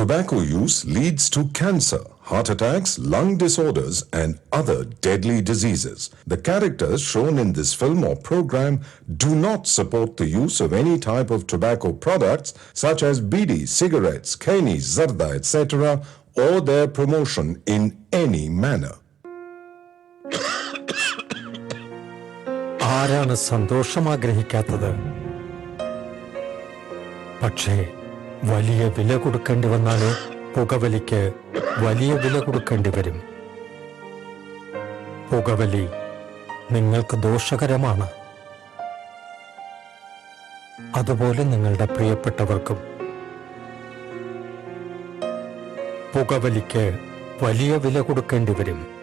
Tobacco use leads to cancer, heart attacks, lung disorders, and other deadly diseases. The characters shown in this film or program do not support the use of any type of tobacco products such as bidi, cigarettes, keni, zarda, etc., or their promotion in any manner. ആരാണ് സന്തോഷം ആഗ്രഹിക്കാത്തത്? പക്ഷേ വലിയ വില കൊടുക്കേണ്ടി വന്നാലോ? പുകവലിക്ക് വലിയ വില കൊടുക്കേണ്ടി വരും. പുകവലി നിങ്ങൾക്ക് ദോഷകരമാണ്. അതുപോലെ നിങ്ങളുടെ പ്രിയപ്പെട്ടവർക്കും. പുകവലിക്ക് വലിയ വില കൊടുക്കേണ്ടി വരും.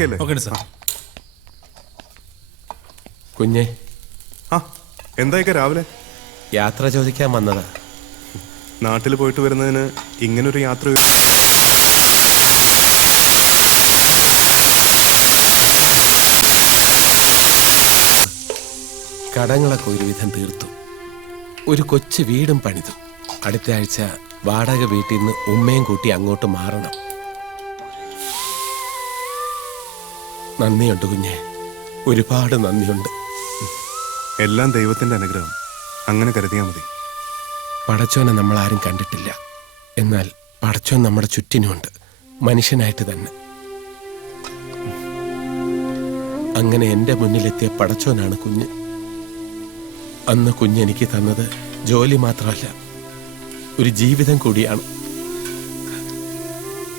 ഓക്കെ അല്ലേ? Okay sir. കുഞ്ഞെ, ആ എന്തായിക്കാ രാവിലെ? യാത്ര ചോദിക്കാൻ വന്നതാ. നാട്ടിൽ പോയിട്ട് വരുന്നതിന് ഇങ്ങനൊരു യാത്ര കടങ്ങളൊക്കെ ഒരുവിധം തീർത്തു. ഒരു കൊച്ചു വീടും പണിതു. അടുത്ത ആഴ്ച വാടക വീട്ടിൽ നിന്ന് ഉമ്മയും കൂട്ടി അങ്ങോട്ട് മാറണം. നന്ദിയുണ്ട് കുഞ്ഞെ, ഒരുപാട് നന്ദിയുണ്ട്. എല്ലാം ദൈവത്തിന്റെ അനുഗ്രഹം, അങ്ങനെ കരുതിയാൽ മതി. പടച്ചോനെ നമ്മൾ ആരും കണ്ടിട്ടില്ല, എന്നാൽ പടച്ചോൻ നമ്മുടെ ചുറ്റിനുമുണ്ട്, മനുഷ്യനായിട്ട് തന്നെ. അങ്ങനെ എൻ്റെ മുന്നിലെത്തിയ പടച്ചോനാണ് കുഞ്ഞ്. അന്ന് കുഞ്ഞെനിക്ക് തന്നത് ജോലി മാത്രമല്ല, ഒരു ജീവിതം കൂടിയാണ്.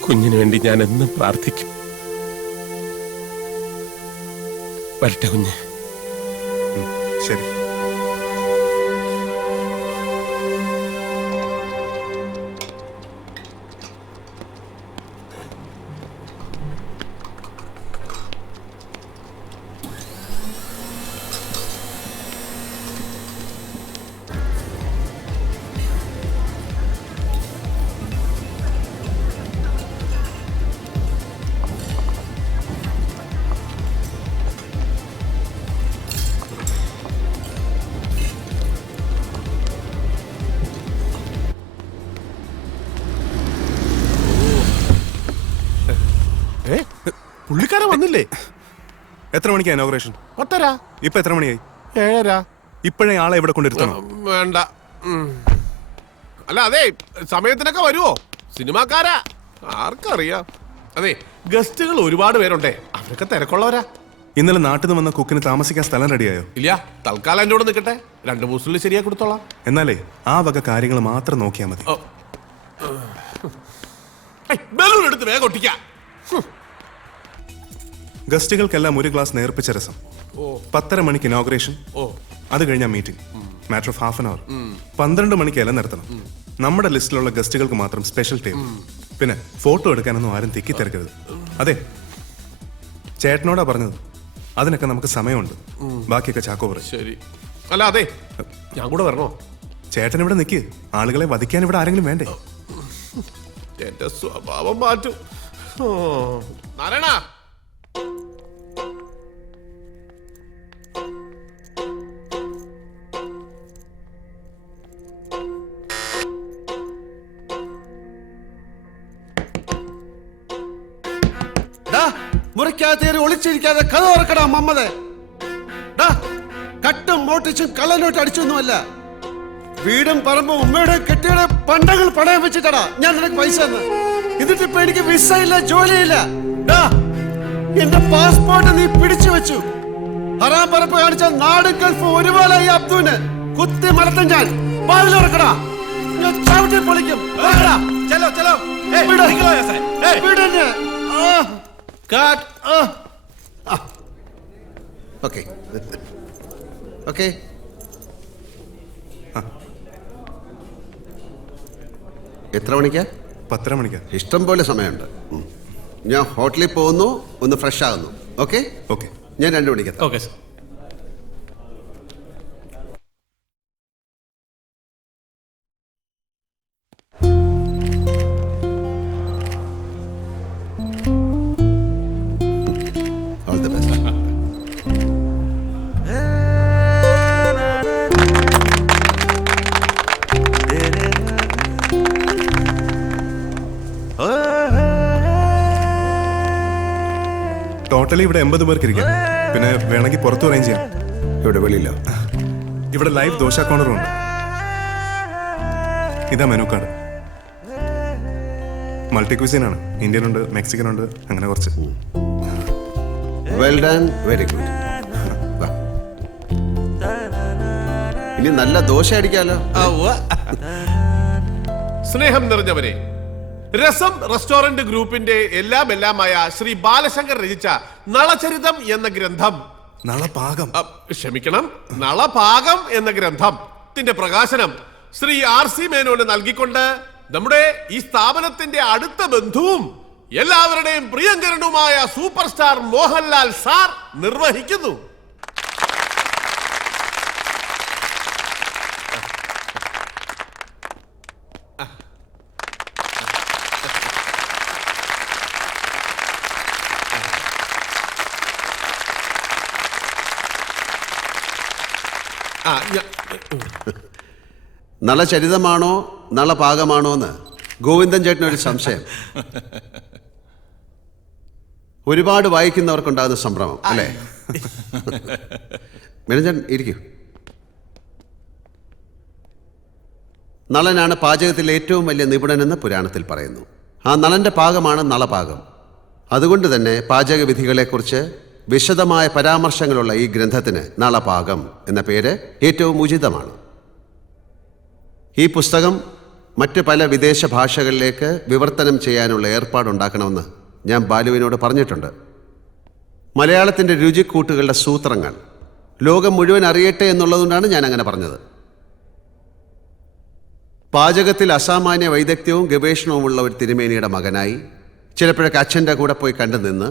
കുഞ്ഞിനു വേണ്ടി ഞാൻ എന്നും പ്രാർത്ഥിക്കും. വരട്ടെ കുഞ്ഞ്. ശരി. പുള്ളിക്കാരൻ വന്നില്ലേ? എത്ര മണിക്കാ ഇനോഗ്രേഷൻ? 8:30. ഇപ്പൊ എത്ര മണിയായി? 7:30. ഇപ്പോഴേ ആളെ ഇവിടെ കൊണ്ടിരുത്തണോ? വേണ്ട. അല്ല, അതെ, സമയത്തിനൊക്കെ വരുവോ? സിനിമാക്കാരാ, ആർക്കറിയാം. അതെ, ഗസ്റ്റുകൾ ഒരുപാട് പേരുണ്ടേ, അവരൊക്കെ തിരക്കുള്ളവരാ. ഇന്നലെ നാട്ടിൽ നിന്ന് വന്ന കുക്കിന് താമസിക്കാൻ സ്ഥലം റെഡിയായോ? ഇല്ല, തൽക്കാലം എൻ്റെ കൂടെ നിൽക്കട്ടെ. 2 ദിവസത്തിനുള്ളിൽ ശരിയാക്കി കൊടുത്തോളാം. എന്നാലേ ആ വക കാര്യങ്ങൾ മാത്രം നോക്കിയാൽ മതി. ബലൂൺ എടുത്ത് വേഗം ഒട്ടിക്കാം. ഗസ്റ്റുകൾക്കെല്ലാം ഒരു ഗ്ലാസ് നേർപ്പിച്ച രസം. 10:30 മണിക്ക് ഇനോഗ്രേഷൻ. അത് കഴിഞ്ഞാൽ meeting. Matter of half an hour. 12 മണിക്ക് ഇല നിർത്തണം. നമ്മുടെ ലിസ്റ്റിലുള്ള ഗസ്റ്റുകൾക്ക് മാത്രം സ്പെഷ്യൽ ടേബിൾ. പിന്നെ ഫോട്ടോ എടുക്കാനൊന്നും ആരും തിക്കി തിരക്കരുത്. അതെ, ചേട്ടനോടാ പറഞ്ഞത്. അതിനൊക്കെ നമുക്ക് സമയമുണ്ട്. ബാക്കിയൊക്കെ ചാക്കോ പറയും. ശരി. അല്ല, അതെ, ഞാൻ കൂടെ വരണോ? ചേട്ടൻ ഇവിടെ നിൽക്ക്. ആളുകളെ വധിക്കാൻ ഇവിടെ ആരെങ്കിലും വേണ്ടേ? എന്റെ സ്വഭാവം മാറ്റും. നാരായണ, മുറിക്കകത്തേറി ഒളിച്ചിരിക്കാതെ കഥ ഓർക്കടാ മമ്മതെ. കട്ടും മോട്ടിച്ചും കള്ളനോട്ട് അടിച്ചൊന്നുമല്ല. വീടും പറമ്പും ഉമ്മയുടെ കെട്ടിയുടെ പണ്ടങ്ങൾ പണയം വെച്ചിട്ടാടാ ഞാൻ നിനക്ക് പൈസ തന്ന്. എന്നിട്ടിപ്പോ എനിക്ക് വിസ ഇല്ല, ജോലിയില്ല. എന്റെ പാസ്പോർട്ട് നീ പിടിച്ചു വെച്ചു. ഹറാം പറപ്പ് കാണിച്ച നാടും ഗൾഫും ഒരുപോലെ ഈ അബ്ദുവിന് കുത്തി മലത്തം ഞാൻ. വാതിലുറക്കടാ, ഞാൻ ചവിട്ടി പൊളിക്കും. Okay okay. എത്ര മണിക്കാ? 10:30 മണിക്കാ. ഇഷ്ടം പോലെ സമയമുണ്ട്. ഞാൻ ഹോട്ടലിൽ പോകുന്നു, ഒന്ന് ഫ്രഷ് ആകുന്നു. Okay okay. ഞാൻ 2 മണിക്ക് എത്താം. Okay sir. All the best. Totally ഇവിടെ 80 പേർക്ക് ഇരിക്കാം. പിന്നെ വേണമെങ്കിൽ പുറത്തു അറേഞ്ച് ചെയ്യാം. ഇവിടെ വെളിയില്ല. ഇവിടെ ലൈവ് ദോശ കോർണറും ഉണ്ട്. ഇതാ മെനു കാർഡ്. മൾട്ടി ക്വിസിൻ ആണ്. ഇന്ത്യൻ ഉണ്ട്, മെക്സിക്കൻ ഉണ്ട്, അങ്ങനെ കുറച്ച്. Well done, very good. ഇനി നല്ല ദോശ അടിക്കാലോ. സ്നേഹം നിറഞ്ഞവരെ, രസം റെസ്റ്റോറന്റ് ഗ്രൂപ്പിന്റെ എല്ലാമായ ശ്രീ ബാലശങ്കർ രചിച്ച നളചരിതം എന്ന ഗ്രന്ഥം, നളപാകം, ക്ഷമിക്കണം, നളപാകം എന്ന ഗ്രന്ഥത്തിന്റെ പ്രകാശനം ശ്രീ RC മേനോന് നൽകിക്കൊണ്ട് നമ്മുടെ ഈ സ്ഥാപനത്തിന്റെ അടുത്ത ബന്ധുവും എല്ലാവരുടെയും പ്രിയങ്കരനുമായ സൂപ്പർ സ്റ്റാർ മോഹൻലാൽ സാർ നിർവഹിക്കുന്നു. നളചരിതമാണോ നളപാകമാണോ എന്ന് ഗോവിന്ദൻ ചേട്ടനൊരു സംശയം. ഒരുപാട് വായിക്കുന്നവർക്കുണ്ടാകുന്ന സംഭ്രമം അല്ലേ? മെനഞ്ചൻ ഇരിക്കൂ. നളനാണ് പാചകത്തിൽ ഏറ്റവും വലിയ നിപുണനെന്ന് പുരാണത്തിൽ പറയുന്നു. ആ നളന്റെ പാകമാണ് നളപാകം. അതുകൊണ്ട് തന്നെ പാചകവിധികളെക്കുറിച്ച് വിശദമായ പരാമർശങ്ങളുള്ള ഈ ഗ്രന്ഥത്തിന് നളപാകം എന്ന പേര് ഏറ്റവും ഉചിതമാണ്. ഈ പുസ്തകം മറ്റ് പല വിദേശ ഭാഷകളിലേക്ക് വിവർത്തനം ചെയ്യാനുള്ള ഏർപ്പാടുണ്ടാക്കണമെന്ന് ഞാൻ ബാലുവിനോട് പറഞ്ഞിട്ടുണ്ട്. മലയാളത്തിൻ്റെ രുചിക്കൂട്ടുകളുടെ സൂത്രങ്ങൾ ലോകം മുഴുവൻ അറിയട്ടെ എന്നുള്ളതുകൊണ്ടാണ് ഞാൻ അങ്ങനെ പറഞ്ഞത്. പാചകത്തിൽ അസാമാന്യ വൈദഗ്ധ്യവും ഗവേഷണവുമുള്ള ഒരു തിരുമേനിയുടെ മകനായി ചിലപ്പോഴൊക്കെ അച്ഛൻ്റെ കൂടെ പോയി കണ്ടു നിന്ന്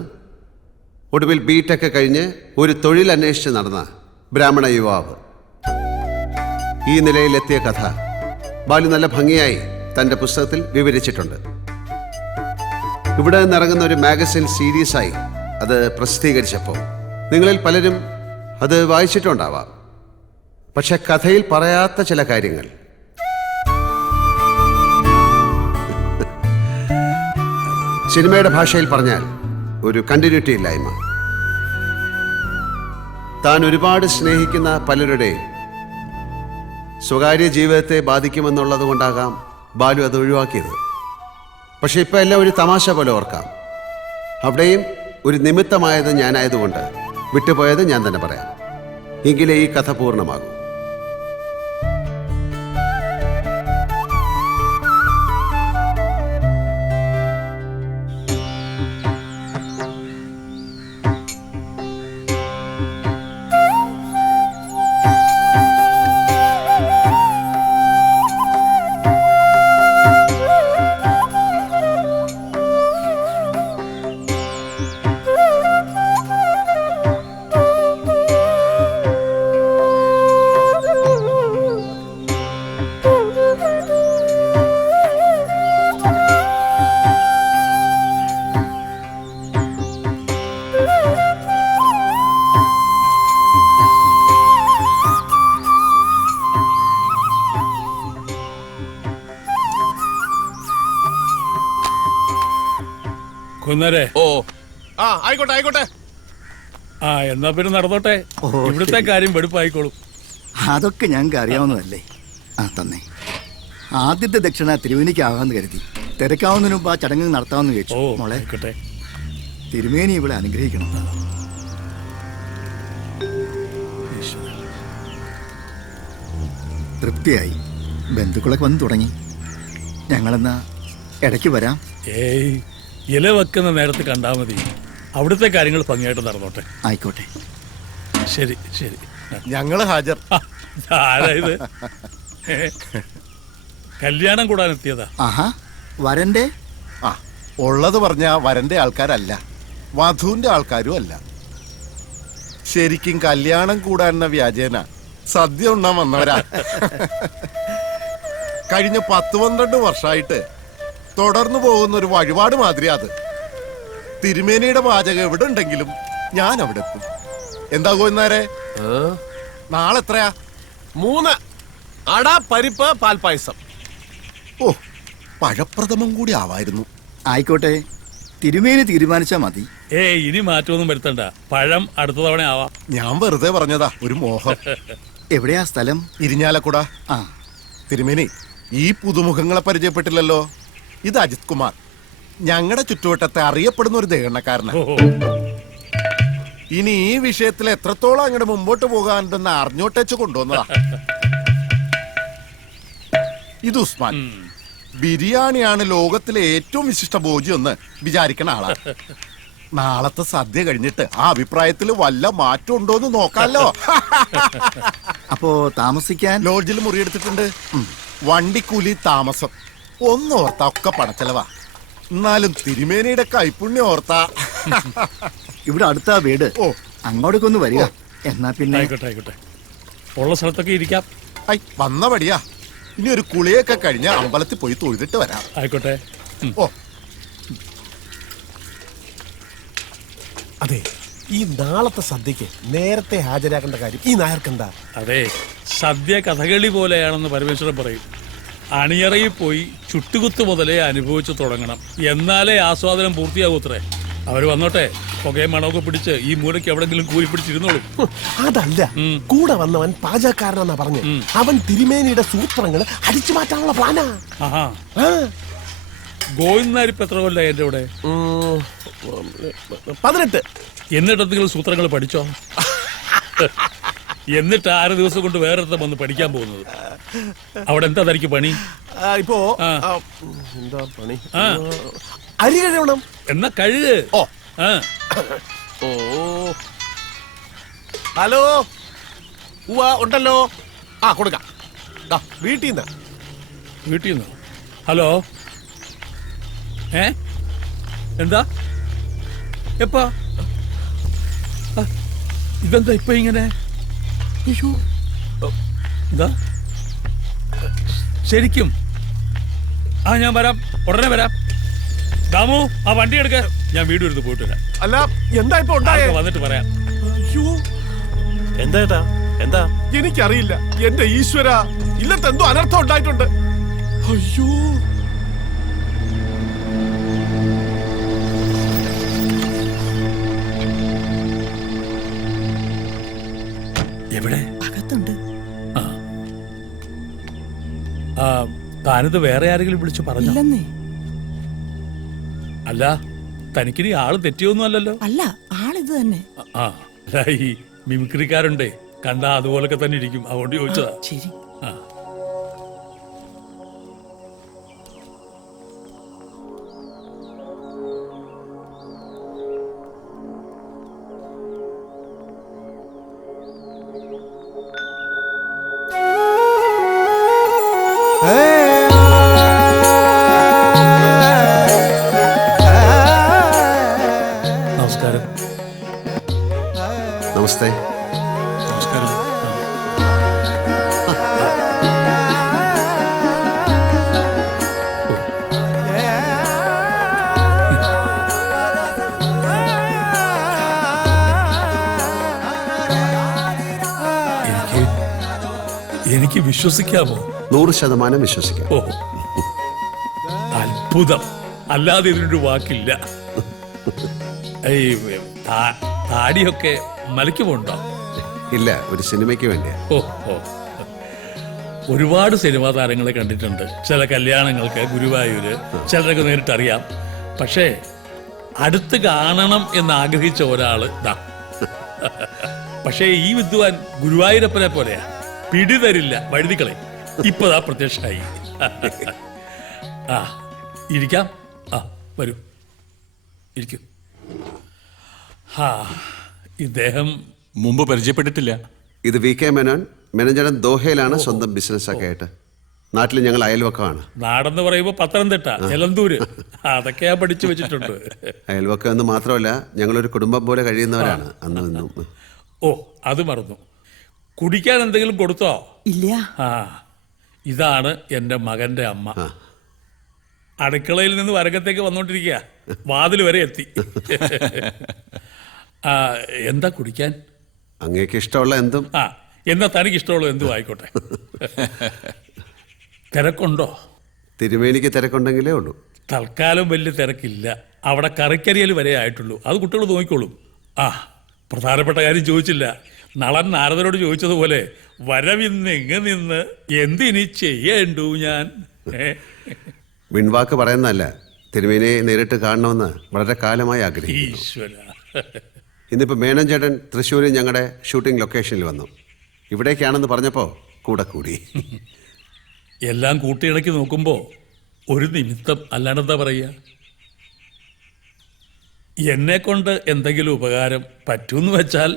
ഒടുവിൽ ബിടെക് കഴിഞ്ഞ് ഒരു തൊഴിൽ അന്വേഷിച്ച് നടന്ന ബ്രാഹ്മണ യുവാവ്. ഈ നിലയിലെത്തിയ കഥ ബാലു നല്ല ഭംഗിയായി തൻ്റെ പുസ്തകത്തിൽ വിവരിച്ചിട്ടുണ്ട്. ഇവിടെ നിന്നിറങ്ങുന്ന ഒരു മാഗസിൻ സീരീസായി അത് പ്രസിദ്ധീകരിച്ചപ്പോൾ നിങ്ങളിൽ പലരും അത് വായിച്ചിട്ടുണ്ടാവാം. പക്ഷെ കഥയിൽ പറയാത്ത ചില കാര്യങ്ങൾ സിനിമയുടെ ഭാഷയിൽ പറഞ്ഞാൽ ഒരു കണ്ടിന്യൂറ്റി ഇല്ലായ്മ. താൻ ഒരുപാട് സ്നേഹിക്കുന്ന പലരുടെയും സ്വകാര്യ ജീവിതത്തെ ബാധിക്കുമെന്നുള്ളത് കൊണ്ടാകാം ബാലു അത് ഒഴിവാക്കിയത്. പക്ഷെ ഇപ്പം എല്ലാം ഒരു തമാശ പോലെ ഓർക്കാം. അവിടെയും ഒരു നിമിത്തമായത് ഞാനായതുകൊണ്ട് വിട്ടുപോയത് ഞാൻ തന്നെ പറയാം. എങ്കിലേ ഈ കഥ പൂർണ്ണമാകും. കുന്നരെ ഓ ആ ആയിക്കോട്ടെ ആയിക്കോട്ടെ. ആ എന്നാ പിന്നെ നടന്നോട്ടെ. ഇവിടുത്തെ കാര്യം വെടുപ്പായിക്കോളും. അതൊക്കെ ഞങ്ങൾക്ക് അറിയാവുന്നതല്ലേ. ആ തന്നെ. ആദ്യത്തെ ദക്ഷിണ തിരുവേനിക്കാകാമെന്ന് കരുതി തിരക്കാവുന്നതിന് മുമ്പ് ആ ചടങ്ങ് നടത്താമെന്ന് ചോദിച്ചു. ഓ മോളെ ആയിക്കോട്ടെ. തിരുമേനി ഇവിടെ അനുഗ്രഹിക്കണം. തൃപ്തിയായി. ബന്ധുക്കളൊക്കെ വന്ന് തുടങ്ങി. ഞങ്ങളെന്നാ ഇടയ്ക്ക് വരാം. ഏയ് ഇല വെക്കുന്ന നേരത്ത് കണ്ടാ മതി. അവിടുത്തെ കാര്യങ്ങൾ ഭംഗിയായിട്ട് നടന്നോട്ടെ. ആയിക്കോട്ടെ. ശരി ശരി. ഞങ്ങള് ഹാജർ. ആരായത്? കല്യാണം കൂടാൻ എത്തിയതാ. ആഹാ, വരന്റെ ആ ഉള്ളത് പറഞ്ഞ വരന്റെ ആൾക്കാരല്ല, വധുവിന്റെ ആൾക്കാരും അല്ല. ശരിക്കും കല്യാണം കൂടാനെന്ന വ്യാജേന സദ്യ ഉണ്ണാൻ വന്നവരാ. കഴിഞ്ഞ 10-12 വർഷമായിട്ട് തുടർന്നു പോകുന്ന ഒരു വഴിപാട് മാതിരി അത്. തിരുമേനിയുടെ പാചകം എവിടെ ഉണ്ടെങ്കിലും ഞാൻ അവിടെ എത്തും. എന്താ കോയിന്നാരെ, നാളെ എത്രയാ? 3 അട പരിപ്പ് പാൽപ്പായസം. ഓ, പഴപ്രഥമം കൂടി ആവായിരുന്നു. ആയിക്കോട്ടെ. തിരുമേനി തീരുമാനിച്ചാ മതി. ഏയ് ഇനി മാറ്റമൊന്നും വരുത്തണ്ട. പഴം അടുത്ത തവണ ആവാം. ഞാൻ വെറുതെ പറഞ്ഞതാ, ഒരു മോഹം. എവിടെയാ സ്ഥലം? ഇരിഞ്ഞാലക്കുട. ആ, തിരുമേനി, ഈ പുതുമുഖങ്ങളെ പരിചയപ്പെട്ടില്ലല്ലോ. ഇത് അജിത് കുമാർ, ഞങ്ങളുടെ ചുറ്റുവട്ടത്തെ അറിയപ്പെടുന്ന ഒരു ദേഹണ്ണക്കാരനാണ്. ഓഹോ. ഇനി ഈ വിഷയത്തിൽ എത്രത്തോളം അങ്ങോട്ട് മുമ്പോട്ട് പോകാനുണ്ടെന്ന് അറിഞ്ഞോട്ടേച്ച് കൊണ്ടുവന്നതാ. ഇത് ഉസ്മാൻ. ബിരിയാണിയാണ് ലോകത്തിലെ ഏറ്റവും വിശിഷ്ട ഭോജ്യം എന്ന് വിചാരിക്കണ ആളാ. നാളത്തെ സദ്യ കഴിഞ്ഞിട്ട് ആ അഭിപ്രായത്തിൽ വല്ല മാറ്റം ഉണ്ടോന്ന് നോക്കാലോ. അപ്പോ താമസിക്കാൻ ലോഡ്ജിൽ മുറിയെടുത്തിട്ടുണ്ട്. വണ്ടിക്കൂലി, താമസം ഒന്നോർത്ത ഒക്കെ പണച്ചെലവാ. എന്നാലും തിരുമേനിയുടെ കൈപ്പുണ്യം ഓർത്താ. ഇവിടെ അടുത്ത വീട്. ഓ. അങ്ങോട്ടേക്ക് ഒന്ന് വരിക. എന്നാ പിന്നെ ആയിക്കോട്ടെ ആയിക്കോട്ടെ, ഉള്ള സ്ഥലത്തൊക്കെ ഇരിക്കാം. ഐ വന്ന പടിയാ. ഇനി ഒരു കുളിയൊക്കെ കഴിഞ്ഞ അമ്പലത്തിൽ പോയി തൊഴുതിട്ട് വരാം. ആയിക്കോട്ടെ. ഓ. അതെ, ഈ നാളത്തെ സദ്യക്ക് നേരത്തെ ഹാജരാക്കേണ്ട കാര്യം ഈ നായർക്കെന്താ? അതെ, സദ്യ കഥകളി പോലെയാണെന്ന് പരമേശ്വരൻ പറയും. അണിയറയിൽ പോയി ചുട്ടുകുത്ത് മുതലേ അനുഭവിച്ചു തുടങ്ങണം, എന്നാലേ ആസ്വാദനം പൂർത്തിയാകൂത്രേ. അവര് വന്നോട്ടെ, പുകയും മണമൊക്കെ പിടിച്ച് ഈ മൂലയ്ക്ക് എവിടെങ്കിലും കൂലി പിടിച്ചിരുന്നോളും. അതല്ല, കൂടെ വന്നവൻ പാചകക്കാരനാന്നാ പറഞ്ഞു. അവൻ തിരുമേനിയുടെ സൂത്രങ്ങൾ അടിച്ചു മാറ്റാനുള്ള പ്ലാനാ. ആഹാ, ഗോവിന്ദാരിപ്പ് എത്ര കൊല്ല എന്റെ കൂടെ? 18. എന്നിട്ട് എന്തെങ്കിലും സൂത്രങ്ങൾ പഠിച്ചോ? എന്നിട്ട് 6 ദിവസം കൊണ്ട് വേറെ വന്ന് പഠിക്കാൻ പോകുന്നത്. അവിടെ എന്താ തനിക്ക് പണി? ഇപ്പോ ആ. എന്താ പണി? ആ. അരി കഴിയണം. എന്നാ കഴുക്. ഓ. ആ. ഓ, ഹലോ. ഉണ്ടല്ലോ. ആ, കൊടുക്കാം. വീട്ടിൽ നിന്ന്. വീട്ടിൽ നിന്ന്. ഹലോ, എന്താ എപ്പാ? ഇതെന്താ ഇപ്പൊ ഇങ്ങനെ? എന്താ ശരിക്കും? ആ, ഞാൻ വരാം, ഉടനെ വരാം. ദാമു, ആ വണ്ടി എടുക്ക, ഞാൻ വീട് എടുത്ത് പോയിട്ട് വരാം. അല്ല, എന്താ ഇപ്പൊ ഉണ്ടായേ? വന്നിട്ട് പറയാം. എന്താ എന്താ? എനിക്കറിയില്ല. എന്റെ ഈശ്വര, ഇല്ലത്തെ എന്തോ അനർത്ഥം ഉണ്ടായിട്ടുണ്ട്. അയ്യോ, എവിടെ? അകത്തുണ്ട്. താനിത് വേറെ ആരെങ്കിലും വിളിച്ചു പറഞ്ഞു? ഇല്ലെന്നേ. അല്ല, തനിക്കിനി ആള് തെറ്റിയൊന്നും അല്ലല്ലോ? അല്ല, ആളിത് തന്നെ. ആ, അല്ല, ഈ മിമിക്രിക്കാരുണ്ടേ, കണ്ടാ അതുപോലൊക്കെ തന്നെ ഇരിക്കും, അതുകൊണ്ട് ചോദിച്ചതാ. ശരി. ആ. നമസ്കാരം. നമസ്തേ. നമസ്കാരം. എനിക്ക് വിശ്വസിക്കാമോ? 100% വിശ്വസിക്കാം. ഓ, അത്ഭുതം, അല്ലാതെ ഇതിനൊരു വാക്കില്ല. ഈ താടിയൊക്കെ മലയ്ക്കുമുണ്ടോ? ഇല്ല, ഒരു സിനിമയ്ക്ക് വേണ്ടിയാ. ഓ ഓ, ഒരുപാട് സിനിമാ താരങ്ങളെ കണ്ടിട്ടുണ്ട്. ചില കല്യാണങ്ങൾക്ക് ഗുരുവായൂര്, ചിലരൊക്കെ നേരിട്ട് അറിയാം. പക്ഷേ അടുത്ത് കാണണം എന്ന് ആഗ്രഹിച്ച ഒരാള് ദാ. പക്ഷേ ഈ വിദ്വാൻ ഗുരുവായൂരപ്പനെ പോലെയാ, പിടിതരില്ല, വഴുതിക്കളെ. ഇപ്പതാ പ്രത്യക്ഷമായി. ആ, ഇരിക്കാം. ആ, വരൂ, ഇരിക്കും. ആ, ഇദ്ദേഹം മുമ്പ് പരിചയപ്പെട്ടിട്ടില്ല. ഇത് VK മേനോൻ. മെനഞ്ചടൻ ദോഹയിലാണ് സ്വന്തം ബിസിനസ് ഒക്കെ ആയിട്ട്. നാട്ടിൽ ഞങ്ങൾ അയൽവക്കമാണ്. നാടെന്ന് പറയുമ്പോ പത്തനംതിട്ട, എലന്തൂര്, അതൊക്കെയാ പഠിച്ചു വെച്ചിട്ടുണ്ട്. അയൽവക്കം എന്ന് മാത്രമല്ല, ഞങ്ങളൊരു കുടുംബം പോലെ കഴിയുന്നവരാണ് അന്നും ഇന്നും. ഓ, അത് മറന്നു. കുടിക്കാൻ എന്തെങ്കിലും കൊടുത്തോ? ഇല്ല. ആ, ഇതാണ് എന്റെ മകന്റെ അമ്മ. അടുക്കളയിൽ നിന്ന് വരകത്തേക്ക് വന്നോണ്ടിരിക്കുക, വാതിൽ വരെ എത്തി. എന്താ കുടിക്കാൻ? അങ്ങേക്ക് ഇഷ്ടമുള്ള എന്തും. ആ, എന്നാ തനിക്ക് ഇഷ്ടമുള്ള എന്തും ആയിക്കോട്ടെ. തിരക്കുണ്ടോ? തിരുമേനിക്ക് തിരക്കുണ്ടെങ്കിലേ ഉള്ളൂ. തൽക്കാലം വലിയ തിരക്കില്ല. അവിടെ കറിക്കരിയൽ വരെ ആയിട്ടുള്ളൂ, അത് കുട്ടികൾ നോക്കിക്കോളും. ആ, പ്രധാനപ്പെട്ട കാര്യം ചോദിച്ചില്ല. നളൻ നാരദരോട് ചോദിച്ചതുപോലെ, വരവിന്ന് എങ്ങ് നിന്ന് എന്തിനി ചെയ്യേണ്ടു ഞാൻ? വിൺവാക്ക് പറയുന്നതല്ല, തിരുമേനിയെ നേരിട്ട് കാണണമെന്ന് വളരെ കാലമായി ആഗ്രഹിക്കുന്നു. ഈശ്വര. ഇന്നിപ്പോൾ മേനോൻ ചേട്ടൻ തൃശ്ശൂരിൽ ഞങ്ങളുടെ ഷൂട്ടിംഗ് ലൊക്കേഷനിൽ വന്നു. ഇവിടേക്കാണെന്ന് പറഞ്ഞപ്പോൾ കൂടെ കൂടി. എല്ലാം കൂട്ടിയിണക്കി നോക്കുമ്പോൾ ഒരു നിമിത്തം, അല്ലാണ്ടെന്താ പറയുക. എന്നെ കൊണ്ട് എന്തെങ്കിലും ഉപകാരം പറ്റൂന്ന് വെച്ചാൽ,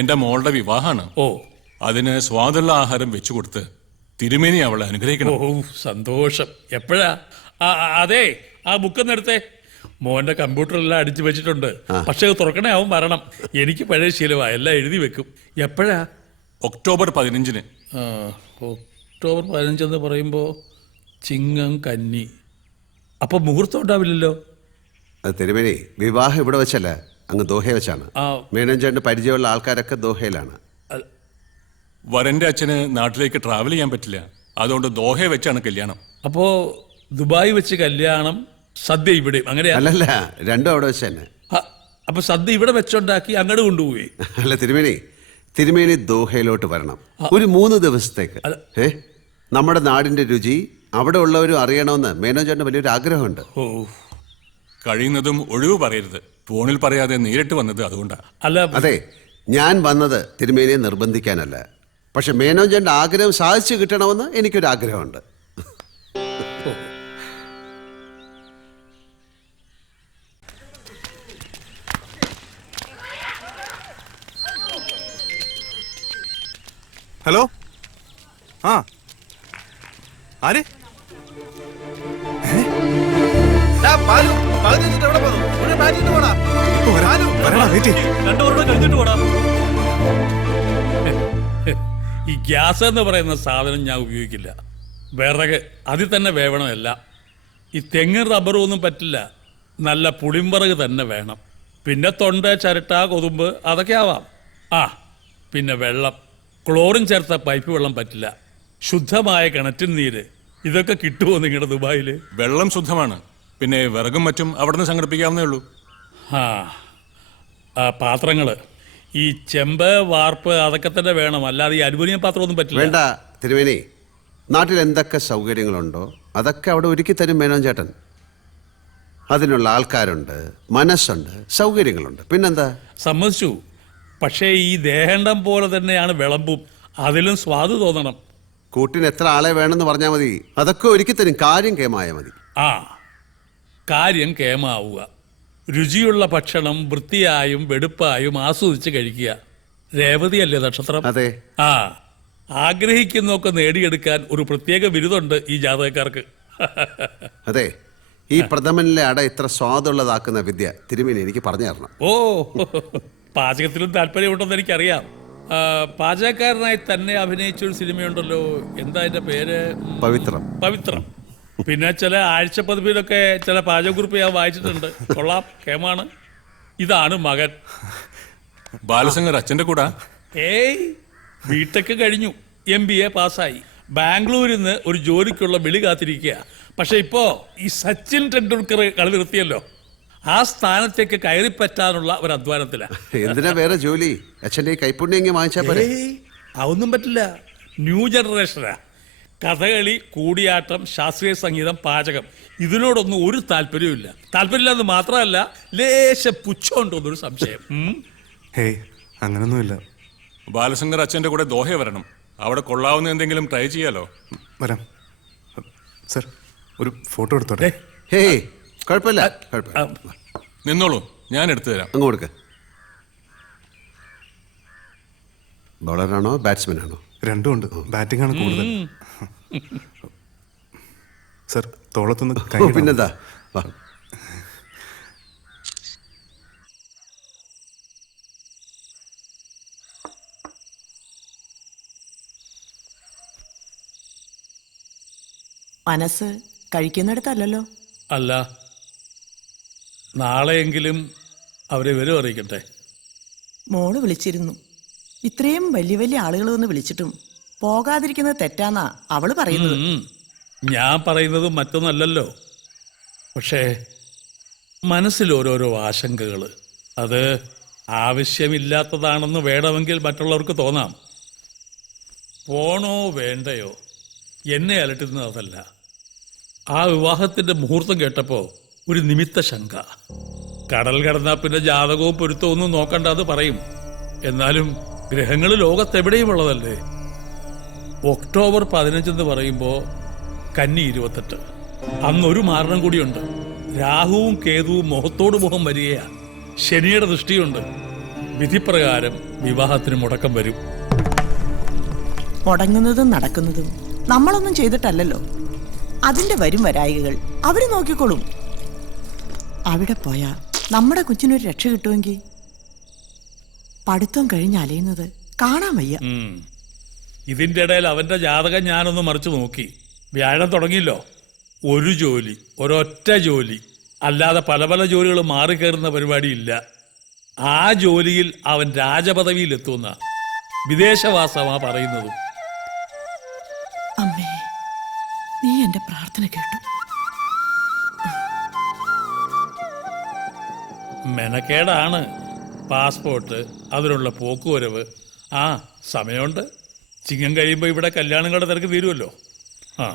എന്റെ മോളുടെ വിവാഹമാണ്. ഓ, അതിന് സ്വാദുള്ള ആഹാരം വെച്ചു കൊടുത്ത് തിരുമേനി അവളെ അനുഗ്രഹിക്കണം. ഓ, സന്തോഷം. എപ്പോഴാ? അതെ, ആ ബുക്കൊന്ന് എടുത്തേ. മോന്റെ കമ്പ്യൂട്ടറെല്ലാം അടിച്ചു വെച്ചിട്ടുണ്ട്. പക്ഷെ അത് തുറക്കണേ അവൻ വരണം. എനിക്ക് പഴയ ശീലമാ, എല്ലാം എഴുതി വെക്കും. എപ്പോഴാ? ഒക്ടോബർ 15-ന്. ഒക്ടോബർ 15 എന്ന് പറയുമ്പോൾ ചിങ്ങം കന്നി. അപ്പൊ മുഹൂർത്തം ഉണ്ടാവില്ലല്ലോ. അത് തിരുമേനി, വിവാഹം ഇവിടെ വെച്ചല്ല, അങ്ങ് ദോഹ വെച്ചാണ്. മേനോൻ ചേട്ടന് പരിചയമുള്ള ആൾക്കാരൊക്കെ ദോഹയിലാണ്. വരന്റെ അച്ഛന് നാട്ടിലേക്ക് ട്രാവൽ ചെയ്യാൻ പറ്റില്ല, അതുകൊണ്ട് ദോഹയെ വെച്ചാണ് കല്യാണം. അപ്പോ ദുബായ് വെച്ച് കല്യാണം, സദ്യ ഇവിടെ, അങ്ങനെയാ? അല്ലല്ല, രണ്ടും അവിടെ വെച്ച് തന്നെ. അപ്പൊ സദ്യ ഇവിടെ വെച്ചുണ്ടാക്കി അങ്ങോട്ട് കൊണ്ടുപോയി? അല്ല തിരുമേനി ദോഹയിലോട്ട് വരണം ഒരു 3 ദിവസത്തേക്ക്. നമ്മുടെ നാടിന്റെ രുചി അവിടെ ഉള്ളവരും അറിയണമെന്ന് മേനോൻ ചേട്ടന് വലിയൊരു ആഗ്രഹമുണ്ട്. കഴിയുന്നതും ഒഴിവ് പറയരുത്. ഫോണിൽ പറയാതെ നേരിട്ട് വന്നത് അതുകൊണ്ടാണ്. അതെ, ഞാൻ വന്നത് തിരുമേനിയെ നിർബന്ധിക്കാനല്ല, പക്ഷെ മേനോൻ ചേട്ടന്റെ ആഗ്രഹം സാധിച്ചു കിട്ടണമെന്ന് എനിക്കൊരു ആഗ്രഹമുണ്ട്. ഹലോ, ആ ആര്? ഈ ഗ്യാസ് എന്ന് പറയുന്ന സാധനം ഞാൻ ഉപയോഗിക്കില്ല. വിറക് അതിൽ തന്നെ വേവണമല്ല. ഈ തെങ്ങും റബ്ബറും ഒന്നും പറ്റില്ല. നല്ല പുളിമ്പറക് തന്നെ വേണം. പിന്നെ തൊണ്ട, ചിരട്ട, കൊതുമ്പ് അതൊക്കെ ആവാം. പിന്നെ വെള്ളം, ക്ലോറിൻ ചേർത്ത പൈപ്പ് വെള്ളം പറ്റില്ല. ശുദ്ധമായ കിണറ്റിൻ നീര്, ഇതൊക്കെ കിട്ടുമോ നിങ്ങളുടെ ദുബായില്? വെള്ളം ശുദ്ധമാണ്, പിന്നെ വിറകും മറ്റും അവിടെ നിന്ന് സംഘടിപ്പിക്കാവുന്നേ ഉള്ളൂ. പാത്രങ്ങള് ഈ ചെമ്പ്, വാർപ്പ് അതൊക്കെ തന്നെ വേണം, അല്ലാതെ ഈ അലുമിനിയം പാത്രമൊന്നും പറ്റില്ല. വേണ്ട തിരുമേനി, നാട്ടിൽ എന്തൊക്കെ സൗകര്യങ്ങളുണ്ടോ അതൊക്കെ അവിടെ ഒരുക്കി തരും മേനോൻ ചേട്ടൻ. അതിനുള്ള ആൾക്കാരുണ്ട്, മനസ്സുണ്ട്, സൗകര്യങ്ങളുണ്ട്. പിന്നെന്താ? സമ്മതിച്ചു. പക്ഷേ ഈ ദേഹണ്ഡം പോലെ തന്നെയാണ് വിളമ്പും. അതിലും സ്വാദ് തോന്നണം. കൂട്ടിന് എത്ര ആളെ വേണമെന്ന് പറഞ്ഞാൽ മതി, അതൊക്കെ ഒരുക്കി തരും. കാര്യം കേമായ മതി. കാര്യം കേമാവുക. രുചിയുള്ള ഭക്ഷണം വൃത്തിയായും വെടുപ്പായും ആസ്വദിച്ച് കഴിക്കുക. രേവതിയല്ലേ നക്ഷത്രം? അതെ. ആഗ്രഹിക്കുന്നൊക്കെ നേടിയെടുക്കാൻ ഒരു പ്രത്യേക ബിരുദമുണ്ട് ഈ ജാതകക്കാർക്ക്. അതെ, ഈ പ്രഥമനിലെ അട ഇത്ര സ്വാദുള്ളതാക്കുന്ന വിദ്യ തിരുമേനി എനിക്ക് പറഞ്ഞു തരണം. പാചകത്തിലും താല്പര്യമുണ്ടെന്ന് എനിക്കറിയാം. പാചകക്കാരനായി തന്നെ അഭിനയിച്ചൊരു സിനിമയുണ്ടല്ലോ, എന്താ അതിന്റെ പേര്? പവിത്രം. പിന്നെ ചില ആഴ്ചപ്പതിപ്പിലൊക്കെ ചില പാചകക്കുറിപ്പ് ഞാൻ വായിച്ചിട്ടുണ്ട്. കൊള്ളാം, കേമാണ്. ഇതാണ് മകൻ ബാലശങ്കർ. അച്ഛന്റെ കൂടെ ബിടെക് കഴിഞ്ഞു, MBA പാസ്സായി. ബാംഗ്ലൂരിൽ നിന്ന് ഒരു ജോലിക്കുള്ള വിളി കാത്തിരിക്കുക. പക്ഷെ ഇപ്പോ ഈ സച്ചിൻ ടെണ്ടുൽക്കർ കളി നിർത്തിയല്ലോ, ആ സ്ഥാനത്തേക്ക് കയറിപ്പറ്റാനുള്ള ഒരു അധ്വാനത്തിലാണ്. എന്തിനാ വേറെ ജോലി? അച്ഛൻ്റെ കൈപ്പുണ്യം വാങ്ങിച്ചാൽ പോലെ. അതൊന്നും പറ്റില്ല. ന്യൂ ജനറേഷനാ. കഥകളി, കൂടിയാട്ടം, ശാസ്ത്രീയ സംഗീതം, പാചകം, ഇതിനോടൊന്നും ഒരു താല്പര്യമില്ല. താല്പര്യമില്ലെന്ന് മാത്രമല്ല, ലേശ പുച്ഛമുണ്ടോന്നൊരു സംശയം. അങ്ങനൊന്നുമില്ല. ബാലശങ്കർ അച്ഛന്റെ കൂടെ ദോഹ വരണം. അവിടെ കൊള്ളാവുന്ന എന്തെങ്കിലും ട്രൈ ചെയ്യാലോ. വരാം സർ, ഒരു ഫോട്ടോ എടുത്തോട്ടെ? കുഴപ്പമില്ല, നിന്നോളൂ, ഞാൻ എടുത്തു തരാം. അങ്ങ് കൊടുക്ക. ബൗളറാണോ ബാറ്റ്സ്മാൻ ആണോ? രണ്ടും ഉണ്ട്. ബാറ്റിംഗ് ആണ് കൂടുതൽ. സർ, തോളത്തൊന്ന്. പിന്നെന്താ, മനസ്സ് കഴിക്കുന്നിടത്തല്ലോ. അല്ല, നാളെയെങ്കിലും അവരെ വിവരം അറിയിക്കട്ടെ. മോള് വിളിച്ചിരുന്നു. ഇത്രയും വലിയ വലിയ ആളുകൾ വന്ന് വിളിച്ചിട്ടും പോകാതിരിക്കുന്നത് തെറ്റാന്നാ അവള് പറയുന്നത്. ഞാൻ പറയുന്നത് മറ്റൊന്നല്ലല്ലോ. പക്ഷേ മനസ്സിൽ ഓരോരോ ആശങ്കകൾ, അത് ആവശ്യമില്ലാത്തതാണെന്ന് വേണമെങ്കിൽ മറ്റുള്ളവർക്ക് തോന്നാം. പോണോ വേണ്ടയോ എന്നെ അലട്ടുന്നത് അതല്ല. ആ വിവാഹത്തിന്റെ മുഹൂർത്തം കേട്ടപ്പോൾ ഒരു നിമിത്ത ശങ്ക. കടൽ കടന്നാൽ പിന്നെ ജാതകവും പൊരുത്തവും ഒന്നും നോക്കണ്ട, അത് പറയും. എന്നാലും ഗ്രഹങ്ങൾ ലോകത്തെവിടെയും ഉള്ളതല്ലേ. ഒക്ടോബർ 15 എന്ന് പറയുമ്പോൾ കന്നി 28. അന്നൊരു മാരണം കൂടിയുണ്ട്. രാഹുവും കേതുവും മുഖത്തോട് മുഖം വരികയാണ്. ശനിയുടെ ദൃഷ്ടിയുണ്ട്. വിധിപ്രകാരം വിവാഹത്തിന് മുടക്കം വരും. മുടങ്ങുന്നതും നടക്കുന്നതും നമ്മളൊന്നും ചെയ്തിട്ടല്ലല്ലോ. അതിന്റെ വരും വരായികൾ അവര് നോക്കിക്കോളും. അവിടെ പോയാ നമ്മുടെ കൊച്ചിനൊരു രക്ഷ കിട്ടുമെങ്കിൽ പഠിത്തം കഴിഞ്ഞ് അലയുന്നത് കാണാൻ വയ്യ. ഇതിന്റെ ഇടയിൽ അവന്റെ ജാതകം ഞാനൊന്ന് മറിച്ച് നോക്കി. വ്യാഴം തുടങ്ങിയല്ലോ. ഒരു ജോലി, ഒരൊറ്റ ജോലി, അല്ലാതെ പല പല ജോലികൾ മാറിക്കയറുന്ന പരിപാടിയില്ല. ആ ജോലിയിൽ അവൻ രാജപദവിയിൽ എത്തുന്ന വിദേശവാസമാ പറയുന്നതും. അമ്മേ, നീ എന്റെ പ്രാർത്ഥന കേട്ടു. മെനക്കേടാണ് പാസ്പോർട്ട്, അതിനുള്ള പോക്കുവരവ്. ആ സമയമുണ്ട്. ചിങ്ങം കഴിയുമ്പോൾ ഇവിടെ കല്യാണങ്ങളുടെ തിരക്ക് തീരുമല്ലോ. ആ,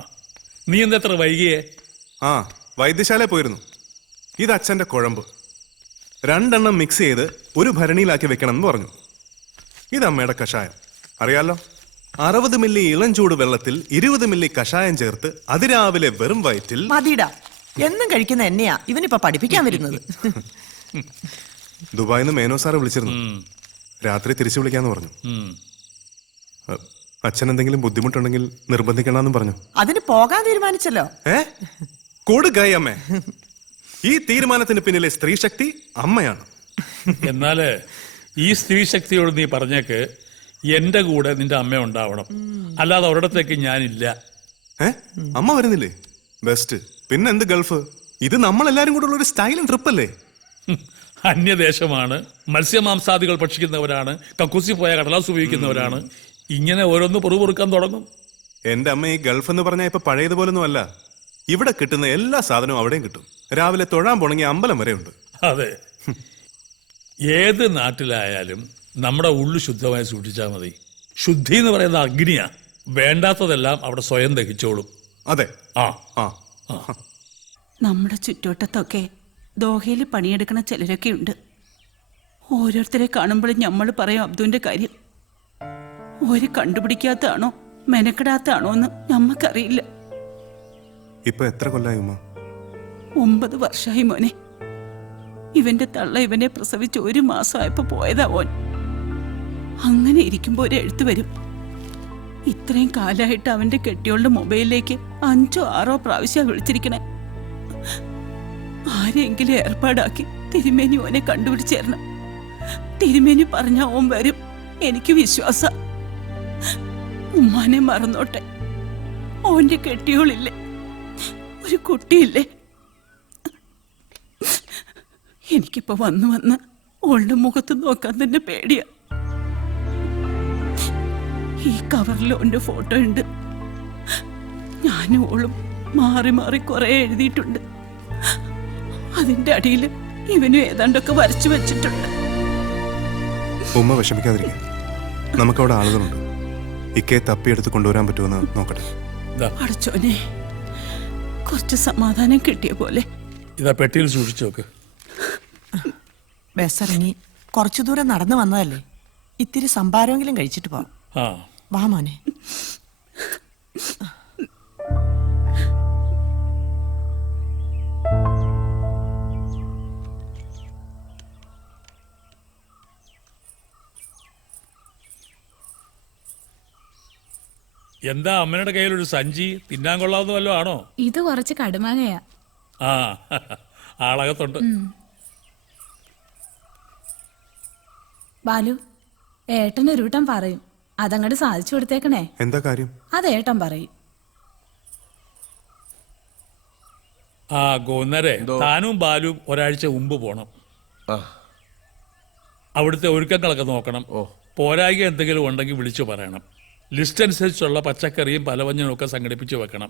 നീ എന്തെത്ര വൈകിയേ? ആ, വൈദ്യശാല പോയിരുന്നു. ഇത് അച്ഛൻ്റെ കുഴമ്പ്. 2 എണ്ണം മിക്സ് ചെയ്ത് ഒരു ഭരണിയിലാക്കി വെക്കണം എന്ന് പറഞ്ഞു. ഇത് അമ്മയുടെ കഷായം. അറിയാലോ, 60 മില്ലി ഇളം ചൂട് വെള്ളത്തിൽ 20 മില്ലി കഷായം ചേർത്ത് അതിരാവിലെ വെറും വയറ്റിൽ. മതിടാ, എന്നും കഴിക്കുന്ന എന്നെയാ ഇവനിപ്പോ പഠിപ്പിക്കാൻ വരുന്നത്. ദുബായിൽ നിന്ന് മേനോ സാറ് വിളിച്ചിരുന്നു. രാത്രി തിരിച്ചു വിളിക്കാന്ന് പറഞ്ഞു. അച്ഛൻ എന്തെങ്കിലും ബുദ്ധിമുട്ടുണ്ടെങ്കിൽ നിർബന്ധിക്കണമെന്നും പറഞ്ഞു. അതിന് പോകാൻ തീരുമാനിച്ചല്ലോ. കൊടുക്കായി അമ്മേ. ഈ തീരുമാനത്തിന് പിന്നിലെ സ്ത്രീ ശക്തി അമ്മയാണ്. എന്നാല് ഈ സ്ത്രീ ശക്തിയോട് നീ പറഞ്ഞേക്ക് എന്റെ കൂടെ നിന്റെ അമ്മ ഉണ്ടാവണം, അല്ലാതെ ഒരിടത്തേക്ക് ഞാനില്ല. അമ്മ വരുന്നില്ലേ? ബെസ്റ്റ്. പിന്നെ എന്ത് ഗൾഫ്? ഇത് നമ്മളെല്ലാരും കൂടെ ഉള്ള ഒരു സ്റ്റൈലും ട്രിപ്പ് അല്ലേ? അന്യദേശമാണ്, മത്സ്യമാംസാദികൾ ഭക്ഷിക്കുന്നവരാണ്, കക്കൂസി പോയ കടലാസ് ഉപയോഗിക്കുന്നവരാണ്. ഇങ്ങനെ ഓരോന്ന് പൊറുപൊറുക്കാൻ തുടങ്ങും. എന്റെ അമ്മ ഈ ഗൾഫ് എന്ന് പറഞ്ഞാൽ ഇപ്പൊ പഴയതുപോലൊന്നും അല്ല. ഇവിടെ കിട്ടുന്ന എല്ലാ സാധനവും അവിടെയും കിട്ടും. രാവിലെ തൊഴാൻ പോണെങ്കിൽ അമ്പലം വരെ ഉണ്ട്. അതെ, ഏത് നാട്ടിലായാലും നമ്മുടെ ഉള്ളു ശുദ്ധമായി സൂക്ഷിച്ചാൽ മതി. ശുദ്ധി എന്ന് പറയുന്ന അഗ്നിയാ. വേണ്ടാത്തതെല്ലാം അവിടെ സ്വയം ദഹിച്ചോളും. അതെ. നമ്മുടെ ചുറ്റുവട്ടത്തൊക്കെ ദോഹയിൽ പണിയെടുക്കണ ചിലരൊക്കെ ഉണ്ട്. ഓരോരുത്തരെ കാണുമ്പോഴും നമ്മൾ പറയും അബ്ദുവിന്റെ കാര്യം. ഒരു കണ്ടുപിടിക്കാത്താണോ മെനക്കെടാത്താണോ എന്ന് നമ്മക്കറിയില്ല. ഇപ്പൊ എത്ര കൊല്ലായി ഉമ്മ? 9 വർഷമായി മോനെ. ഇവന്റെ തള്ള ഇവനെ പ്രസവിച്ച് 1 മാസമായപ്പോ പോയതാ ഓൻ. അങ്ങനെ ഇരിക്കുമ്പോ ഒരു എഴുത്ത് വരും. ഇത്രയും കാലമായിട്ട് അവന്റെ കെട്ടിയോളുടെ മൊബൈലിലേക്ക് 5ഓ 6ഓ പ്രാവശ്യം വിളിച്ചിരിക്കണേ. ആരെങ്കിലും ഏർപ്പാടാക്കി തിരുമേനി ഓനെ കണ്ടുപിടിച്ചേരണം. തിരുമേനി പറഞ്ഞ ഓൻ വരും, എനിക്ക് വിശ്വാസ. ഉമ്മാനെ മറന്നോട്ടെ. ഓന്റെ കെട്ടിയോളില്ലേ, ഒരു കുട്ടിയില്ലേ. എനിക്കിപ്പോ വന്ന് ഓളുടെ മുഖത്ത് നോക്കാൻ തന്നെ പേടിയാ. ഈ കവറിൽ ഓന്റെ ഫോട്ടോ ഉണ്ട്. ഞാനും ഓളും മാറി മാറി കുറെ എഴുതിയിട്ടുണ്ട്. അതിന്റെ അടിയിൽ ഇവനും ഏതാണ്ടൊക്കെ വരച്ചു വെച്ചിട്ടുണ്ട്. ഉമ്മ വിഷമിക്കാതിരിക്കും. നമുക്കവിടെ ആളുകളുണ്ട്. ഇക്കയെ തപ്പിയെടുത്ത് കൊണ്ടുവരാൻ പറ്റുമെന്ന് നോക്കട്ടെ. അടച്ചോനെ, കുറച്ച് സമാധാനം കിട്ടിയ പോലെ. ഇതാ പെട്ടിയിൽ സൂക്ഷിച്ചു നോക്ക്. ബസ് ഇറങ്ങി കുറച്ചു ദൂരം നടന്നു വന്നതല്ലേ, ഇത്തിരി സംഭാരമെങ്കിലും കഴിച്ചിട്ട് പോവാം. വാ മോനെ. എന്താ അമ്മയുടെ കയ്യിലൊരു സഞ്ചി? തിന്നാൻ കൊള്ളാവുന്ന വല്ലതും ആണോ? ഇത് കുറച്ച് കടുമാങ്ങയാ. ആ, ആളകത്തുണ്ട്. ബാലു, ഏട്ടൻ ഒരു വട്ടം പറയും, അതങ്ങോട്ട് സാധിച്ചു കൊടുത്തേക്കണേ. എന്താ കാര്യം? അത് ഏട്ടൻ പറയും. ആ ഗോന്നരെ, താനും ബാലും ഒരാഴ്ച മുമ്പ് പോണം. അവിടുത്തെ ഒരുക്കങ്ങളൊക്കെ നോക്കണം. പോരായ്ക എന്തെങ്കിലും ഉണ്ടെങ്കിൽ വിളിച്ചു പറയണം. ലിസ്റ്റ് അനുസരിച്ചുള്ള പച്ചക്കറിയും പലവഞ്ഞനും ഒക്കെ സംഘടിപ്പിച്ച് വെക്കണം.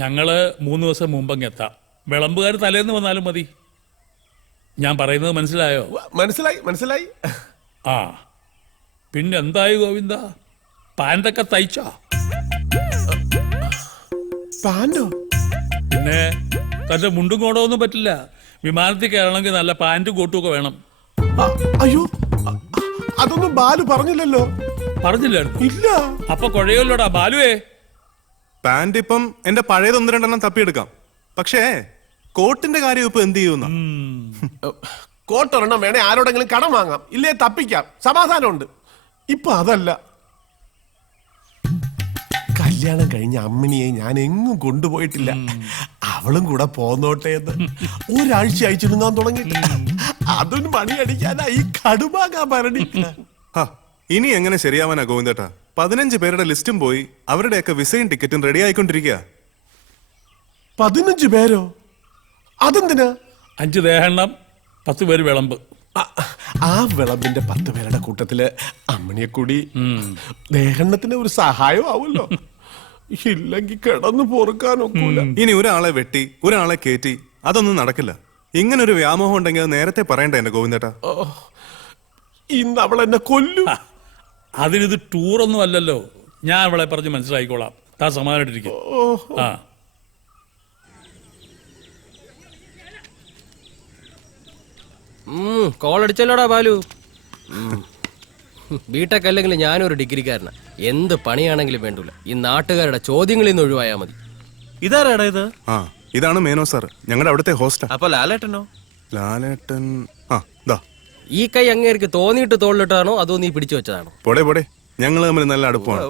ഞങ്ങള് 3 ദിവസം മുമ്പങ്ങ് എത്താം. വിളമ്പുകാർ തലേന്ന് വന്നാലും മതി. ഞാൻ പറയുന്നത് മനസ്സിലായോ? മനസ്സിലായി. ആ, പിന്നെന്തായി ഗോവിന്ദ, പാൻറ്റൊക്കെ തയ്ച്ചോ? പാൻറ്റോ? പിന്നെ തന്റെ മുണ്ടും കോടൊന്നും പറ്റില്ല. വിമാനത്തിൽ കയറണമെങ്കിൽ നല്ല പാൻറ്റും കോട്ടും ഒക്കെ വേണം. അയ്യോ, അതൊന്നും ബാലു പറഞ്ഞില്ലല്ലോ. പറഞ്ഞില്ലായിരുന്നു? ഇല്ല. അപ്പൊ കുഴയല്ലോടാ ബാലുവേ. പാന്റ് ഇപ്പം എന്റെ പഴയത് 1-2 എണ്ണം തപ്പിയെടുക്കാം. പക്ഷേ കോട്ടിന്റെ കാര്യം ഇപ്പൊ എന്ത് ചെയ്യുന്ന? കോട്ടൊരെണ്ണം വേണേ ആരോടെങ്കിലും കടം വാങ്ങാം, ഇല്ലേ തപ്പിക്കാം, സമാധാനമുണ്ട്. ഇപ്പൊ അതല്ല. കല്യാണം കഴിഞ്ഞ അമ്മിനിയെ ഞാൻ എങ്ങും കൊണ്ടുപോയിട്ടില്ല. അവളും കൂടെ പോന്നോട്ടെ എന്ന് ഒരാഴ്ച അയച്ചിടുങ്ങാൻ തുടങ്ങി. അതിന് മണി അടിക്കാനായി കടുമാകാൻ ഭരണി. ഇനി എങ്ങനെ ശരിയാവാനാ ഗോവിന്ദേട്ടാ? 15 പേരുടെ ലിസ്റ്റും പോയി, അവരുടെയൊക്കെ വിസയും ടിക്കറ്റും റെഡി ആയിക്കൊണ്ടിരിക്കുക. 15 പേരോ? അതെന്തിനാ? 5 ദേഹെണ്ണം, 10 പേര് വിളമ്പ്. ആ വിളമ്പിന്റെ 10 പേരുടെ കൂട്ടത്തില് അമ്മണിയെ കൂടി ദേഹണ്ണത്തിന് ഒരു സഹായം ആവുമല്ലോ. ഇല്ലെങ്കിൽ കിടന്നു പൊറുക്കാനൊക്കൂല. ഇനി ഒരാളെ വെട്ടി ഒരാളെ കേറ്റി അതൊന്നും നടക്കില്ല. ഇങ്ങനൊരു വ്യാമോഹം ഉണ്ടെങ്കിൽ അത് നേരത്തെ പറയണ്ട എന്റെ ഗോവിന്ദേട്ടാ. ഇന്ന് അവൾ എന്നെ കൊല്ലും. അതിനിത് ടൂറൊന്നും അല്ലല്ലോ. ഞാൻ അവളെ പറഞ്ഞ് മനസ്സിലായിക്കോളാം. താൻ സമാധാനായിട്ടിരിക്കും. ആ കോളടിച്ചല്ലോടാ ബാലു. ബിടെക് അല്ലെങ്കിൽ ഞാനൊരു ഡിഗ്രിക്കാരനാ. എന്ത് പണിയാണെങ്കിലും വേണ്ടൂല, ഈ നാട്ടുകാരുടെ ചോദ്യങ്ങളിൽ നിന്ന് ഒഴിവായാ മതി. ഇതാരാടാ ഇത്? ഇതാണ് മേനോ സാർ, ഞങ്ങളുടെ അവിടുത്തെ ഹോസ്റ്റ. അപ്പൊ ലാലേട്ടനോ? ലാലേട്ടൻ ഈ കൈ അങ്ങേർക്ക് തോന്നിയിട്ട് തോളിലിട്ടാണോ അതോ നീ പിടിച്ചു വെച്ചതാണോ? പോടെ ഞങ്ങൾ തമ്മിൽ നല്ല അടുപ്പമാണ്.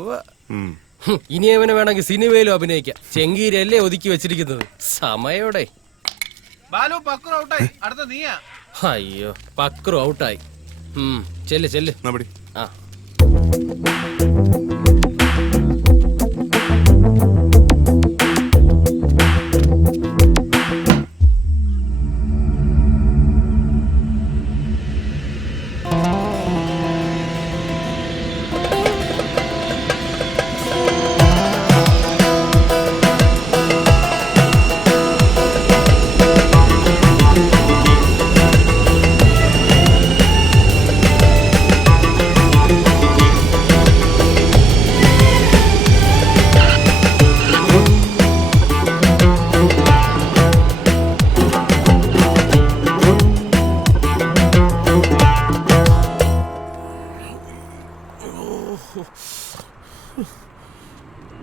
ഇനി അവനെ വേണമെങ്കിൽ സിനിമയിലും അഭിനയിക്കാം. ചെങ്കീരല്ലേ ഒതുക്കി വെച്ചിരിക്കുന്നത്. സമയോടെ. അയ്യോ, പക്രു ഔട്ടായി. ചെല്ല്. ആ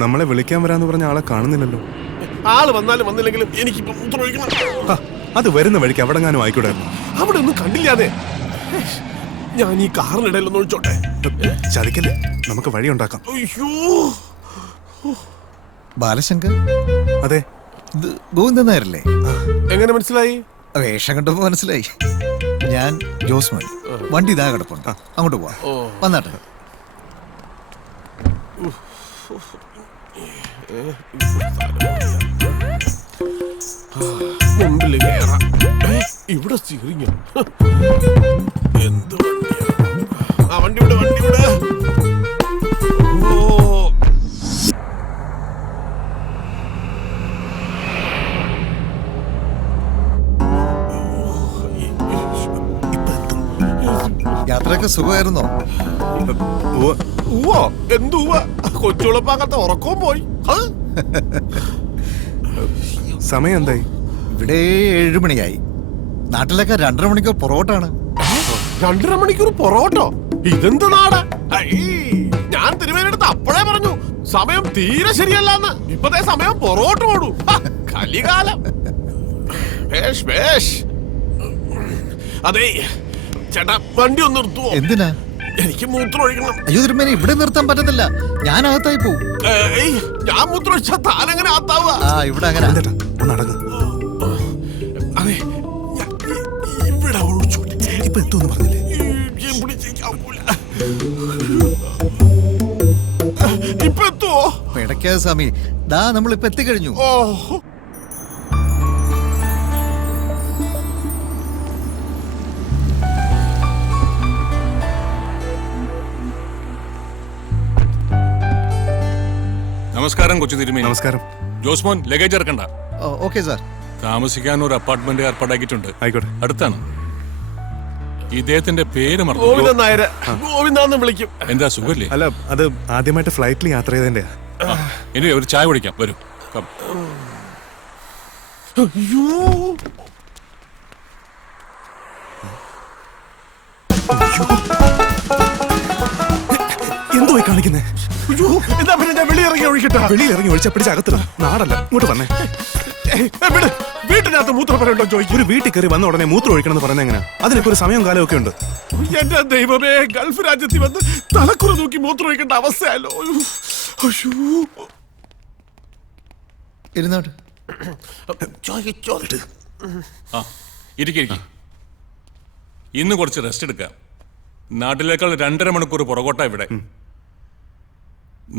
നമ്മളെ വിളിക്കാൻ വരാന്ന് പറഞ്ഞ ആളെ കാണുന്നില്ലല്ലോ. ആള് വന്നാലും വന്നില്ലെങ്കിലും എനിക്കിപ്പോ മൂത്രമൊഴിക്കണം. അത് വരുന്ന വഴിക്ക് അവിടെങ്ങാനും ആയിക്കൂടായിരുന്നു. അവിടെ ഒന്നും കണ്ടില്ലാതെ. ഞാൻ ഈ കാറിനിടയിലൊന്നും ഒഴിച്ചോട്ടെ. ചതിക്കല്ലേ, നമുക്ക് വഴി ഉണ്ടാക്കാം. അയ്യോ, ബാലശങ്കർ? അതെ. ഗോവിന്ദൻ നായരല്ലേ? എങ്ങനെ മനസ്സിലായി? വേഷം കണ്ടപ്പോ മനസ്സിലായി. ഞാൻ ജോസ്മോൻ. വണ്ടി ഇതാ കിടപ്പുണ്ട്, അങ്ങോട്ട് പോവാം. വന്നാട്ടെ. മുമ്പില് കേറാം. ഇവിടെ സ്റ്റിയറിംഗ്. എന്ത് വണ്ടിയാ? വണ്ടി വിട്. യാത്രയൊക്കെ സുഖമായിരുന്നോ? എന്തുവാ, കൊച്ചുളപ്പാകത്തെ ഉറക്കവും പോയി. സമയം എന്തായി? ഇവിടെ 7 മണിയായി. നാട്ടിലൊക്കെ 2.5 മണിക്കൂർ പൊറോട്ടാണ്. 2.5 മണിക്കൂർ പൊറോട്ടോ? ഇതെന്ത് നാട്? ഞാൻ തിരുവേനെടുത്ത് അപ്പോഴേ പറഞ്ഞു സമയം തീരെ ശരിയല്ലെന്ന്. ഇപ്പത്തെ സമയം പൊറോട്ട ഓടൂ. കലികാലം. അതെ ചേട്ടാ, വണ്ടി ഒന്ന് നിർത്തുവോ? എന്തിനാ? എനിക്ക് മൂത്രം ഒഴിക്കണം. അയ്യോ തിരുമേനി, ഇവിടെ നിർത്താൻ പറ്റത്തില്ല. ഞാൻ അകത്തായി പോവും. ഞാൻ മൂത്രം ഒഴിച്ചാ താനെങ്ങനെ ആത്താവുക? ഇവിടെ അങ്ങനെ. അതെ, ഇവിടെ ഒഴിച്ചോട്ടെ. ഇപ്പൊ എത്തുമെന്ന് പറഞ്ഞില്ലേ? ഇപ്പൊ എത്തുവോ? പിടയ്ക്കാതെ സ്വാമി, ദാ നമ്മളിപ്പോ എത്തിക്കഴിഞ്ഞു. നമസ്കാരം കൊച്ചു തിരുമേനി. നമസ്കാരം. ജോസ്മോൻ, ലഗേജ് ഇറക്കണ്ട. Okay sir. താമസിക്കാൻ ഒരു അപ്പാർട്ട്മെന്റ് ഏർപ്പാടാക്കിയിട്ടുണ്ട്. ആയിക്കോട്ടെ. അടുത്താണ്. ഇദ്ദേഹത്തിന്റെ പേര് മറന്നു. ഗോവിന്ദൻ നായർ. ഗോവിന്ദാന്ന് വിളിക്കും. എന്താ, സുഖല്ലേ? അല്ല, അത് ആദ്യമായിട്ട് ഫ്ലൈറ്റിൽ യാത്ര ചെയ്തതിന്റെ. ഇനി ഒരു ചായ കുടിക്കാം, വരൂ. അയ്യോ, എന്തോ കാണിക്കുന്നേ? എന്താ പിന്നെ ഞാൻ വെളിയിറങ്ങി ഒഴിക്കട്ടെ? വെളിയിറങ്ങി ഒഴിച്ച പിടിച്ച അകത്തില്ല. നാടല്ല, ഇങ്ങോട്ട് വന്നേ. വീട്ടിനകത്ത് മൂത്രപ്പുരണ്ടോ ചോദിക്കും. ഒരു വീട്ടിൽ കയറി വന്ന ഉടനെ മൂത്രം ഒഴിക്കണം എന്ന് പറയുന്നത് എങ്ങനെ? അതിനൊക്കെ ഒരു സമയവും കാലവും ഒക്കെ ഉണ്ട്. എന്റെ ദൈവമേ, ഗൾഫ് രാജ്യത്തിൽ വന്ന് തലക്കുറ നോക്കി മൂത്രം ഒഴിക്കേണ്ട അവസ്ഥയല്ലോ. ഇരുന്നോട്ട്. ആ ഇരിക്കും. ഇന്ന് കുറച്ച് റെസ്റ്റ് എടുക്കാം. നാട്ടിലേക്കാൾ 2.5 മണിക്കൂർ പുറകോട്ടാ ഇവിടെ.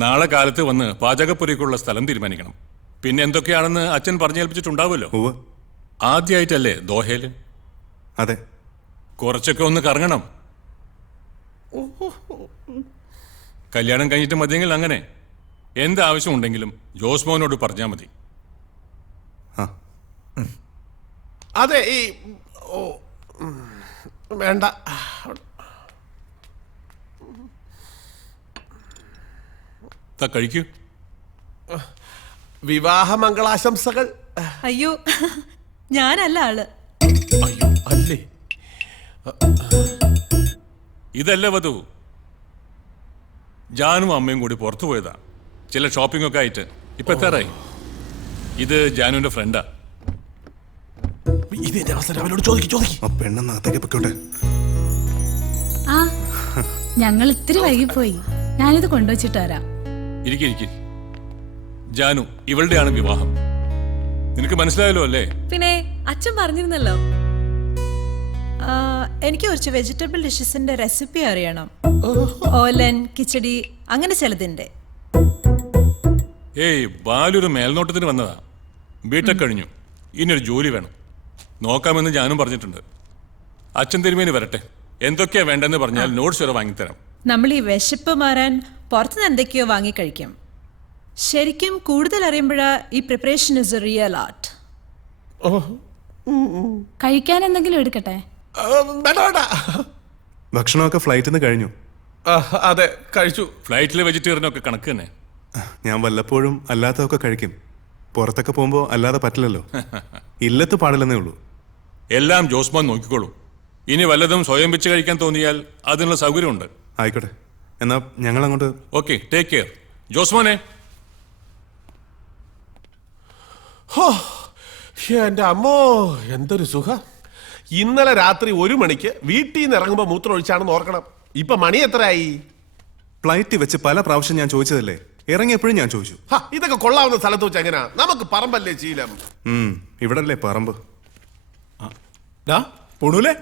നാളെ കാലത്ത് വന്ന് പാചകപ്പുരയ്ക്കുള്ള സ്ഥലം തീരുമാനിക്കണം. പിന്നെ എന്തൊക്കെയാണെന്ന് അച്ഛൻ പറഞ്ഞേൽപ്പിച്ചിട്ടുണ്ടാവുമല്ലോ. ആദ്യമായിട്ടല്ലേ ദോഹയില്? അതെ. കുറച്ചൊക്കെ ഒന്ന് കറങ്ങണം. കല്യാണം കഴിഞ്ഞിട്ട് മതിയെങ്കിൽ അങ്ങനെ. എന്താവശ്യം ഉണ്ടെങ്കിലും ജോസ്മോനോട് പറഞ്ഞാൽ മതി. അതെ, ഈ വേണ്ട. കഴിക്കൂ. വിവാഹ മംഗളാശംസകൾ. അയ്യോ, ഞാനല്ല ആള്. അയ്യോ, അല്ലേ? ഇതല്ല വധു. ജാനും അമ്മയും കൂടി പുറത്തു പോയതാ, ചില ഷോപ്പിംഗ് ഒക്കെ ആയിട്ട്. ഇപ്പൊ എത്താറായി. ഇത് ജാനുവിന്റെ ഫ്രണ്ടാ. പെണ്ണെന്നകത്തേക്ക് പൊക്കോട്ടെ. ആ ഞങ്ങൾ ഇത്തിരി വൈകിപ്പോയി. ഞാനിത് കൊണ്ടുവച്ചിട്ട് വരാം. ഇരിക്കും. ജാനു, ഇവളുടെയാണ് വിവാഹം. നിനക്ക് മനസ്സിലായല്ലോ അല്ലേ? പിന്നെ അച്ഛൻ പറഞ്ഞിരുന്നല്ലോ. എനിക്ക് കുറച്ച് വെജിറ്റബിൾ ഡിഷസിന്റെ റെസിപ്പി അറിയണം. ഓലൻ, കിച്ചടി, അങ്ങനെ ചിലതിന്റെ. ഏയ്, ബാലൊരു മേൽനോട്ടത്തിന് വന്നതാ. ബിടെക് കഴിഞ്ഞു. ഇനിയൊരു ജോലി വേണം. നോക്കാമെന്ന് ജാനും പറഞ്ഞിട്ടുണ്ട്. അച്ഛൻ തിരുമേനി വരട്ടെ. എന്തൊക്കെയാ വേണ്ടെന്ന് പറഞ്ഞാൽ നോട്ട്സ് വരെ വാങ്ങിത്തരാം. നമ്മൾ ഈ വിശപ്പ് മാറാൻ പുറത്തുനിന്ന് എന്തൊക്കെയോ വാങ്ങിക്കഴിക്കും. ശരിക്കും കൂടുതൽ അറിയുമ്പോഴാ ഈ preparation is A real art. കഴിക്കാൻ എന്തെങ്കിലും എടുക്കട്ടെ? ഭക്ഷണമൊക്കെ ഫ്ലൈറ്റിൽ നിന്ന് കഴിഞ്ഞു. അതെ, കഴിച്ചു. ഫ്ലൈറ്റിലെ വെജിറ്റേറിയനൊക്കെ കണക്ക് തന്നെ. ഞാൻ വല്ലപ്പോഴും അല്ലാത്തതൊക്കെ കഴിക്കും. പുറത്തൊക്കെ പോകുമ്പോൾ അല്ലാതെ പറ്റില്ലല്ലോ. ഇല്ലത്ത് പാടില്ലെന്നേ ഉള്ളൂ. എല്ലാം ജോസ്മോൻ നോക്കിക്കോളൂ. ഇനി വല്ലതും സ്വയം വെച്ച് കഴിക്കാൻ തോന്നിയാൽ അതിനുള്ള സൗകര്യമുണ്ട്. ആയിക്കോട്ടെ, എന്നാ ഞങ്ങൾ അങ്ങോട്ട്. Okay, take care. ജോസ്മോനെ. എന്റെ അമ്മോ, എന്തൊരു സുഖം. ഇന്നലെ രാത്രി 1 മണിക്ക് വീട്ടിൽ നിന്ന് ഇറങ്ങുമ്പോൾ മൂത്രം ഒഴിച്ചാണെന്ന് ഓർക്കണം. ഇപ്പൊ മണി എത്രയായി? ഫ്ലൈറ്റ് വെച്ച് പല പ്രാവശ്യം ഞാൻ ചോദിച്ചതല്ലേ, ഇറങ്ങിയപ്പോഴും ഞാൻ ചോദിച്ചു. ഇതൊക്കെ കൊള്ളാവുന്ന സ്ഥലത്ത് വെച്ച് എങ്ങനെയാ? നമുക്ക് പറമ്പല്ലേ ശീലം. ഇവിടല്ലേ പറമ്പ്. പൊണൂലേ?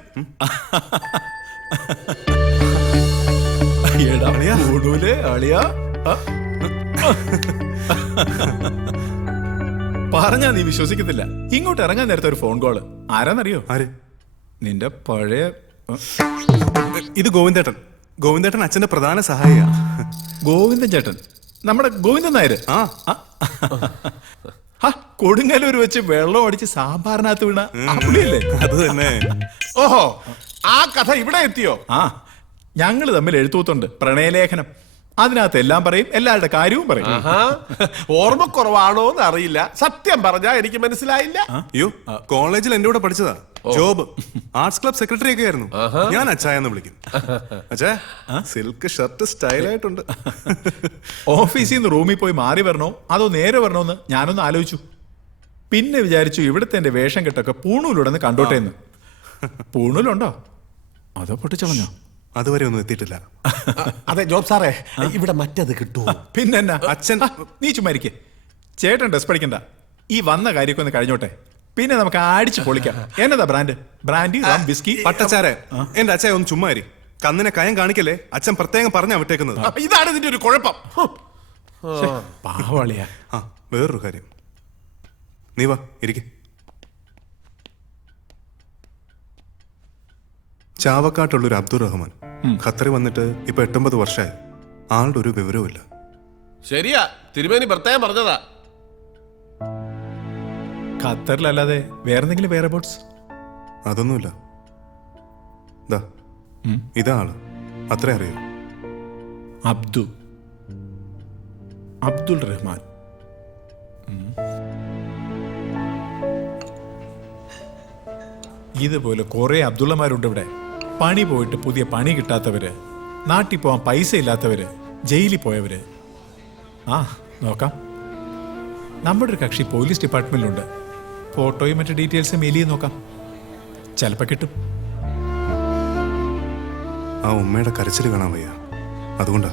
പറഞ്ഞാ നീ വിശ്വസിക്കത്തില്ല. ഇങ്ങോട്ട് ഇറങ്ങാൻ നേരത്തെ ഒരു ഫോൺ കോള്. ആരാന്നറിയോ? ആര്? നിന്റെ പഴയ ഇത് ഗോവിന്ദേട്ടൻ. ഗോവിന്ദേട്ടൻ അച്ഛന്റെ പ്രധാന സഹായിയാ. ഗോവിന്ദൻ ചേട്ടൻ, നമ്മുടെ ഗോവിന്ദൻ നായര്. കൊടുങ്ങല്ലൂർ വെച്ച് വെള്ളം അടിച്ച് സാമ്പാറിനകത്ത് വീണ പുള്ളിയല്ലേ? അത് തന്നെ. ഓഹോ, ആ കഥ ഇവിടെ എത്തിയോ? ഞങ്ങൾ തമ്മിൽ എഴുത്തൂത്തുണ്ട്, പ്രണയലേഖനം. അതിനകത്ത് എല്ലാം പറയും, എല്ലാവരുടെ കാര്യവും പറയും. ഓർമ്മക്കുറവാണോ എന്ന് അറിയില്ല. സത്യം പറഞ്ഞാ എനിക്ക് മനസ്സിലായില്ല. അയ്യോ, കോളേജിൽ എന്റെ കൂടെ പഠിച്ചതാ. ജോബ് ആർട്സ് ക്ലബ് സെക്രട്ടറി ഒക്കെ ആയിരുന്നു. ഞാൻ അച്ചായെന്ന് വിളിക്കും. അച്ഛാ, സിൽക്ക് ഷർട്ട് സ്റ്റൈലായിട്ടുണ്ട്. ഓഫീസിൽ നിന്ന് റൂമിൽ പോയി മാറി വരണോ അതോ നേരെ വരണോന്ന് ഞാനൊന്ന് ആലോചിച്ചു. പിന്നെ വിചാരിച്ചു ഇവിടുത്തെ എന്റെ വേഷം കെട്ടൊക്കെ പൂണൂലുടന്ന് കണ്ടോട്ടെ എന്ന്. പൂണൂലുണ്ടോ അതോ പൊട്ടിച്ചളഞ്ഞോ? അതുവരെ ഒന്നും എത്തിയിട്ടില്ല. അതെ ജോബ് സാറേ, ഇവിടെ മറ്റത് കിട്ടുമോ? പിന്നെന്നാ അച്ഛൻ, നീ ചുമ്മാരിക്കേ. ചേട്ടൻ ഡ്രസ് പഠിക്കണ്ട. ഈ വന്ന കാര്യമൊക്കെ ഒന്ന് കഴിഞ്ഞോട്ടെ, പിന്നെ നമുക്ക് അടിച്ച് പൊളിക്കാം. എന്നതാ ബ്രാൻഡ്? Brandy, rum, whisky. പട്ടച്ചാരെ, എന്റെ അച്ഛൻ ഒന്ന് ചുമ്മാരി. കന്നിനെ കയം കാണിക്കല്ലേ. അച്ഛൻ പ്രത്യേകം പറഞ്ഞാ വിട്ടേക്കുന്നത്. ഇതാണ് ഇതിന്റെ ഒരു കുഴപ്പം. പാവാളിയാ. വേറൊരു കാര്യം, നീ വാ ഇരിക്കെ. ചാവക്കാട്ടുള്ളൊരു അബ്ദുൾ റഹ്മാൻ ഖത്തറിൽ വന്നിട്ട് ഇപ്പൊ 8-9 വർഷമായി. ആളുടെ ഒരു വിവരവുമില്ല. ശരിയാ, തിരുമേനി പ്രത്യേകം പറഞ്ഞതാ. ഖത്തറിലല്ലാതെ വേറെന്തെങ്കിലും വേറെ ബോട്ട്സ്? അതൊന്നുമില്ല. ഇതാ ആള്, അത്രേ അറിയൂ. അബ്ദുൾ റഹ്മാൻ. ഇതുപോലെ കുറെ അബ്ദുള്ളമാരുണ്ട് ഇവിടെ. പണി പോയിട്ട് പുതിയ പണി കിട്ടാത്തവര്, നാട്ടിൽ പോവാൻ പൈസ ഇല്ലാത്തവര്, ജയിലിൽ പോയവര്. നോക്കാം. നമ്മുടെ ഒരു കക്ഷി പോലീസ് ഡിപ്പാർട്ട്മെന്റിലുണ്ട്. ഫോട്ടോയും മറ്റു ഡീറ്റെയിൽസും മെയിൽ ചെയ്ത് നോക്കാം, ചിലപ്പോ കിട്ടും. ആ ഉമ്മയുടെ കരച്ചിൽ കാണാൻ വയ്യ, അതുകൊണ്ടാ.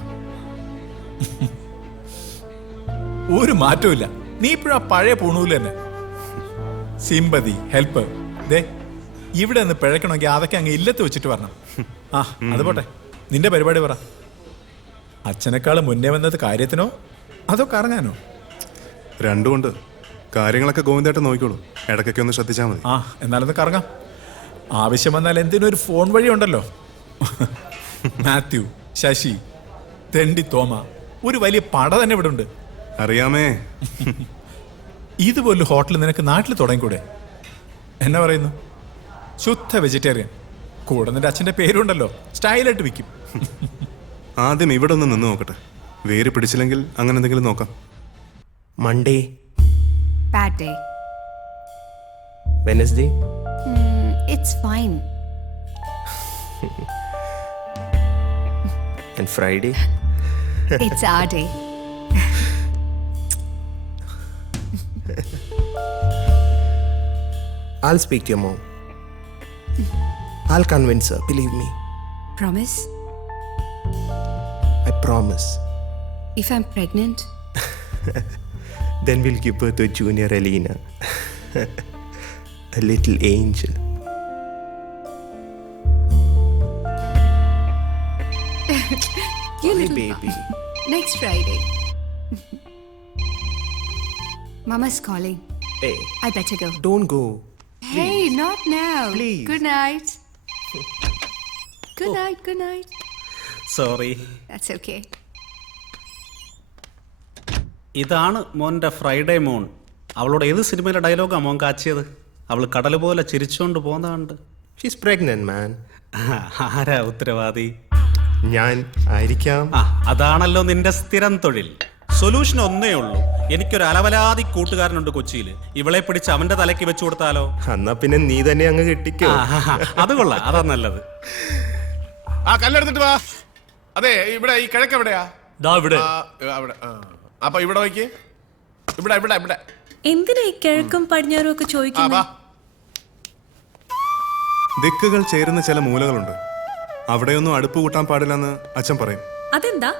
ഒരു മാറ്റവും ഇല്ല. നീ ഇപ്പോഴാ പഴയ പൂണൂല് തന്നെ. Sympathy, help. ദേ ഇവിടെ നിന്ന് പിഴക്കണമെങ്കിൽ അതൊക്കെ അങ്ങ് ഇല്ലത്ത് വെച്ചിട്ട് വരണം. ആ അത് പോട്ടെ, നിന്റെ പരിപാടി പറ. അച്ഛനേക്കാൾ മുന്നേ വന്നത് കാര്യത്തിനോ അതോ കറങ്ങാനോ? രണ്ടുമുണ്ട്. കാര്യങ്ങളൊക്കെ ഗോവിന്ദേട്ടൻ നോക്കിക്കോളൂ, ഇടയ്ക്കൊക്കെ ഒന്ന് ശ്രദ്ധിച്ചാൽ മതി. ആ എന്നാലൊന്ന് കറങ്ങാം. ആവശ്യം വന്നാൽ എന്തിനൊരു ഫോൺ വഴി ഉണ്ടല്ലോ. മാത്യു, ശശി, തെണ്ടി തോമ, ഒരു വലിയ പട തന്നെ ഇവിടെ ഉണ്ട്. അറിയാമേ. ഇതുപോലെ ഹോട്ടൽ നിനക്ക് നാട്ടിൽ തുടങ്ങിക്കൂടെ? എന്നാ പറയുന്നു? ശുദ്ധ വെജിറ്റേറിയൻ. കൂടെ നിന്റെ അച്ഛൻ്റെ പേരുണ്ടല്ലോ, സ്റ്റൈലായിട്ട് വിൽക്കും. ആദ്യം ഇവിടെ ഒന്ന് നിന്ന് നോക്കട്ടെ. വേര് പിടിച്ചില്ലെങ്കിൽ അങ്ങനെ എന്തെങ്കിലും നോക്കാം. Monday, Bad day. Wednesday, It's fine. and Friday. It's our day. I'll speak to your mom. I'll convince her, believe me. Promise? I promise. If I'm pregnant? Then we'll give birth to a junior Elena. A little angel. You Hi, little baby. Next Friday. Mama's calling. Hey, I better go. don't go. Hey, not now. Please. Good night. Good night, good night. Sorry. That's okay. ഇതാണ് മോൻ്റെ Friday മോൺ. അവളോട് ഏത് സിനിമയിലെ ഡയലോഗാണ് മോൻ കാച്ചിയത്? അവൾ കടൽ പോലെ ചിരിച്ചുകൊണ്ട് പോകുന്നതുണ്ട്. She's pregnant, man. ആരാ ഉത്തരവാദി? ഞാൻ ആയിരിക്കാം. അതാണല്ലോ നിന്റെ സ്ഥിരം തൊഴിൽ. സൊല്യൂഷൻ ഒന്നേ ഉള്ളൂ. എനിക്കൊരു അലവലാതി കൂട്ടുകാരനുണ്ട് കൊച്ചിയിൽ. ഇവളെ പിടിച്ച് അവന്റെ തലയ്ക്ക് വെച്ചു കൊടുത്താലോ? എന്നാ പിന്നെ നീ തന്നെ അങ്ങ് കെട്ടിക്കോ. അത് കൊള്ളാം, അതാ നല്ലത്. ആ കല്ലെടുത്തിട്ട് വാ. അതെ, ഇവിടെ ഈ കിഴക്ക് എവിടെയാ? ഇവിടെ. അവിടെ. അപ്പൊ ഇവിടെ നോക്കി. ഇവിടെ ഇവിടെ ഇവിടെ. എന്തിനാ ഈ കിഴക്കും പടിഞ്ഞാറും ഒക്കെ ചോദിക്കുന്നത്? ദിക്കുകൾ ചേരുന്ന ചില മൂലകളുണ്ട്. അവിടെയൊന്നും അടുപ്പ് കൂട്ടാൻ പാടില്ലെന്ന് അച്ഛൻ പറയും. അതെന്താ?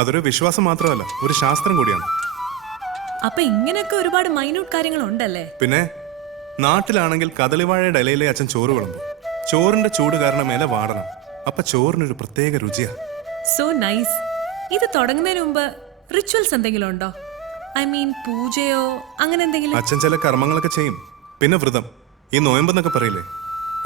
അതൊരു വിശ്വാസം മാത്രമല്ല, ഒരു ശാസ്ത്രം കൂടിയാണ്. അപ്പൊ ഇങ്ങനെയൊക്കെ ഒരുപാട് മൈന്യൂട്ട് കാര്യങ്ങൾ ഉണ്ടല്ലേ? പിന്നെ നാട്ടിലാണെങ്കിൽ കദളിവാഴയുടെ ഇലയിലെ അച്ഛൻ ചോറ് വിളമ്പും. ചോറിന്റെ ചൂട് കാരണം ഇല വാടണം. അപ്പൊ ചോറിനൊരു പ്രത്യേക രുചിയാ. So nice. ഇത് തുടങ്ങുന്നതിന് മുമ്പ് റിച്വൽസ് എന്തെങ്കിലും ഉണ്ടോ? ഐ മീൻ പൂജയോ അങ്ങനെ എന്തെങ്കിലും? അച്ഛൻ ചില കർമ്മങ്ങളൊക്കെ ചെയ്യും. പിന്നെ വ്രതം, ഈ നോയമ്പെന്നൊക്കെ പറയില്ലേ,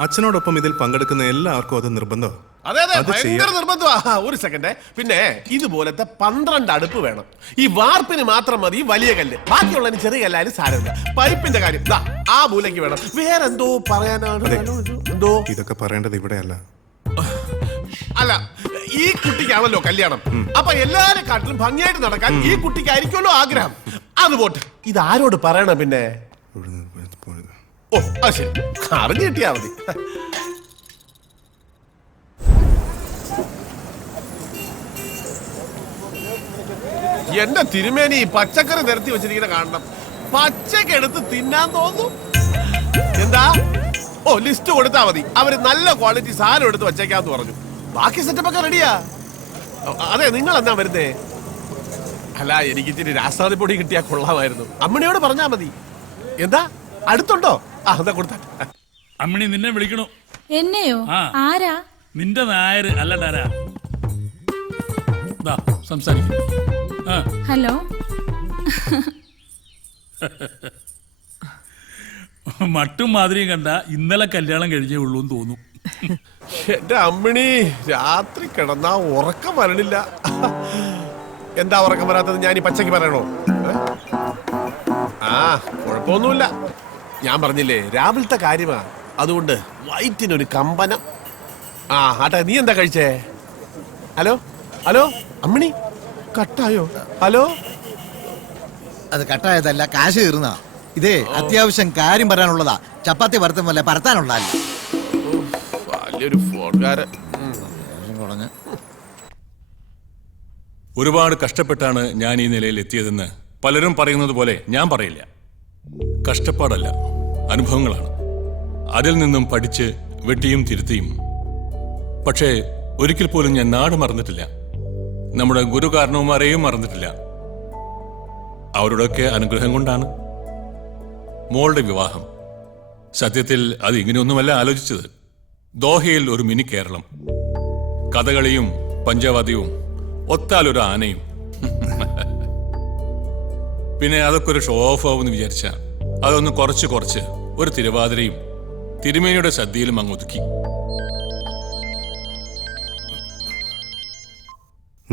അച്ഛനോടൊപ്പം ഇതിൽ പങ്കെടുക്കുന്ന എല്ലാവർക്കും അത് നിർബന്ധമാണ്. അതെ അതെ, ഭയങ്കര നിർബന്ധമാ. ഒരു സെക്കൻഡ്. പിന്നെ ഇതുപോലത്തെ 12 അടുപ്പ് വേണം. ഈ വാർപ്പിന് മാത്രം മതി വലിയ കല്ല്, ബാക്കിയുള്ളതിന് ചെറിയ കല്ലായാലും സാരമില്ല. പൈപ്പിന്റെ കാര്യം ദാ ആ മൂലയ്ക്ക് വേണം. വേറെന്തോ പറയാനാണ്. എന്തോ ഇതൊക്കെ പറയേണ്ടത് ഇവിടെയല്ല. അല്ല, ഈ കുട്ടിക്കാണല്ലോ കല്യാണം. അപ്പൊ എല്ലാരെ കാട്ടിലും ഭംഗിയായിട്ട് നടക്കാൻ ഈ കുട്ടിക്കായിരിക്കുമല്ലോ ആഗ്രഹം. അത് പോട്ടെ, ഇത് ആരോട് പറയണം പിന്നെ? ഓ അത് ശരി, അറിഞ്ഞു കിട്ടിയാ മതി. എന്റെ തിരുമേനി പച്ചക്കറി നിരത്തി വെച്ചിരിക്കുന്ന കാണണം. പച്ചക്ക് എടുത്ത് തിന്നാൻ തോന്നും. എന്താ? ഓ, ലിസ്റ്റ് കൊടുത്താ മതി, അവര് നല്ല ക്വാളിറ്റി സാധനം എടുത്ത് വച്ചേക്കാന്ന് പറഞ്ഞു. ബാക്കി സെറ്റപ്പ് ഒക്കെ റെഡിയാ. അതെ, നിങ്ങൾ എന്നാ വരുന്നേ? അല്ല, എനിക്ക് ഇച്ചിരി രാസാദിപ്പൊടി കിട്ടിയാ കൊള്ളാമായിരുന്നു. അമ്മിണിയോട് പറഞ്ഞാ മതി. എന്താ അടുത്തുണ്ടോ? ആ എന്താ കൊടുത്ത. അമ്മിണി നിന്നെ വിളിക്കണു. എന്നെയോ? ആരാ? നിന്റെ നായര് അല്ലടാരാ. സംസാരിക്കും. ഹലോ. മട്ടും മാതിരിയും കണ്ട ഇന്നലെ കല്യാണം കഴിഞ്ഞേ ഉള്ളൂ എന്ന് തോന്നും. എന്റെ അമ്മിണി, രാത്രി കിടന്നാ ഉറക്കം വരണില്ല. എന്താ ഉറക്കം വരാത്തത്? ഞാൻ ഈ പച്ചക്ക് പറയണോ? ആ കുഴപ്പമൊന്നുമില്ല. ഞാൻ പറഞ്ഞില്ലേ, രാവിലത്തെ കാര്യമാ, അതുകൊണ്ട് വയറ്റിനൊരു കമ്പനം. ആ ആട്ടെ, നീ എന്താ കഴിച്ചേ? ഹലോ ഹലോ, അമ്മിണി കട്ടായോ? ഹലോ. അത് കട്ടായതല്ല, കാശ് കയറുന്ന. ഇതേ അത്യാവശ്യം കാര്യം പറയാനുള്ളതാ. ചപ്പാത്തി വറുത്തുമല്ല, പരത്താനുള്ളതല്ല. വലിയൊരു ഫോൺകാരൻ. ഒരുപാട് കഷ്ടപ്പെട്ടാണ് ഞാൻ ഈ നിലയിൽ എത്തിയതെന്ന് പലരും പറയുന്നത് പോലെ ഞാൻ പറയില്ല. കഷ്ടപ്പാടല്ല, അനുഭവങ്ങളാണ്. അതിൽ നിന്നും പഠിച്ച് വെട്ടിയും തിരുത്തിയും. പക്ഷേ ഒരിക്കൽ പോലും ഞാൻ നാട് മറന്നിട്ടില്ല, നമ്മുടെ ഗുരു കാരണവന്മാരെയും മറന്നിട്ടില്ല. അവരുടെയൊക്കെ അനുഗ്രഹം കൊണ്ടാണ് മോളുടെ വിവാഹം. സത്യത്തിൽ അത് ഇങ്ങനെയൊന്നുമല്ല ആലോചിച്ചത്. ദോഹയിൽ ഒരു മിനി കേരളം, കഥകളിയും പഞ്ചവാദ്യവും, ഒത്താലൊരു ആനയും. പിന്നെ അതൊക്കെ ഒരു ഷോ ഓഫ് ആവുമെന്ന് വിചാരിച്ച അതൊന്ന് കുറച്ച് ഒരു തിരുവാതിരയും തിരുമേനിയുടെ സദ്യയിലും അങ്ങ് ഒതുക്കി.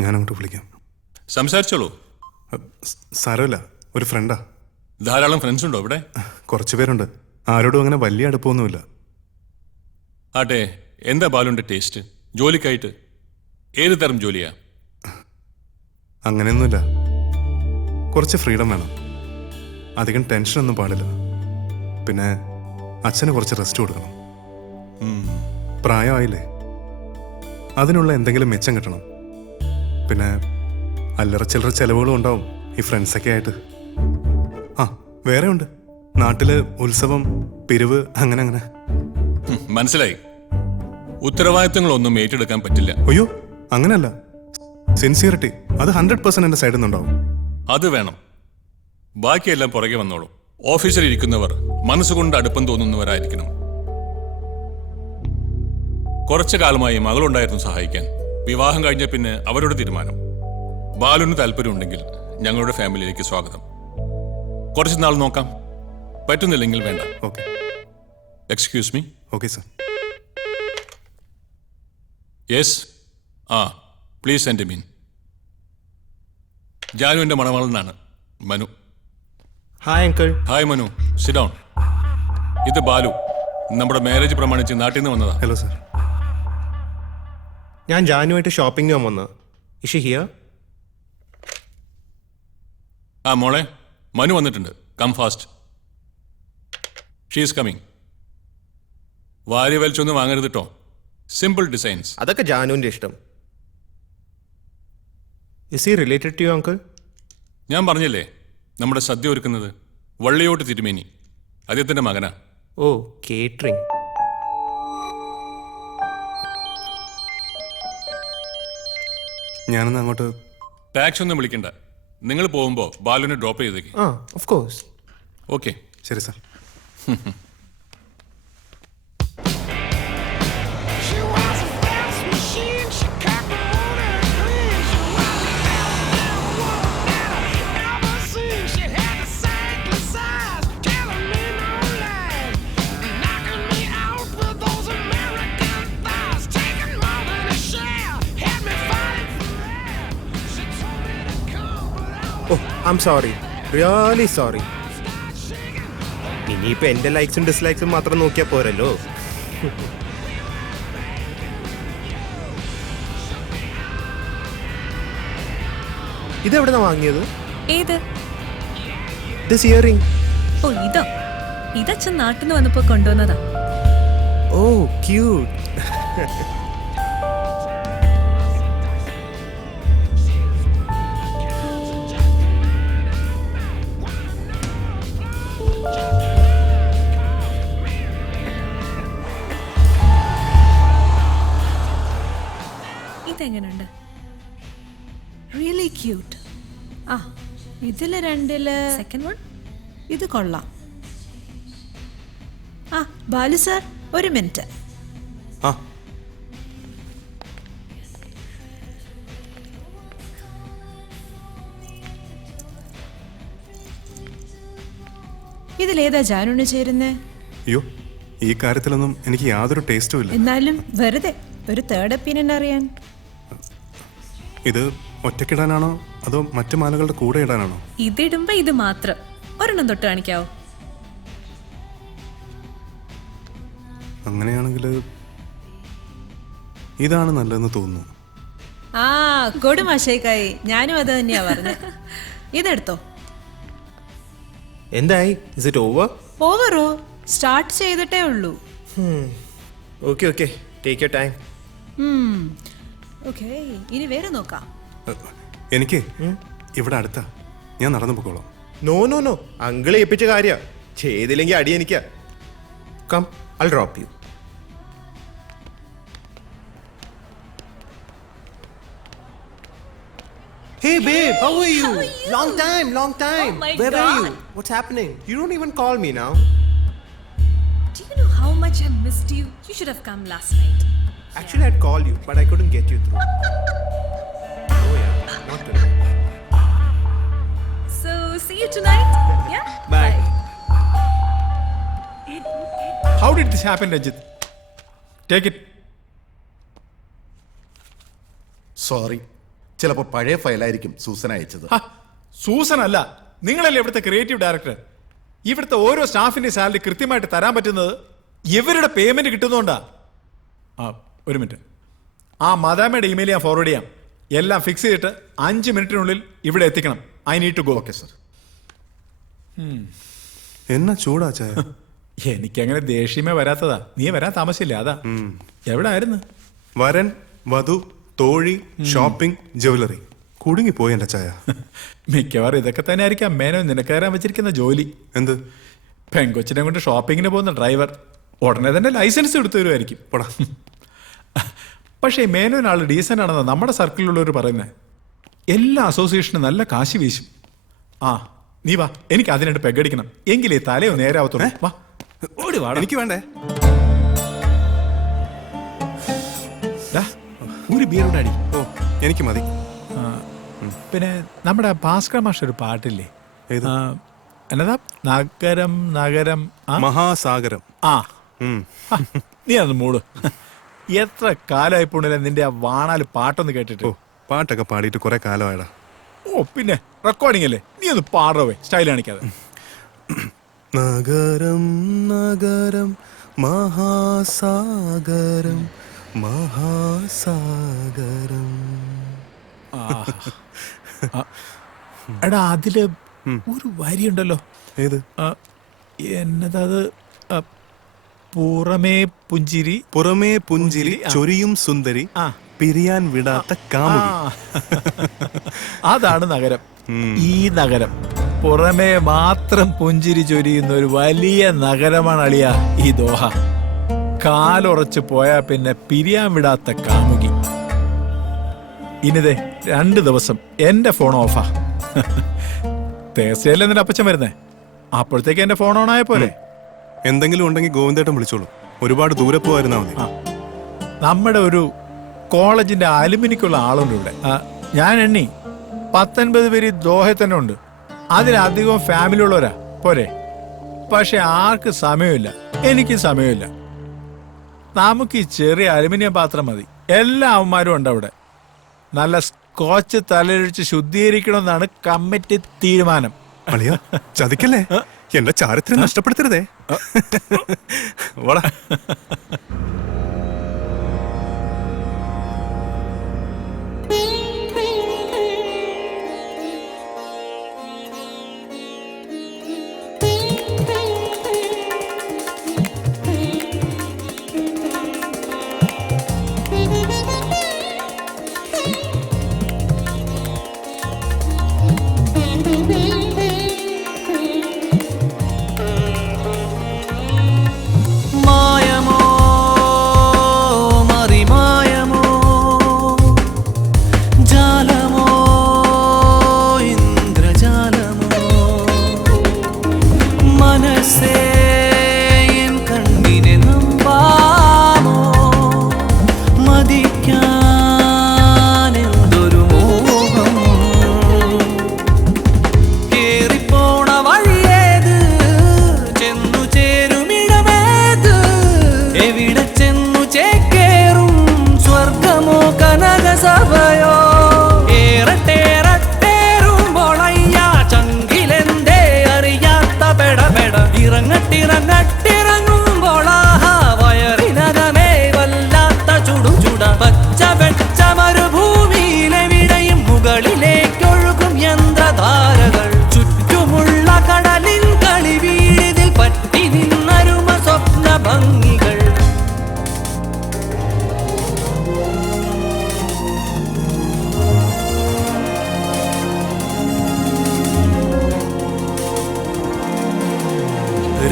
ഞാനങ്ങോട്ട് വിളിക്കാം. സംസാരിച്ചോളൂ. സാരമില്ല, ഒരു ഫ്രണ്ടാ. ധാരാളം ഫ്രണ്ട്സ് ഉണ്ടോ ഇവിടെ? കുറച്ച് പേരുണ്ട്. ആരോടും അങ്ങനെ വലിയ അടുപ്പമൊന്നുമില്ല. ആട്ടെ, എന്താ ബാലുന്റെ ടേസ്റ്റ്? ജോലിക്കായിട്ട് ഏത് തരം ജോലിയാ? അങ്ങനെയൊന്നുമില്ല. കുറച്ച് ഫ്രീഡം വേണം, അധികം ടെൻഷനൊന്നും പാടില്ല. പിന്നെ അച്ഛന് കുറച്ച് റെസ്റ്റ് കൊടുക്കണം. പ്രായമായില്ലേ, അതിനുള്ള എന്തെങ്കിലും മെച്ചം കിട്ടണം. പിന്നെ അല്ലറ ചില്ലറ ചെലവുകളും ഉണ്ടാവും ഈ ഫ്രണ്ട്സൊക്കെ ആയിട്ട്. ആ, വേറെ ഉണ്ട്, നാട്ടില് ഉത്സവം, പിരിവ്, അങ്ങനെ അങ്ങനെ. മനസ്സിലായി. ഉത്തരവാദിത്തങ്ങളൊന്നും ഏറ്റെടുക്കാൻ പറ്റില്ല. അയ്യോ, അങ്ങനെയല്ല. സിൻസിയറിറ്റി അത് 100% എൻ്റെ സൈഡിൽ നിന്നുണ്ടാവും. അത് വേണം. ബാക്കിയെല്ലാം പുറകെ വന്നോളൂ. ഓഫീസിൽ ഇരിക്കുന്നവർ മനസ്സുകൊണ്ട് അടുപ്പം തോന്നുന്നവരായിരിക്കണം. കുറച്ചു കാലമായി മകളുണ്ടായിരുന്നു സഹായിക്കാൻ. വിവാഹം കഴിഞ്ഞ പിന്നെ അവരുടെ തീരുമാനം. ബാലുവിന് താല്പര്യമുണ്ടെങ്കിൽ ഞങ്ങളുടെ ഫാമിലിയിലേക്ക് സ്വാഗതം. കുറച്ച് നാൾ നോക്കാം, പറ്റുന്നില്ലെങ്കിൽ വേണ്ട. Okay. Excuse me. Okay sir. Yes. Please send mean. ജാനുവിന്റെ മണവാളനാണ് Manu. Hi uncle. Hi Manu, sit down. ഇത് ബാലു, നമ്മുടെ മാരേജ് പ്രമാണിച്ച് നാട്ടിൽ നിന്ന് വന്നതാ. Hello sir. ഞാൻ ജാനുമായിട്ട് ഷോപ്പിംഗ് വന്നത്. Is here? മോളെ, മനു വന്നിട്ടുണ്ട്. Come fast. She's coming. വാരി വലിച്ചൊന്നും വാങ്ങരുത് കേട്ടോ. Simple designs. അതൊക്കെ ജാനുവിൻ്റെ ഇഷ്ടം. Is he related to you uncle? ഞാൻ പറഞ്ഞില്ലേ, നമ്മുടെ സദ്യ ഒരുക്കുന്നത് വള്ളിയോട്ട് തിരുമേനി, അദ്ദേഹത്തിന്റെ മകനാ. ഓ, കേറ്ററിംഗ്. ഞാനൊന്ന് അങ്ങോട്ട്. ടാക്സ് ഒന്നും വിളിക്കണ്ട. നിങ്ങൾ പോകുമ്പോൾ ബാലുവിനെ ഡ്രോപ്പ് ചെയ്തേക്ക്. Of course. ഓക്കെ. ശരി sir. Oh, I'm sorry, really sorry. ഇനിയിപ്പോൾ എൻ്റെ ലൈക്സും ഡിസ്ലൈക്സും മാത്രം നോക്കിയാൽ പോരല്ലോ. ഇതെവിടുന്നാ വാങ്ങിയത്? ഏത്? This earring. ഓ, ഇതോ? ഇതച്ഛൻ നാട്ടിൽ നിന്ന് വന്നപ്പോ കൊണ്ടുവന്നതാ. Oh, cute. ഇതെങ്ങനെയുണ്ട്? Really cute. ആ, ഇതില് രണ്ടില് സെക്കൻഡ് വൺ ഇത് കൊള്ളാം. ആ, ബാലു സാർ, ഒരു മിനിറ്റ്. ആ, ഇതിലേതാ ജാനുവിന് ചേരുന്നേ? അയ്യോ, ഈ കാര്യത്തിലൊന്നും എനിക്ക് യാതൊരു ടേസ്റ്റും ഇല്ല. എന്നാലും വെറുതെ ഒരു തേർഡ് ഒപ്പീനിയൻ അറിയാൻ. ഇത് ഒറ്റക്കിടാനാണോ അതോ മറ്റു മാലകളുടെ കൂടെ ഇടാനാണോ? ഇതിടുമ്പോ ഇത് മാത്രം. ഒരെണ്ണം തൊട്ട് കാണിക്കാവോ? അങ്ങനെയാണെങ്കിൽ ഇതാണ് നല്ലതെന്ന് തോന്നുന്നു. ആ, കൊടുമാശേക്കായി. ഞാനും അത് തന്നെയാ പറഞ്ഞത്. ഇതെടുത്തോ. എന്തായി? Is it over? ഓവറോ? സ്റ്റാർട്ട് ചെയ്തിട്ടേ ഉള്ളൂ. Okay okay, take your time. Okay, ഇനി വേറെ നോക്കാം. എനിക്ക് ഇവിടെ അടുത്താ, ഞാൻ നടന്നു പോക്കോളാം. നോ നോ നോ, അങ്കിളെ ഏൽപ്പിച്ച കാര്യ. ചെയ്തില്ലെങ്കിൽ അടി എനിക്കാ. Come, I drop you. Hey babe, how are you? Long time, long time. Oh my Where God. are you? What's happening? You don't even call me now. Do you know how much I missed you? You should have come last night. Actually, I'd call you, but I couldn't get you through. Oh yeah, not today. So, see you tonight? Yeah? Bye. How did this happen, Ranjit? Take it. Sorry, ചിലപ്പോ പഴയ ഫയലായിരിക്കും Susan അയച്ചത്. Susan അല്ല, നിങ്ങളല്ലേ ഇവിടുത്തെ creative director. ഇവിടുത്തെ ഓരോ സ്റ്റാഫിന്റെ salary കൃത്യമായിട്ട് തരാൻ പറ്റുന്നത് ഇവരുടെ പേയ്മെന്റ് കിട്ടുന്നോണ്ടാ. ഒരു മിനിറ്റ്, ആ മദാമയുടെ ഇമെയിൽ ഞാൻ ഫോർവേഡ് ചെയ്യാം. എല്ലാം ഫിക്സ് ചെയ്തിട്ട് 5 മിനിറ്റിനുള്ളിൽ ഇവിടെ എത്തിക്കണം. I need to go. Okay sir. എന്നാ ചൂടാ ചായ? എനിക്കങ്ങനെ ദേഷ്യമേ വരാത്തതാ. നീ വരാൻ താമസിച്ചില്ല, അതാ. എവിടെ ആയിരുന്നു? വരൻ, വധു, തോഴി, ഷോപ്പിംഗ്, ജ്വല്ലറി. കുടുങ്ങിപ്പോയി എന്റെ ചായ. മിക്കവാറും ഇതൊക്കെ തന്നെ ആയിരിക്കാം മേനോ നിനക്ക് കയറാൻ വെച്ചിരിക്കുന്ന ജോലി. എന്ത്? പെങ്കൊച്ചിനെ കൊണ്ട് ഷോപ്പിങ്ങിന് പോകുന്ന ഡ്രൈവർ ഉടനെ തന്നെ ലൈസൻസ് എടുത്തു തരുമായിരിക്കും. പക്ഷേ മേനോൻ ആള് ഡീസൻ്റ് ആണെന്ന് നമ്മുടെ സർക്കിളിലുള്ളവർ പറയുന്നത്. എല്ലാ അസോസിയേഷനും നല്ല കാശി വീശും. നീ വാ, എനിക്ക് അതിനായിട്ട് പെഗടിക്കണം, എങ്കിലേ തലയോ നേരാവത്തുള്ളൂ. വാ, ഓടി വാ. എനിക്ക് വേണ്ടേ? ഒരു ബിയർ കൂടെ അടി. ഓ, എനിക്ക് മതി. പിന്നെ നമ്മുടെ ഭാസ്കർ മാഷ് ഒരു പാട്ടില്ലേ, എന്നതാ? നഗരം നഗരം മഹാസാഗരം. നീ അത് മൂട്. എത്ര കാലമായി പോണില്ല നിന്റെ ആ വാണാല് പാട്ടൊന്ന് കേട്ടിട്ട്. പാട്ടൊക്കെ പാടിയിട്ട് കുറെ കാലമായടാ. ഓ പിന്നെ റെക്കോർഡിംഗ് അല്ലേ, നീ ഒന്ന് പാടവേ, സ്റ്റൈൽ കാണിക്കാതെ. നഗരം നഗരം മഹാസാഗരം മഹാസാഗരം. എടാ അതില് ഒരു വരിയുണ്ടല്ലോ. ഏത്? എന്നതത്? പുറമേ പുഞ്ചിരി, പുറമേ പുഞ്ചിരി ചൊരിയും സുന്ദരി, പിരിയാൻ വിടാത്ത കാമുകി. അതാണ് നഗരം. ഈ നഗരം പുറമേ മാത്രം പുഞ്ചിരി ചൊരിയുന്ന ഒരു വലിയ നഗരമാണ് അളിയ ഈ ദോഹ. കാലുറച്ച് പോയാ പിന്നെ പിരിയാൻ വിടാത്ത കാമുകി. ഇനിതേ 2 ദിവസം എന്റെ ഫോൺ ഓഫാ. തേഴ്സ്ഡേയിലെ നിന്റെ അപ്പച്ചൻ വരുന്നേ, അപ്പോഴത്തേക്ക് എന്റെ ഫോൺ ഓൺ ആയ പോലെ. എന്തെങ്കിലും ഉണ്ടെങ്കിൽ ഗോവിന്ദേട്ടൻ വിളിച്ചോളൂ. ഒരുപാട് ദൂരെ പോയിരുന്നാ മതി. നമ്മുടെ ഒരു കോളേജിന്റെ അലുമിനിക്കുള്ള ആളുണ്ട് ഇവിടെ. ഞാൻ എണ്ണി 19 പേര് ദോഹയിൽ തന്നെ ഉണ്ട്. അതിലധികം ഫാമിലി ഉള്ളവരാ പോരെ. പക്ഷെ ആർക്ക് സമയമില്ല, എനിക്ക് സമയമില്ല. നമുക്ക് ഈ ചെറിയ അലുമിനിയം പാത്രം മതി. എല്ലാ അവന്മാരും ഉണ്ട് അവിടെ. നല്ല സ്കോച്ച് തലയൊഴിച്ച് ശുദ്ധീകരിക്കണമെന്നാണ് കമ്മിറ്റി തീരുമാനം. ചതിക്കല്ലേ, എന്റെ ചാരിത്രം നഷ്ടപ്പെടുത്തരുതേ.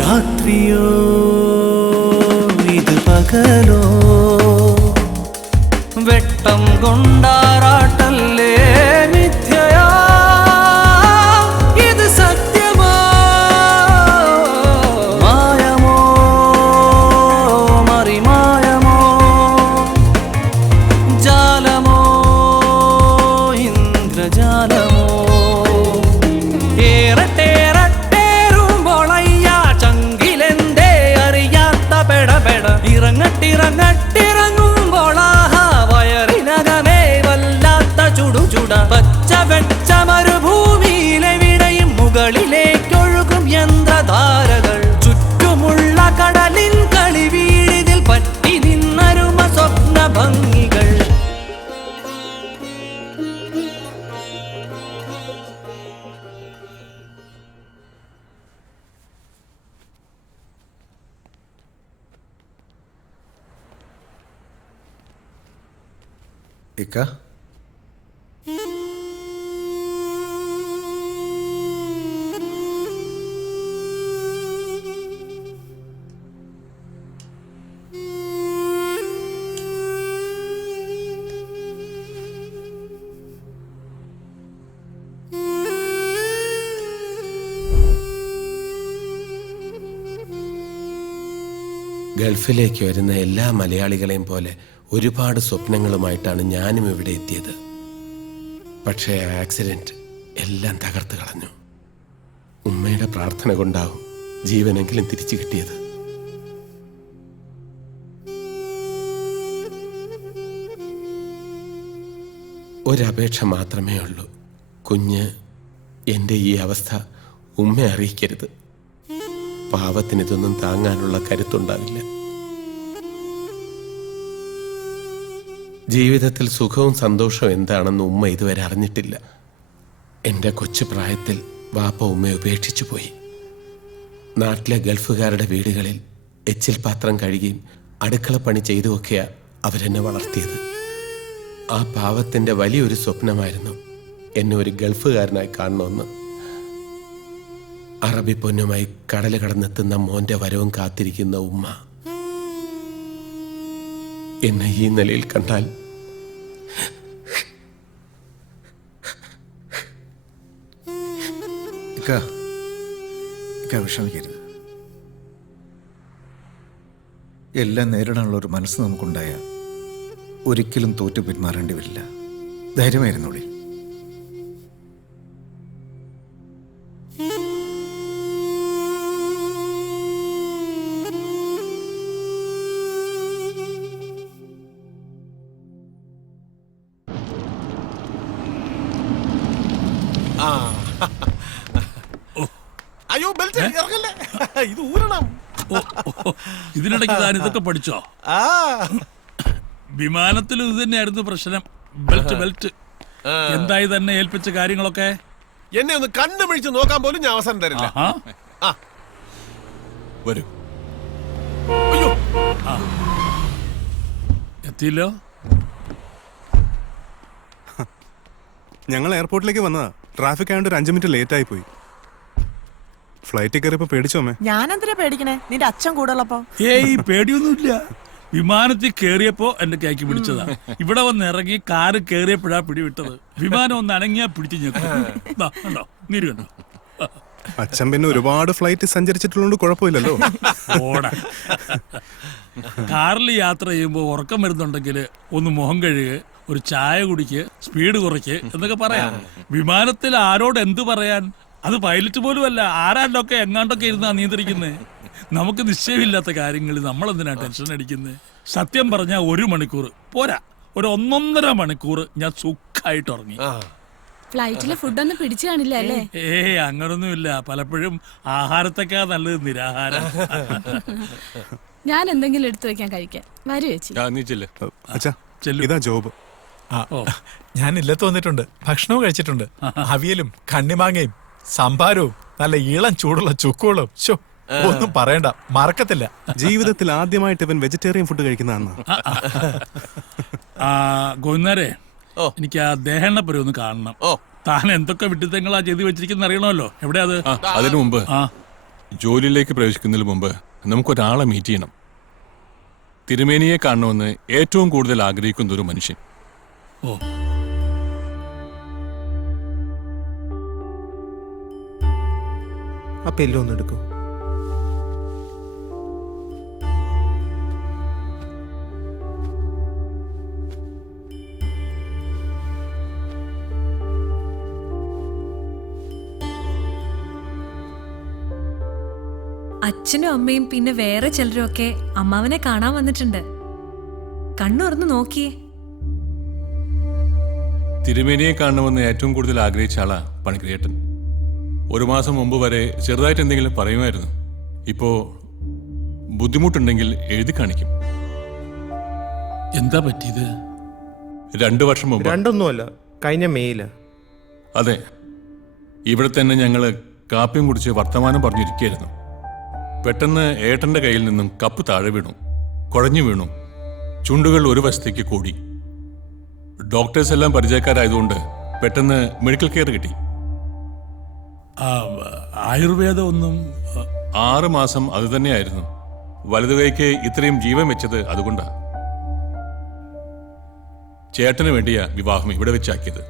രാത്രിയോ ഇത് പകലോ വെട്ടം കൊണ്ടാറാട്ടല്ലേ മിഥ്യ ഏറട്ടേറട്ടേറുമ്പോളയ്യാ ചങ്കിലെന്തേ അറിയാത്ത പെടപെട ഇറങ്ങട്ടിറങ്ങട്ടിറങ്ങുമ്പോളാഹാ വയറിനകമേ വല്ലാത്ത ചുടുചുട പച്ച വെച്ച മരുഭൂമിയിലെവിടെയും മുകളിലേക്കൊഴുകും യന്ത്രധാരകൾ ചുറ്റുമുള്ള കടലിൻ കളിവീഴിതിൽ പറ്റി നിന്നരുമ സ്വപ്ന ഭംഗികൾ. ഇക്ക ഗൾഫിലേക്ക് വരുന്ന എല്ലാ മലയാളികളെയും പോലെ ഒരുപാട് സ്വപ്നങ്ങളുമായിട്ടാണ് ഞാനും ഇവിടെ എത്തിയത്. പക്ഷേ ആക്സിഡന്റ് എല്ലാം തകർത്ത് കളഞ്ഞു. ഉമ്മയുടെ പ്രാർത്ഥന കൊണ്ടാവും ജീവനെങ്കിലും തിരിച്ചു കിട്ടിയത്. ഒരപേക്ഷ മാത്രമേ ഉള്ളൂ. കുഞ്ഞ് എൻ്റെ ഈ അവസ്ഥ ഉമ്മയെ അറിയിക്കരുത്. പാവത്തിന് ഇതൊന്നും താങ്ങാനുള്ള കരുത്തുണ്ടാവില്ല. ജീവിതത്തിൽ സുഖവും സന്തോഷവും എന്താണെന്ന് ഉമ്മ ഇതുവരെ അറിഞ്ഞിട്ടില്ല. എൻ്റെ കൊച്ചു പ്രായത്തിൽ വാപ്പ ഉമ്മയെ ഉപേക്ഷിച്ചു പോയി. നാട്ടിലെ ഗൾഫുകാരുടെ വീടുകളിൽ എച്ചിൽ പാത്രം കഴുകിയും അടുക്കളപ്പണി ചെയ്തുമൊക്കെയാ അവരെന്നെ വളർത്തിയത്. ആ പാവത്തിൻ്റെ വലിയൊരു സ്വപ്നമായിരുന്നു എന്നെ ഒരു ഗൾഫുകാരനായി കാണണമെന്ന്. അറബി പൊന്നുമായി കടല് കടന്നെത്തുന്ന മോന്റെ വരവും കാത്തിരിക്കുന്ന ഉമ്മ എന്നെ ഈ നിലയിൽ കണ്ടാൽ വിഷമിക്കരുത്. എല്ലാം നേരിടാനുള്ള ഒരു മനസ്സ് നമുക്കുണ്ടായ ഒരിക്കലും തോറ്റു പിന്മാറേണ്ടി വരില്ല. ധൈര്യമായിരുന്നോളി. അയ്യോ ബെൽറ്റ് ഇറങ്ങല്ലേ, ഇത് ഊരണം. ഇതിനിടയ്ക്ക് താൻ ഇതൊക്കെ പഠിച്ചോ? വിമാനത്തിലും ഇത് തന്നെയായിരുന്നു പ്രശ്നം. ബെൽറ്റ് ബെൽറ്റ് എന്തായി തന്നെ ഏൽപ്പിച്ച കാര്യങ്ങളൊക്കെ എന്നെ ഒന്ന് കണ്ണുമിഴിച്ച് നോക്കാൻ പോലും ഞാൻ അവസരം തരില്ല. വരൂ. അയ്യോ എത്തിയില്ലോ. ഞങ്ങൾ എയർപോർട്ടിലേക്ക് വന്നതാ. ട്രാഫിക് ആയതുകൊണ്ട് ഒരു 5 മിനിറ്റ് ലേറ്റ് ആയി പോയി. ഫ്ലൈറ്റിൽ കയറിയപ്പോ പേടിച്ചോമേ? ഞാനെന്തിനാ പേടിക്കണേ? നിന്റെ അച്ഛൻ കൂടെ ഉള്ളപ്പോ? ഏയ് പേടിയൊന്നുമില്ല. വിമാനത്തിൽ കേറിയപ്പോ എന്റെ കൈക്ക് പിടിച്ചതാ. ഇവിടെ വന്ന് ഇറങ്ങി കാറ് കേറിയപ്പോഴാ പിടിവിട്ടത്. വിമാനം ഒന്ന് അനങ്ങിയാ പിടിച്ചു ഞെക്കോ. നീര് കണ്ടോ? അച്ഛൻ പിന്നെ ഒരുപാട് ഫ്ലൈറ്റ് സഞ്ചരിച്ചിട്ടുള്ളതുകൊണ്ട് കുഴപ്പമില്ലല്ലോ. കാറിൽ യാത്ര ചെയ്യുമ്പോൾ ഉറക്കം വരുന്നുണ്ടെങ്കിൽ ഒന്ന് മുഖം കഴുകുക, ഒരു ചായ കുടിക്ക്, സ്പീഡ് കുറയ്ക്ക് എന്നൊക്കെ പറയാം. വിമാനത്തിൽ ആരോട് എന്ത് പറയാൻ? അത് പൈലറ്റ് പോലും അല്ല, ആരാണ്ടൊക്കെ എങ്ങാണ്ടൊക്കെ ഇരുന്നാ നിയന്ത്രിക്കുന്നത്. നമുക്ക് നിശ്ചയമില്ലാത്ത കാര്യങ്ങളിൽ നമ്മളെന്തിനാ ടെൻഷൻ അടിക്കുന്നത്? സത്യം പറഞ്ഞാൽ 1 മണിക്കൂർ പോരാ, ഒരു 1.5 മണിക്കൂർ ഞാൻ സുഖമായിട്ട് ഉറങ്ങി. ഫ്ലൈറ്റിലെ ഫുഡൊന്നും പിടിച്ചു കാണില്ല അല്ലേ? ഏയ് അങ്ങനൊന്നുമില്ല. പലപ്പോഴും ആഹാരത്തൊക്കെ നല്ലത് നിരാഹാരം. ഞാൻ എന്തെങ്കിലും എടുത്തു വെക്കാൻ കഴിക്കാൻ. വരൂ ചേച്ചി. ഇതാ ജോബ്. ഞാൻ ഇല്ലത്ത് വന്നിട്ടുണ്ട്. ഭക്ഷണവും കഴിച്ചിട്ടുണ്ട്. അവിയലും കണ്ണിമാങ്ങയും സംഭാരവും നല്ല ഇളം ചൂടുള്ള ചുക്കുകളും ഒന്നും പറയണ്ട, മറക്കത്തില്ല. ജീവിതത്തിൽ ആദ്യമായിട്ട് ഇവൻ വെജിറ്റേറിയൻ ഫുഡ് കഴിക്കുന്നതാണ്. ഗോവിന്ദരെ, എനിക്ക് ആ ദേഹണ്ണപ്പുരം ഒന്ന് കാണണം. താൻ എന്തൊക്കെ വിഡിത്തങ്ങളാ ചെയ്ത് വെച്ചിരിക്കുന്ന അറിയണമല്ലോ. എവിടെയാ അത്? അതിനു മുമ്പ് ജോലിയിലേക്ക് പ്രവേശിക്കുന്നതിന് മുമ്പ് നമുക്കൊരാളെ മീറ്റ് ചെയ്യണം. തിരുമേനിയെ കാണണമെന്ന് ഏറ്റവും കൂടുതൽ ആഗ്രഹിക്കുന്ന ഒരു മനുഷ്യൻ. അപ്പൊ എല്ലാം ഒന്ന് എടുക്കൂ. അച്ഛനും അമ്മയും പിന്നെ വേറെ ചിലരും ഒക്കെ അമ്മാവനെ കാണാൻ വന്നിട്ടുണ്ട്. കണ്ണുറന്ന് നോക്കിയേ. തിരുമേനിയെ കാണണമെന്ന് ഏറ്റവും കൂടുതൽ ആഗ്രഹിച്ച ആളാ പണിക്കരേട്ടൻ. 1 മാസം മുമ്പ് വരെ ചെറുതായിട്ട് എന്തെങ്കിലും പറയുമായിരുന്നു. ഇപ്പോ ബുദ്ധിമുട്ടുണ്ടെങ്കിൽ എഴുതി കാണിക്കും. എന്താ പറ്റിയത്? 2 വർഷം മുമ്പ്. രണ്ടൊന്നുമല്ല, കഴിഞ്ഞ മെയ്യില്. അതെ, ഇവിടെ തന്നെ ഞങ്ങള് കാപ്പിയും കുടിച്ച് വർത്തമാനം പറഞ്ഞിരിക്കുകയായിരുന്നു. പെട്ടെന്ന് ഏട്ടന്റെ കയ്യിൽ നിന്നും കപ്പ് താഴെ വീണു, കുഴഞ്ഞു വീണു. ചുണ്ടുകൾ ഒരു വശത്തേക്ക് കൂടി. ഡോക്ടേഴ്സ് എല്ലാം പരിചയക്കാരായതുകൊണ്ട് പെട്ടെന്ന് മെഡിക്കൽ കെയർ കിട്ടി. ആയുർവേദം ഒന്നും 6 മാസം അത് തന്നെയായിരുന്നു. വലതുകൈക്ക് ഇത്രയും ജീവൻ വെച്ചത് അതുകൊണ്ടാ. ചേട്ടന് വേണ്ടിയാ വിവാഹം ഇവിടെ വെച്ചാക്കിയത്.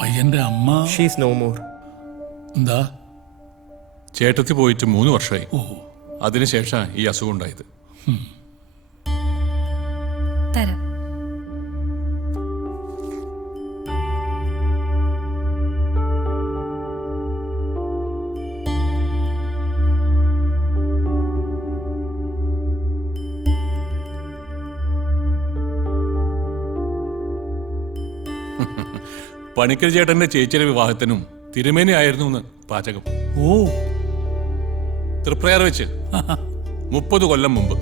പയ്യന്റെ അമ്മ ഷീസ് നോ മോർ. എന്താ? ചേട്ടത്തി പോയിട്ട് 3 വർഷമായി. അതിനുശേഷം ഈ അസുഖം ഉണ്ടായത്. തരാം. പണിക്കർ ചേട്ടന്റെ ചേച്ചിയുടെ വിവാഹത്തിനും തിരുമേനി ആയിരുന്നു പാചകം. തൃപ്രയാർ വെച്ച് 30 കൊല്ലം മുമ്പ്.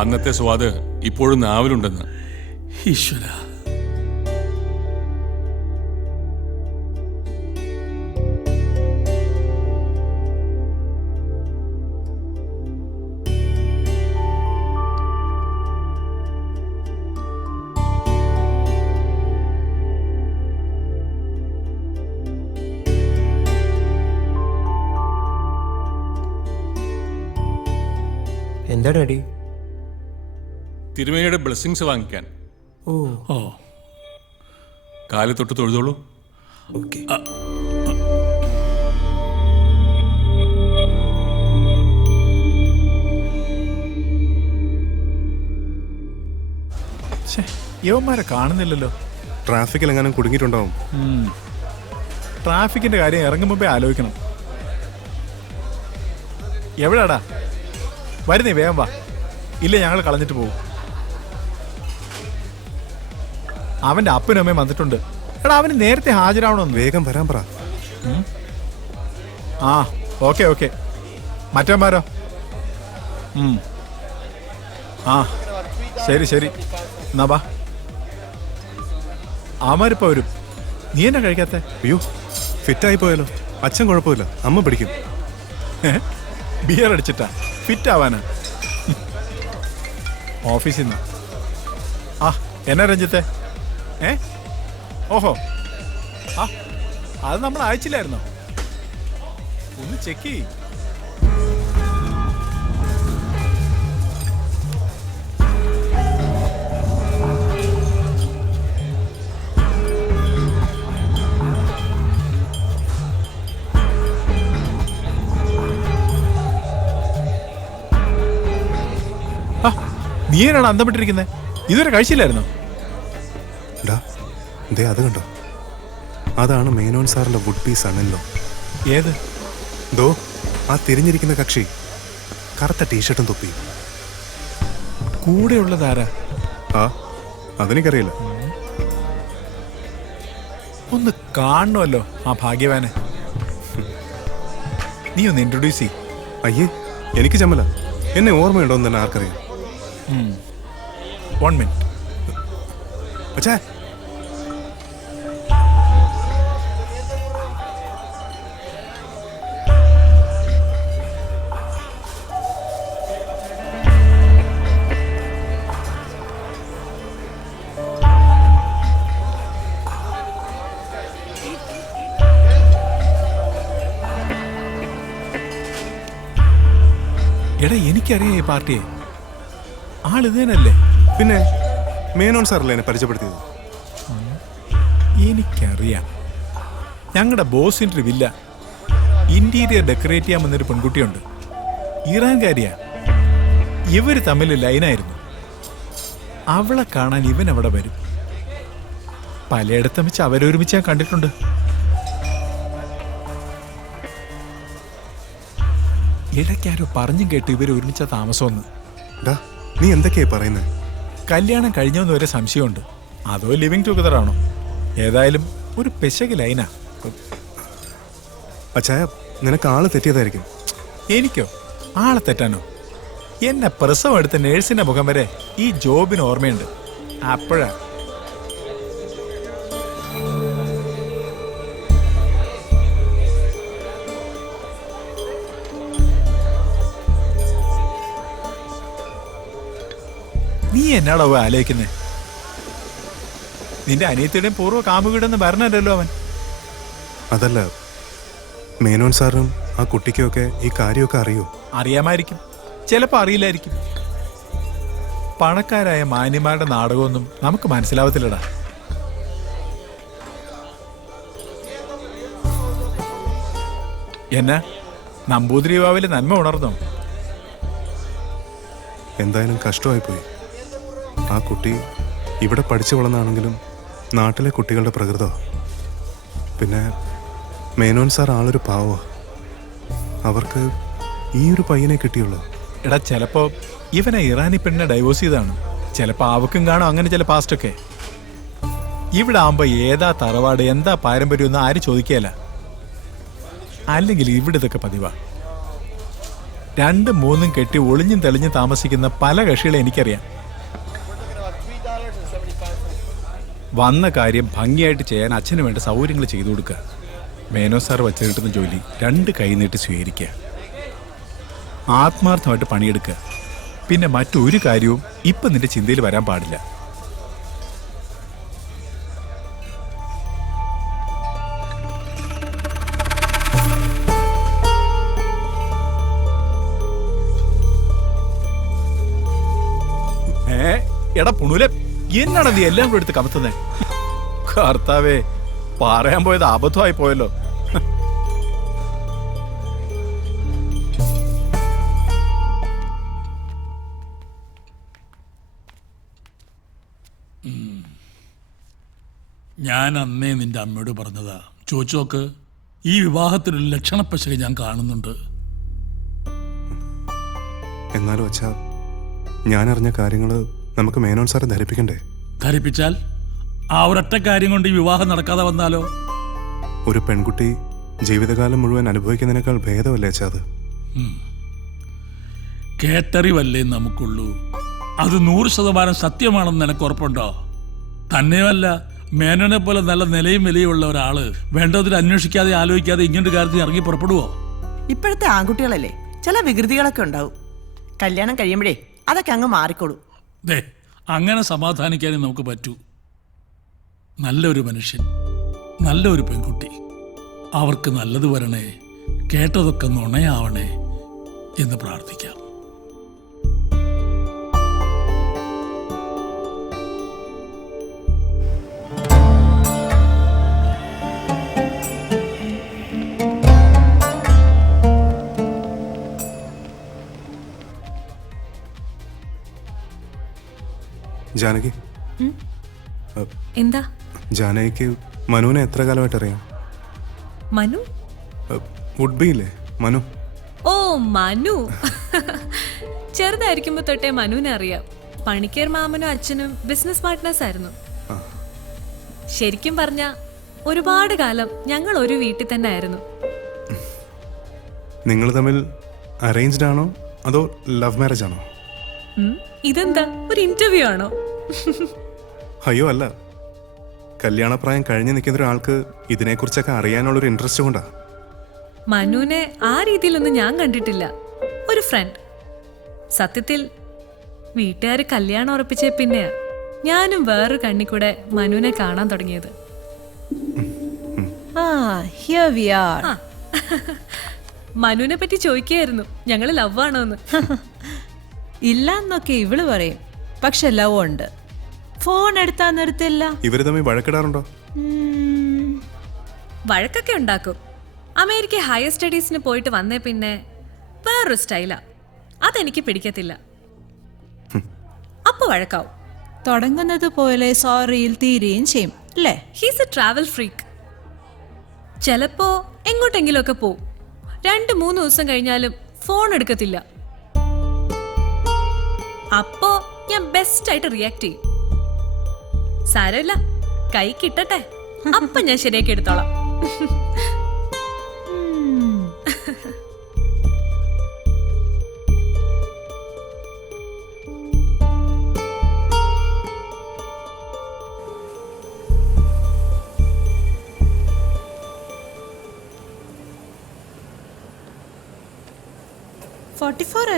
അന്നത്തെ സ്വാദ് ഇപ്പോഴും നാവിലുണ്ടെന്ന്. ഈശ്വര. എന്താ ഡാഡി? തിരുമേനിയുടെ ബ്ലെസ്സിങ്സ് വാങ്ങിക്കാൻ. ഓ, കാലിൽ തൊട്ട് തൊഴുതോളൂ. ഓക്കെ. യവന്മാരെ കാണുന്നില്ലല്ലോ. ട്രാഫിക്കിൽ എങ്ങാനും കുടുങ്ങിയിട്ടുണ്ടാവും. ട്രാഫിക്കിന്റെ കാര്യം ഇറങ്ങും മുമ്പേ ആലോചിക്കണം. എവിടാടാ? വരുന്നേ, വേഗം വാ. ഇല്ല, ഞങ്ങൾ കളഞ്ഞിട്ട് പോകും. അവന്റെ അപ്പനും അമ്മയും വന്നിട്ടുണ്ട്. എടാ, അവന് നേരത്തെ ഹാജരാവണമെന്ന്. വേഗം വരാൻ പറ. ആ, ഓക്കെ ഓക്കെ. മറ്റന്മാരോ? ആ, ശരി ശരി. എന്നാ ബാ. അവന്മാരിപ്പോ വരും. നീ എന്നാ കഴിക്കാത്ത? അയ്യോ, ഫിറ്റായി പോയാലോ. അച്ഛൻ കുഴപ്പമില്ല, അമ്മ പിടിക്കും. ബിയർ അടിച്ചിട്ടാ ഫിറ്റ് ആവാനാ? ഓഫീസിൽ നിന്ന്. ആ, എന്നാ രഞ്ജിത്തെ? ഓഹോ, ആ, അത് നമ്മൾ അയച്ചില്ലായിരുന്നോ? ഒന്ന് ചെക്ക് ചെയ്യ്. നീ എന്നാണ് അന്തപ്പെട്ടിരിക്കുന്നത്? ഇതുവരെ കഴിച്ചില്ലായിരുന്നോ? അത് കണ്ടോ? അതാണ് മേനോൻ സാറിന്റെ വുഡ് പീസ് ആണല്ലോ. ഏത്? ദോ, ആ തിരിഞ്ഞിരിക്കുന്ന കക്ഷി. കറുത്ത ടീഷർട്ടും തൊപ്പി. കൂടെയുള്ളതാരാ? ആ, അതെനിക്കറിയില്ല. ഒന്ന് കാണണമല്ലോ ആ ഭാഗ്യവാനെ. നീ ഒന്ന് ഇൻട്രൊഡ്യൂസ് ചെയ്യ്. അയ്യേ, എനിക്ക് ചമ്മല. എന്നെ ഓർമ്മയുണ്ടോ എന്ന് തന്നെ ആർക്കറിയാം. 1 മിനിറ്റ്. അച്ഛാ, എടാ, എനിക്കറിയാം ഈ പാർട്ടിയെ. ആളിത് തന്നെയല്ലേ? പിന്നെ മേനോൻ സാറല്ലേ എന്നെ പരിചയപ്പെടുത്തിയത്? എനിക്കറിയാം. ഞങ്ങളുടെ ബോസിൻ്റെ ഒരു വില്ല ഇന്റീരിയർ ഡെക്കറേറ്റ് ചെയ്യാമെന്നൊരു പെൺകുട്ടിയുണ്ട്. ഇറാൻകാരിയാ. ഇവർ തമ്മിൽ ലൈനായിരുന്നു. അവളെ കാണാൻ ഇവൻ അവിടെ വരും. പലയിടത്തും വെച്ച് അവരൊരുമിച്ച് ഞാൻ കണ്ടിട്ടുണ്ട്. ഇടയ്ക്കാരോ പറഞ്ഞും കേട്ട് ഇവർ ഒരുമിച്ച താമസമൊന്ന്. നീ എന്തൊക്കെയാ പറയുന്നത്? കല്യാണം കഴിഞ്ഞോന്ന് വരെ സംശയമുണ്ട്. അതോ ലിവിങ് ടുഗദർ ആണോ? ഏതായാലും ഒരു പെശക് ലൈനാ. അച്ഛായ, നിനക്ക് ആള് തെറ്റിയതായിരിക്കും. എനിക്കോ? ആളെ തെറ്റാനോ? എന്നെ പ്രസവം എടുത്ത നേഴ്സിന്റെ മുഖം വരെ ഈ ജോബിന് ഓർമ്മയുണ്ട്. അപ്പോഴാ നീ എന്നാടോ ആലോചിക്കുന്നേ? നിന്റെ അനിയത്തിയുടെയും പൂർവ്വ കാമുകിടെന്ന് പറഞ്ഞല്ലോ അവൻ. അതല്ല, മേനോൻ സാറിനും ആ കുട്ടിക്കൊക്കെ ഈ കാര്യമൊക്കെ അറിയോ? അറിയാമായിരിക്കും, ചിലപ്പോ അറിയില്ലായിരിക്കും. പണക്കാരായ മാന്യന്മാരുടെ നാടകമൊന്നും നമുക്ക് മനസ്സിലാവത്തില്ലടാ. എന്നാ നമ്പൂതിരി യുവാവിലെ നന്മ ഉണർന്നോ? എന്തായാലും കഷ്ടമായിപ്പോയി. ആ കുട്ടി ഇവിടെ പഠിച്ചു വളർന്നാണെങ്കിലും നാട്ടിലെ കുട്ടികളുടെ പ്രകൃതം. പിന്നെ മേനോൻ സാർ ആളൊരു പാവ. അവർക്ക് ഈ ഒരു പയ്യനെ കിട്ടിയുള്ളൂ. എടാ, ചിലപ്പോ ഇവനെ ഇറാനി പെണ്ണിനെ ഡൈവോഴ്സ് ചെയ്താണ്. ചിലപ്പോ അവക്കും കാണും അങ്ങനെ ചില പാസ്റ്റൊക്കെ. ഇവിടെ ആവുമ്പോ ഏതാ തറവാട്, എന്താ പാരമ്പര്യം ഒന്നും ആരും ചോദിക്കുകയല്ല. അല്ലെങ്കിൽ ഇവിടെ ഇതൊക്കെ പതിവാ. 2, 3 കെട്ടി ഒളിഞ്ഞും തെളിഞ്ഞും താമസിക്കുന്ന പല കക്ഷികളെ എനിക്കറിയാം. വന്ന കാര്യം ഭംഗിയായിട്ട് ചെയ്യാൻ അച്ഛന് വേണ്ട സൗകര്യങ്ങൾ ചെയ്തു കൊടുക്കുക. മേനോ സാർ വച്ചു കിട്ടുന്ന ജോലി 2 കൈ നീട്ടി സ്വീകരിക്കുക. ആത്മാർത്ഥമായിട്ട് പണിയെടുക്കുക. പിന്നെ മറ്റൊരു കാര്യവും ഇപ്പം നിന്റെ ചിന്തയിൽ വരാൻ പാടില്ല. എടാ പുണുലെ, എന്നാണ് നീ എല്ലാം കൂടെ എടുത്ത് കമത്തുന്നേ? കർത്താവേ, പറയാൻ പോയത് അബദ്ധമായി പോയല്ലോ. ഞാൻ അന്നേ നിന്റെ അമ്മയോട് പറഞ്ഞതാ, ചോദിച്ചോക്ക്. ഈ വിവാഹത്തിനൊരു ലക്ഷണപ്പശക ഞാൻ കാണുന്നുണ്ട്. എന്നാലും അച്ഛാ, ഞാൻ അറിഞ്ഞ കാര്യങ്ങള് നമുക്ക് മേനോൻ സാറെ ധരിപ്പിക്കണ്ടേ? ധരിപ്പിച്ചാൽ ആ ഒരൊറ്റ കാര്യം കൊണ്ട് ഈ വിവാഹം നടക്കാതെ വന്നാലോ? ഒരു പെൺകുട്ടി ജീവിതകാലം മുഴുവൻ അനുഭവിക്കുന്നതിനേക്കാൾ ഭേദമല്ലേ അച്ഛാ അത്? കേട്ടറിവല്ലേ നമുക്കുള്ളൂ. അത് 100% സത്യമാണെന്ന് നിനക്ക് ഉറപ്പുണ്ടോ? തന്നെയുമല്ല, മേനോനെ പോലെ നല്ല നിലയും വിലയുള്ള ഒരാള് വേണ്ടതിൽ അന്വേഷിക്കാതെ ആലോചിക്കാതെ ഇങ്ങനൊരു കാര്യത്തിൽ ഇറങ്ങി പുറപ്പെടുവോ? ഇപ്പോഴത്തെ ആൺകുട്ടികളല്ലേ, ചില വികൃതികളൊക്കെ ഉണ്ടാവും. കല്യാണം കഴിയുമ്പോഴേ അതൊക്കെ അങ്ങ് മാറിക്കോളൂ. ദേ, അങ്ങനെ സമാധാനിക്കാനേ നമുക്ക് പറ്റൂ. നല്ലൊരു മനുഷ്യൻ, നല്ലൊരു പെൺകുട്ടി, അവർക്ക് നല്ലത് വരണേ, കേട്ടതൊക്കെ നുണയാവണേ എന്ന് പ്രാർത്ഥിക്കാം. ജാനകി, എന്താ? ജാനകിക്ക് മനുവിനെ എത്ര കാലമായിട്ട് അറിയാം? മനു? വുഡ് ബി ഇല്ലേ മനു? ഓ, മനു. ചെറുതായിരിക്കുമ്പോ തൊട്ടേ മനുവിനെ അറിയാം. പണിക്കേർ മാമനും അച്ഛനും ബിസിനസ് പാർട്ട്നേഴ്സ് ആയിരുന്നു. ശരിക്കും പറഞ്ഞ ഒരുപാട് കാലം ഞങ്ങൾ ഒരു വീട്ടിൽ തന്നെ ആയിരുന്നു. നിങ്ങൾ തമ്മിൽ അറേഞ്ച്ഡ് ആണോ അതോ ലവ് മാരേജ് ആണോ? ഇതെന്താ, ഒരു ഇന്റർവ്യൂ ആണോ? അയ്യോ അല്ല, കല്യാണപ്രായം കഴിഞ്ഞ് നിൽക്കുന്ന ഒരാൾക്ക് ഇതിനെക്കുറിച്ചൊക്കെ അറിയാനുള്ളൊരു ഇൻട്രസ്റ്റ് കൊണ്ടാ. മനുവിനെ ആ രീതിയിലൊന്നും ഞാൻ കണ്ടിട്ടില്ല. ഒരു ഫ്രണ്ട്. സത്യത്തിൽ വീട്ടുകാർ കല്യാണം ഉറപ്പിച്ച പിന്നെയാ ഞാനും വേറൊരു കണ്ണിക്കൂടെ മനുവിനെ കാണാൻ തുടങ്ങിയത്. മനുവിനെ പറ്റി ചോദിക്കുകയായിരുന്നു, ഞങ്ങൾ ലവ് ആണോ എന്ന്. ഇല്ലെന്നൊക്കെ ഇവള് പറയും, പക്ഷെ ലവ് ഉണ്ട്. ഫോൺ എടുത്താ നിർത്തില്ല. ഇവര് തമ്മിൽ വഴക്കിടാറുണ്ടോ? വഴക്കൊക്കെ ഉണ്ടാക്കും. അമേരിക്ക ഹയർ സ്റ്റഡീസിന് പോയിട്ട് വന്നേ പിന്നെ വേറൊരു സ്റ്റൈലാ. അതെനിക്ക് പിടിക്കത്തില്ല. അപ്പൊ വഴക്കാവും. തുടങ്ങുന്നത് പോലെ സോറിയിൽ തീരുകയും ചെയ്യും അല്ലേ? He's A travel freak. ചിലപ്പോ എങ്ങോട്ടെങ്കിലും ഒക്കെ പോവും. 2-3 ദിവസം കഴിഞ്ഞാലും ഫോൺ എടുക്കത്തില്ല. അപ്പോ ഞാൻ ബെസ്റ്റ് ആയിട്ട് റിയാക്ട് ചെയ്യും. സാരമില്ല, കൈ കിട്ടട്ടെ, അപ്പൊ ഞാൻ ശരിയാക്കി എടുത്തോളാം.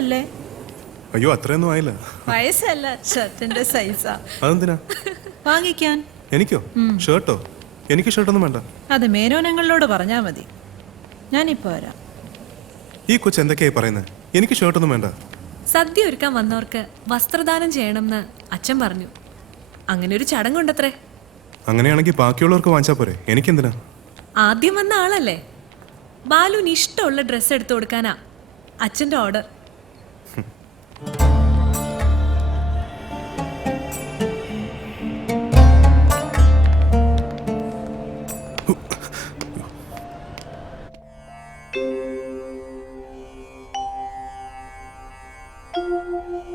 അല്ലേ? അയ്യോ, അത്രയൊന്നും ആയില്ല. വയസ്സല്ല, ഷർട്ടിന്റെ സൈസാ. അതെന്തിനാ വാങ്ങിക്കാൻ? എനിക്കോ? ഷർട്ടോ? എനിക്ക് ഷർട്ടൊന്നും വേണ്ട. അത് മേനോനങ്ങളോട് പറഞ്ഞാ മതി. ഞാനിപ്പോ വരാം. ഈ കൊച്ചു എന്തൊക്കെയായി പറയുന്നത്? എനിക്ക് ഷർട്ടൊന്നും വേണ്ട. സദ്യ ഒരുക്കാൻ വന്നവർക്ക് വസ്ത്രദാനം ചെയ്യണമെന്ന് അച്ഛൻ പറഞ്ഞു. അങ്ങനെ ഒരു ചടങ്ങുണ്ടത്രേ. അങ്ങനെയാണെങ്കിൽ ബാക്കിയുള്ളവർക്ക് വാങ്ങിച്ചാ പോരെ, എനിക്കെന്തിനാ? ആദ്യം വന്ന ആളല്ലേ, ബാലുവിന് ഇഷ്ടമുള്ള ഡ്രസ്സ് എടുത്തു കൊടുക്കാനാ അച്ഛന്റെ ഓർഡർ.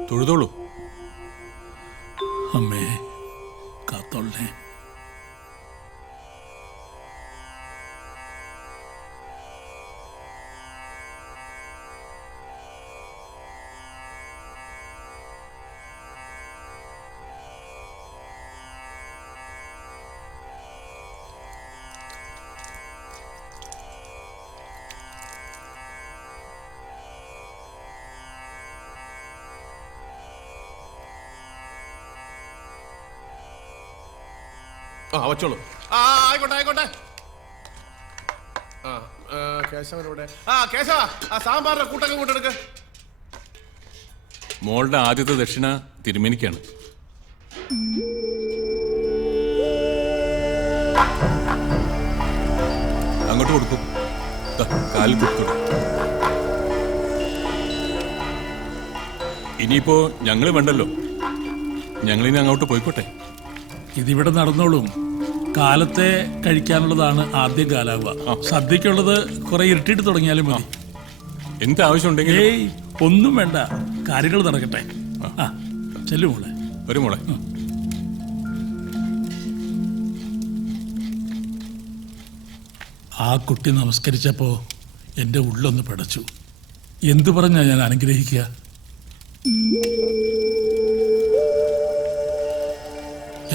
തൊഴുതോളൂ. അമ്മേ കാത്തോളേ. വച്ചോളൂ. ആയിക്കോട്ടെ ആയിക്കോട്ടെ. കേശവനോടെ കേശവ, സാമ്പാറിന്റെ കൂട്ടൊക്കെ കൂട്ടെടുക്ക. മോളുടെ ആദ്യത്തെ ദക്ഷിണ തിരുമേനിക്കാണ്. അങ്ങോട്ട് കൊടുക്കും. കാലിൽ കൊടുത്തു. ഇനിയിപ്പോ ഞങ്ങള് വേണ്ടല്ലോ, ഞങ്ങളിനി അങ്ങോട്ട് പോയിക്കോട്ടെ. ഇതിവിടെ നടന്നോളും. കാലത്തെ കഴിക്കാനുള്ളതാണ് ആദ്യം കാലാവുക. സദ്യക്കുള്ളത് കുറെ ഇരുട്ടിട്ട് തുടങ്ങിയാലും മതി. എന്താവശ്യമുണ്ടെങ്കിൽ ഒന്നും വേണ്ട, കാര്യങ്ങൾ നടക്കട്ടെ. ചെല്ലു മോളെ. ഒരു മോളെ. ആ കുട്ടി നമസ്കരിച്ചപ്പോ എൻ്റെ ഉള്ളൊന്ന് പിടച്ചു. എന്തു പറഞ്ഞാ ഞാൻ അനുഗ്രഹിക്കുക?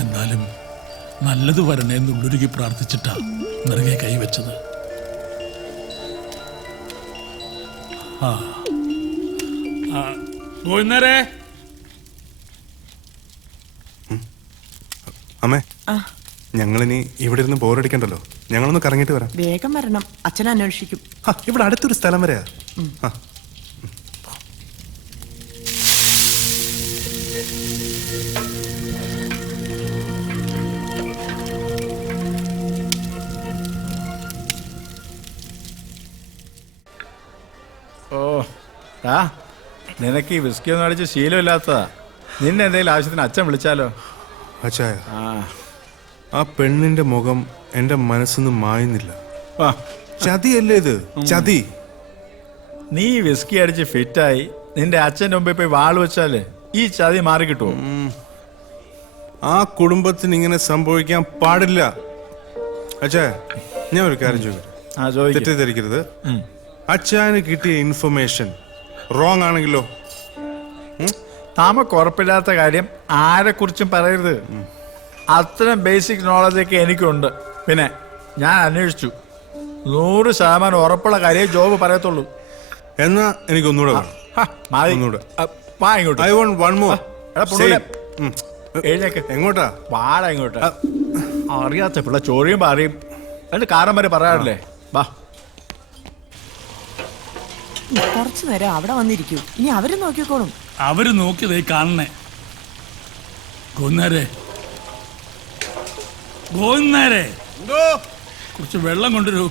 എന്നാലും നല്ലത് വരണേന്ന് ഉള്ളുരുകി പ്രാർത്ഥിച്ചിട്ടാ നിറകെ കൈവച്ചത്. അമ്മേ, ഞങ്ങളിനി ഇവിടെ ഇരുന്ന് ബോറടിക്കണ്ടല്ലോ, ഞങ്ങളൊന്ന് കറങ്ങിട്ട് വരാം. വേഗം വരണം, അച്ഛൻ അന്വേഷിക്കും. ഇവിടെ അടുത്തൊരു സ്ഥലം വരെയാ. നിനക്ക് ഈ വിസ്കി ഒന്നും അടിച്ച് ശീലമില്ലാത്തതാ. നിന്നെ എന്തെങ്കിലും ആവശ്യത്തിന് അച്ഛൻ വിളിച്ചാലോ? അച്ചായ, ആ പെണ്ണിന്റെ മുഖം എന്റെ മനസ്സിന്ന് മായുന്നില്ല. ചതിയല്ലേ ഇത്, ചതി. നീ വിസ്കി അടിച്ച് ഫിറ്റായി നിന്റെ അച്ഛൻ്റെ മുമ്പിൽ പോയി വാൾ വെച്ചാല് ഈ ചതി മാറി കിട്ടുമോ? ആ കുടുംബത്തിന് ഇങ്ങനെ സംഭവിക്കാൻ പാടില്ല. അച്ഛാ, ഞാൻ ഒരു കാര്യം ചോദിക്കട്ടെ, തെറ്റിദ്ധരിക്കരുത്. അച്ഛന് കിട്ടിയ ഇൻഫർമേഷൻ റോങ് ആണെങ്കിലോ? നമുക്ക് ഉറപ്പില്ലാത്ത കാര്യം ആരെക്കുറിച്ചും പറയരുത്. അത്തരം ബേസിക് നോളജൊക്കെ എനിക്കുണ്ട്. പിന്നെ ഞാൻ അന്വേഷിച്ചു, 100% ഉറപ്പുള്ള കാര്യം ജോബ് പറയത്തുള്ളൂ. എന്നാ എനിക്കൊന്നുകൂടെ എങ്ങോട്ടാ? വാടാ ഇങ്ങോട്ട്. അറിയാത്ത പിള്ള ചോറിയും പാറിയും രണ്ട് കാരം വരെ പറയാറില്ലേ? വാ. കുറച്ചു നേരം അവിടെ വന്നിരിക്കൂ, ഇനി അവര് നോക്കിക്കോളും. അവര് നോക്കിയതേ കാണണേ. ഗോന്നേരെ, ഗോന്നേരെ, കുറച്ച് വെള്ളം കൊണ്ടുവരൂ.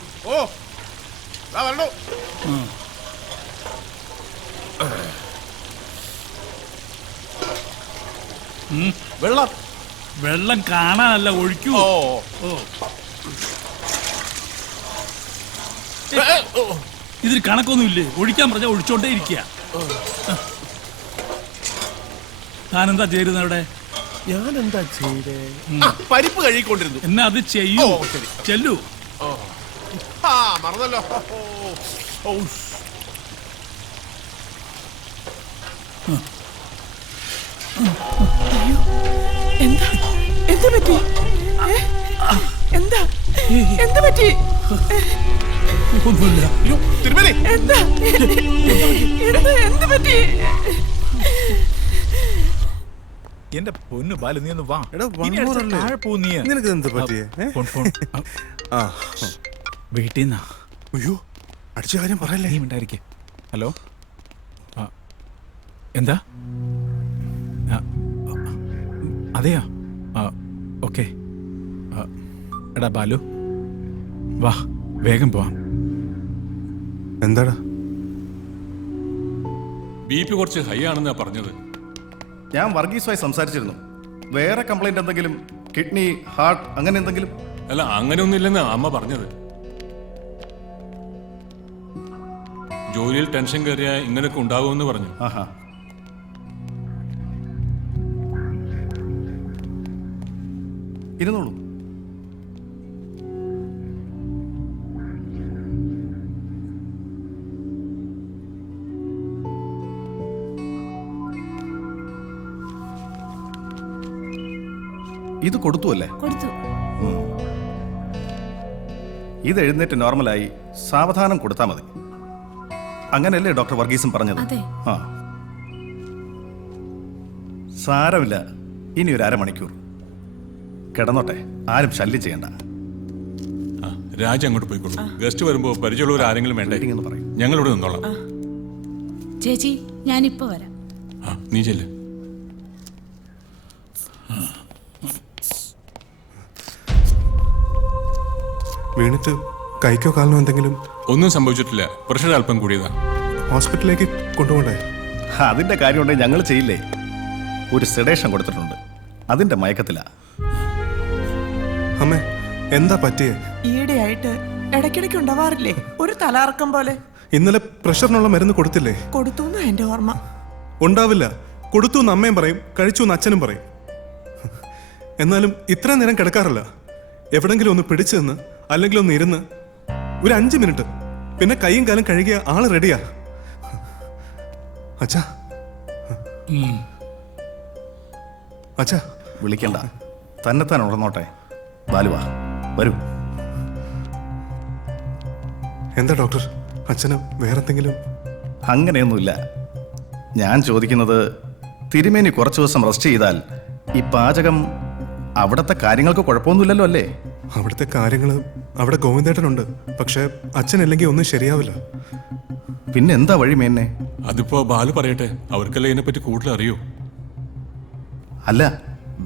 വെള്ളം വെള്ളം കാണാനല്ല, ഒഴിക്കൂ. ഇതിൽ കണക്കൊന്നുമില്ലേ? ഒഴിക്കാൻ പറഞ്ഞാൽ ഒഴിച്ചോണ്ടേ ഇരിക്കുക. താനെന്താ ചേരുന്ന അവിടെ? ഞാൻ എന്താ ചെയ്തേ? പരിപ്പ് കഴുകിക്കൊണ്ടിരുന്നു. എന്നാ അത് ചെയ്യൂ. ചെല്ലു. മറന്നല്ലോ. എന്താ എന്താ പറ്റി? എന്താ എന്താ പറ്റി? ഒന്നുമില്ല. തിരുമേനി എന്താ എന്താ എന്താ പറ്റി? എന്റെ പൊന്നു ബാലു, നീ ഒന്ന് വാ. നിനക്ക് എന്ത് പറ്റിയേ? വീട്ടിൽ നിന്നാ. അയ്യോ, അടിച്ച കാര്യം പറയല്ലേ. നീ ഉണ്ടായിരിക്കേ. ഹലോ, എന്താ? അതെയോ? ഓക്കെ. എടാ ബാലു, വാ, വേഗം പോവാം. എന്താടാ? BP കുറച്ച് ഹൈ ആണെന്നാ പറഞ്ഞത്. ഞാൻ വർഗീസുമായി സംസാരിച്ചിരുന്നു. വേറെ കംപ്ലൈന്റ് എന്തെങ്കിലും, കിഡ്നി, ഹാർട്ട് അങ്ങനെ എന്തെങ്കിലും? അല്ല, അങ്ങനെയൊന്നും ഇല്ലെന്ന് അമ്മ പറഞ്ഞത്. ജോലിയിൽ ടെൻഷൻ കയറിയാ ഇങ്ങനെയൊക്കെ ഉണ്ടാകുമെന്ന് പറഞ്ഞു. ആഹാ. ഇരുന്നോളൂ. ഇത് കൊടുത്തു അല്ലേ? കൊടുത്തു. ഇത് എഴുന്നേറ്റ് നോർമലായി സാവധാനം കൊടുത്താൽ മതി. അങ്ങനെയല്ലേ ഡോക്ടർ വർഗീസും പറഞ്ഞത്? ആ, സാരമില്ല. ഇനി ഒരു അരമണിക്കൂർ കിടന്നോട്ടെ, ആരും ശല്യം ചെയ്യണ്ട. രാജ അങ്ങോട്ട് പോയിക്കോളൂ. ഗസ്റ്റ് വരുമ്പോ പരിചയമുള്ളവർ ആരെങ്കിലും വേണ്ടേ? ഞങ്ങളിവിടെ നിന്നോളാം. ചേച്ചി, ഞാനിപ്പോ വരാം. നീ ചെല്ല്. വീണിട്ട് കൈക്കോ കാലിനോ എന്തെങ്കിലും? ഒന്നും സംഭവിച്ചിട്ടില്ല. പ്രഷർ അല്പം കൂടിയതാ. ഹോസ്പിറ്റലിലേക്ക് കൊണ്ടുപോകണ്ടേ? അതിന്റെ കാര്യമുണ്ടെങ്കിൽ ഞങ്ങൾ ചെയ്യില്ലേ? ഒരു സെഡേഷൻ കൊടുത്തിട്ടുണ്ട്, അതിന്റെ മയക്കത്തിലാ. അമ്മേ, എന്താ പറ്റിയേ? ഈയിടെയായിട്ട് ഇടയ്ക്കിടയ്ക്ക് ഉണ്ടാവാറില്ലേ ഒരു തലകറക്കം പോലെ? ഇന്നലെ പ്രഷറിനുള്ള മരുന്ന് കൊടുത്തില്ലേ? കൊടുത്തു എന്റെ ഓർമ്മ. ഉണ്ടാവില്ല. കൊടുത്തു എന്ന് അമ്മയും പറയും, കഴിച്ചു എന്ന് അച്ഛനും പറയും. എന്നാലും ഇത്രയും നേരം കിടക്കാറില്ല. എവിടെങ്കിലും ഒന്ന് പിടിച്ചു നിന്ന് അല്ലെങ്കിൽ ഒന്ന് ഇരുന്ന് ഒരു 5 മിനിറ്റ്, പിന്നെ കൈയും കാലും കഴുകിയ ആള് റെഡിയാ. അച്ഛാ, അച്ഛാ. വിളിക്കണ്ട, തന്നെത്താൻ ഉണർന്നോട്ടെ. ബാലുവാ, വരൂ. എന്താ ഡോക്ടർ, അച്ഛന് വേറെന്തെങ്കിലും? അങ്ങനെയൊന്നുമില്ല. ഞാൻ ചോദിക്കുന്നത്, തിരുമേനി കുറച്ചു ദിവസം റെസ്റ്റ് ചെയ്താൽ ഈ പാചകം, അവിടുത്തെ കാര്യങ്ങൾക്ക് കുഴപ്പമൊന്നുമില്ലല്ലോ അല്ലേ? അവിടുത്തെ കാര്യങ്ങൾ അവിടെ ഗോവിന്ദേട്ടനുണ്ട്. പക്ഷെ അച്ഛനില്ലെങ്കിൽ ഒന്നും ശരിയാവില്ല. പിന്നെ എന്താ വഴി മേന്നെ? അതിപ്പോ ബാലു പറയട്ടെ, അവർക്കല്ലേ ഇതിനെപ്പറ്റി കൂടുതൽ അറിയൂ. അല്ല,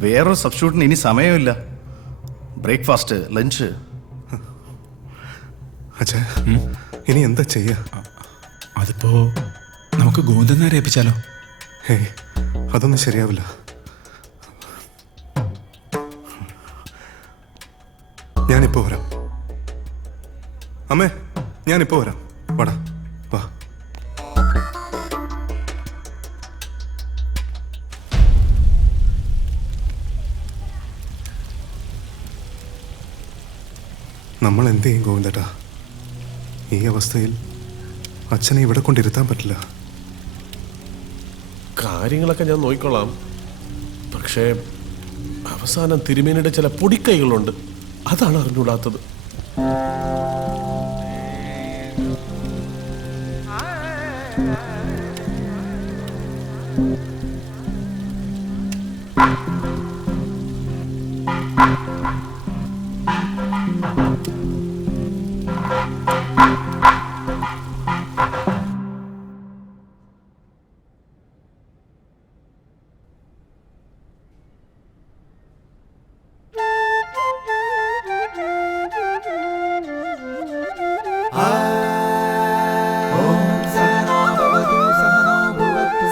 വേറൊരു സബ്സ്റ്റിറ്റ്യൂട്ടിന് ഇനി സമയമില്ല. Breakfast, lunch. അച്ഛാ, ഇനി എന്താ ചെയ്യാ? അതിപ്പോ നമുക്ക് ഗോവിന്ദനാരെ ഏൽപ്പിച്ചാലോ? ഹേയ്, അതൊന്നും ശരിയാവില്ല. ഞാനിപ്പോ വരാം. അമ്മേ, ഞാനിപ്പോ വരാം. വാടാ, വാ. നമ്മൾ എന്ത് ചെയ്യും ഗോവിന്ദേട്ടാ? ഈ അവസ്ഥയിൽ അച്ഛനെ ഇവിടെ കൊണ്ടിരുത്താൻ പറ്റില്ല. കാര്യങ്ങളൊക്കെ ഞാൻ നോക്കിക്കൊള്ളാം. പക്ഷേ അവസാനം തിരുമേനിയുടെ ചില പൊടിക്കൈകളുണ്ട്, അതാണ് അറിഞ്ഞൂടാത്തത്.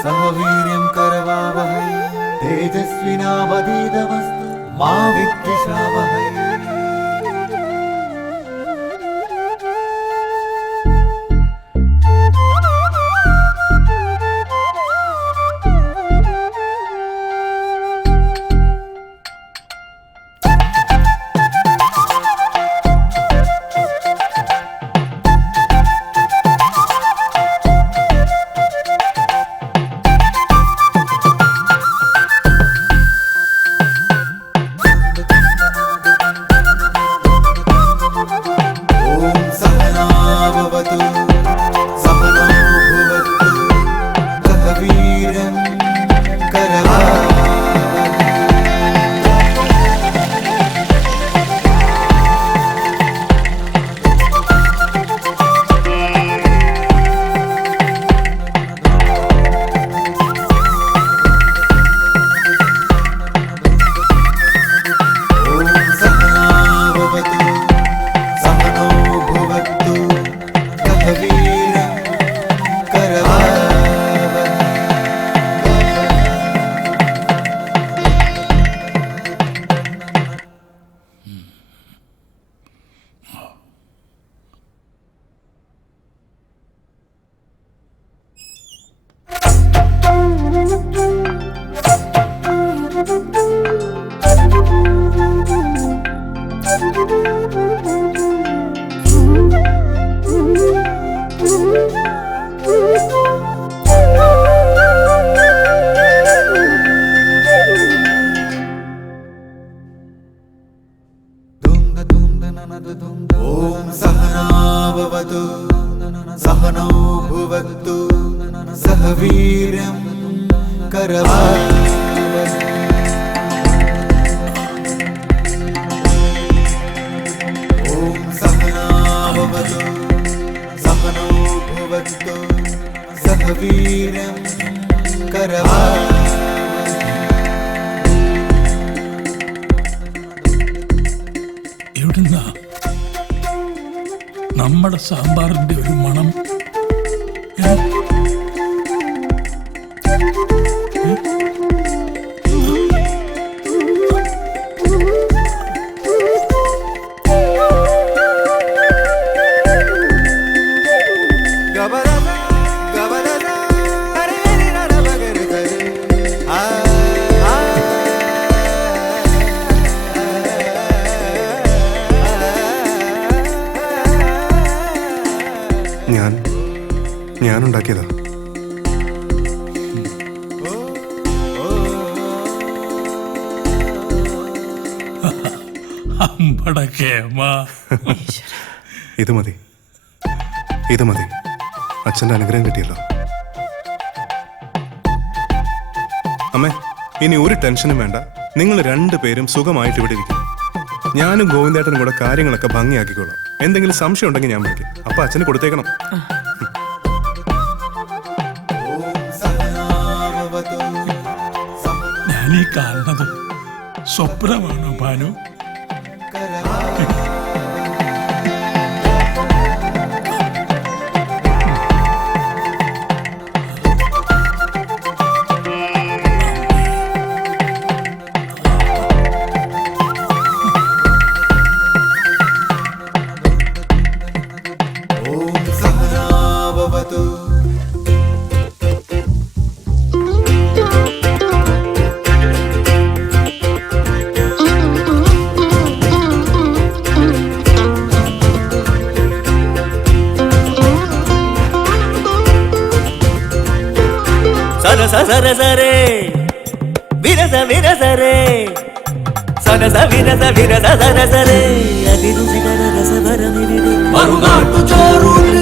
सहवीर्यं करवावहै तेजस्विनावधीतमस्तु मा विद्विषावहै। ॐ सहना भवतु सहनौ भुवक्तु सह वीर्यं करवावहै ॐ सहना भवतु सहनौ भुवक्तु सह वीर्यं करवावहै എവിടുന്നാ നമ്മുടെ സാമ്പാറിന്റെ ഒരു മണം? ഞാൻ ഉണ്ടാക്കിയതാ. ഇത് മതി, ഇത് മതി. അച്ഛൻ്റെ അനുഗ്രഹം കിട്ടിയല്ലോ. അമ്മേ, ഇനി ഒരു ടെൻഷനും വേണ്ട. നിങ്ങൾ രണ്ടുപേരും സുഖമായിട്ട് ഇവിടെ ഇരിക്കും. ഞാനും ഗോവിന്ദേട്ടനും കൂടെ കാര്യങ്ങളൊക്കെ ഭംഗിയാക്കിക്കോളാം. എന്തെങ്കിലും സംശയം ഉണ്ടെങ്കിൽ ഞാൻ വിളിക്കും. അപ്പൊ അച്ഛന് കൊടുത്തേക്കണം. ഞാനീ കാണുന്നത് സ്വപ്നമാണോ ഭാനു? సర సరే విరస విరసరే సరస విరస విరస సరసరే അതിരുചികര രസഭരമിവിടെ മറുനാട്ടു ചോറൂട്ട്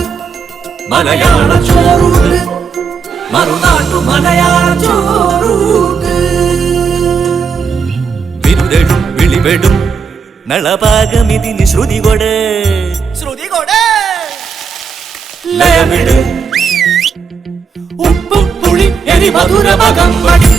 മലയാള ചോറൂട്ട് മറുനാട്ടു മലയാള ചോറൂട്ട് വിരുതെടും വിളിവെടും നളപാകമിതിന് ശ്രുതി കൊട് ലയമിട് ഉപ്പും പുളി എരി മധുരമകം വടി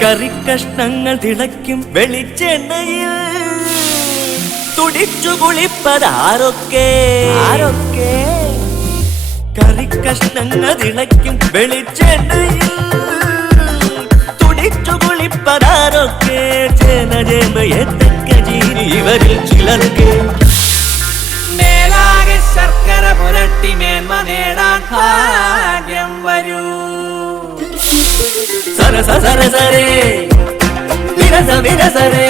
കറിക്കഷ്ണങ്ങൾ തിളയ്ക്കും വെളിച്ചെണ്ണയിൽ തുടിച്ചു കുളിപ്പതാരൊക്കെ കറിക്കഷ്ണങ്ങൾ തിളയ്ക്കും വെളിച്ചെണ്ണയിൽ തുടിച്ചു കുളിപ്പതാരൊക്കെ ജനജേമയത്തക്ക ജീരി ഇവരിൽ ചിലർക്ക് മേലാകെ ശർക്കര പുരട്ടി മേന്മ നേടാൻ ഭാഗ്യം വരൂ സരസ സരസരേ വിരസ വിരസരേ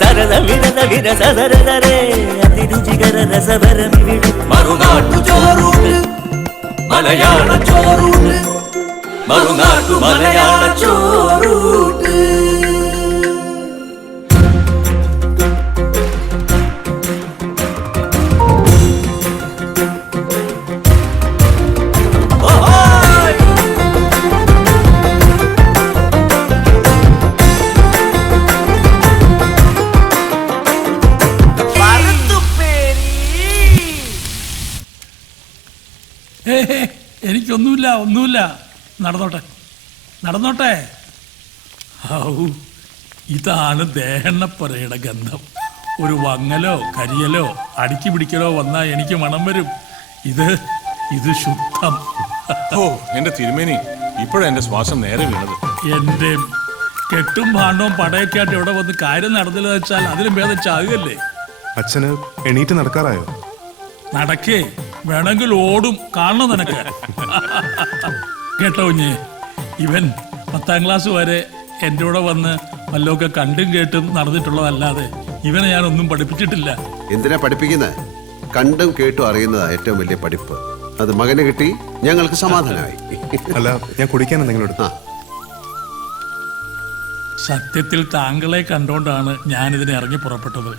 സരസ വിരസ വിരസ സരസരേ അതിരുചികര രസഭരമിവിടെ മറുനാട്ടു ചോറൂട്ട് മലയാള ചോറൂട്ട് മറുനാട്ടു മലയാള ചോറൂട്ട് എനിക്കൊന്നുമില്ല, ഒന്നുമില്ല. നടന്നോട്ടെ നടന്നോട്ടെ. ഔ, ഇതാണ് ദേഹണ്ണപ്പുരയുടെ ഗന്ധം. ഒരു വങ്ങലോ കരിയലോ അടുക്കി പിടിക്കലോ വന്നാൽ എനിക്ക് മണം വരും. ഇത് ശുദ്ധം. ഓ എന്റെ തിരുമേനി, ഇപ്പോഴാ എന്റെ ശ്വാസം നേരെ വീണത്. എന്റെ കെട്ടും ഭാണ്ഡവും പടയൊക്കെ ആയിട്ട് ഇവിടെ വന്ന് കാര്യം നടന്നില്ല വെച്ചാൽ അതിലും ഭേദം ചാകുകയല്ലേ. അച്ഛന് എണീറ്റ് നടക്കാറായോ? നടക്കേ, വേണമെങ്കിൽ ഓടും, കാണണം നിനക്ക്. കേട്ടോ കുഞ്ഞേ, ഇവൻ 10ാം ക്ലാസ് വരെ എൻ്റെ കൂടെ വന്ന് വല്ലതൊക്കെ കണ്ടും കേട്ടും നടന്നിട്ടുള്ളതല്ലാതെ ഇവനെ ഞാൻ ഒന്നും പഠിപ്പിച്ചിട്ടില്ല. എന്തിനാ പഠിപ്പിക്കുന്നത്? കണ്ടും കേട്ടും അറിയുന്നതാ ഏറ്റവും വലിയ പഠിപ്പ്. അത് മകന് കിട്ടി, ഞങ്ങൾക്ക് സമാധാനമായി. അല്ല, ഞാൻ കുടിക്കാൻ എന്തെങ്കിലും എടുത്താ? സത്യത്തിൽ താങ്കളെ കണ്ടുകൊണ്ടാണ് ഞാനിതിനെ ഇറങ്ങി പുറപ്പെട്ടത്.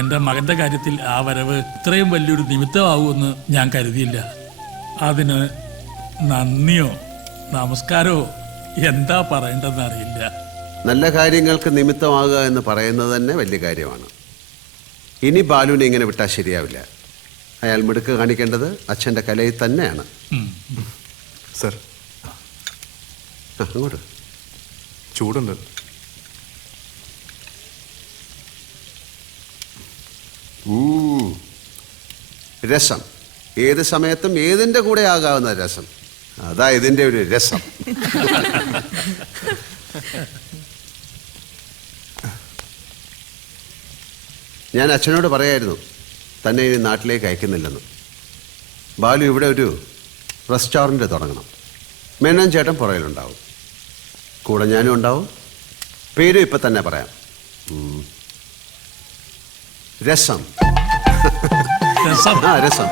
എൻ്റെ മകൻ്റെ കാര്യത്തിൽ ആ വരവ് ഇത്രയും വലിയൊരു നിമിത്തമാവുമെന്ന് ഞാൻ കരുതിയില്ല. അതിന് നന്ദിയോ നമസ്കാരമോ എന്താ പറയേണ്ടതെന്ന് അറിയില്ല. നല്ല കാര്യങ്ങൾക്ക് നിമിത്തമാകുക എന്ന് പറയുന്നത് തന്നെ വലിയ കാര്യമാണ്. ഇനി ബാലുവിനെ ഇങ്ങനെ വിട്ടാൽ ശരിയാവില്ല. അയാൾ മിടുക്ക് കാണിക്കേണ്ടത് അച്ഛൻ്റെ കലയിൽ തന്നെയാണ്. സർ, അങ്ങോട്ട്. ചൂടുണ്ട്. രസം ഏത് സമയത്തും ഏതിൻ്റെ കൂടെ ആകാവുന്ന രസം. അതാ ഇതിൻ്റെ ഒരു രസം. ഞാൻ അച്ഛനോട് പറയായിരുന്നു തന്നെ ഇനി നാട്ടിലേക്ക് അയക്കുന്നില്ലെന്ന്. ബാലു ഇവിടെ ഒരു റെസ്റ്റോറൻറ്റ് തുടങ്ങണം. മേനോൻ ചേട്ടൻ പുറകിലുണ്ടാവും, കൂടെ ഞാനും ഉണ്ടാവും. പേരും ഇപ്പം തന്നെ പറയാം, രസം. ആ, രസം.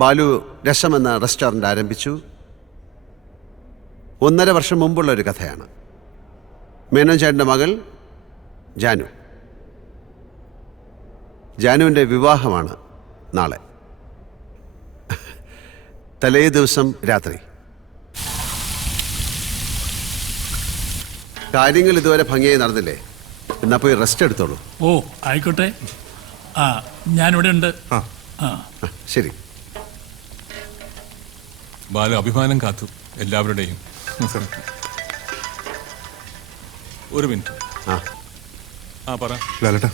ബാലു രസം എന്ന റെസ്റ്റോറൻറ്റ് ആരംഭിച്ചു. 1.5 വർഷം മുമ്പുള്ള ഒരു കഥയാണ്. മേനോൻ ചേട്ടൻ്റെ മകൾ ജാനു. ജാനുവിൻ്റെ വിവാഹമാണ് നാളെ. തലേ ദിവസം രാത്രി. കാര്യങ്ങൾ ഇതുവരെ ഭംഗിയായി നടന്നില്ലേ? എന്നാ പോയി റെസ്റ്റ് എടുത്തോളൂ. ഓ, ആയിക്കോട്ടെ. ആ, ഞാനിവിടെ ഉണ്ട്. ശരി. ബാലു അഭിമാനം കാത്തു എല്ലാവരുടെയും. ഒരു മിനിറ്റ്. ആ, പറ ലാലേട്ടാ,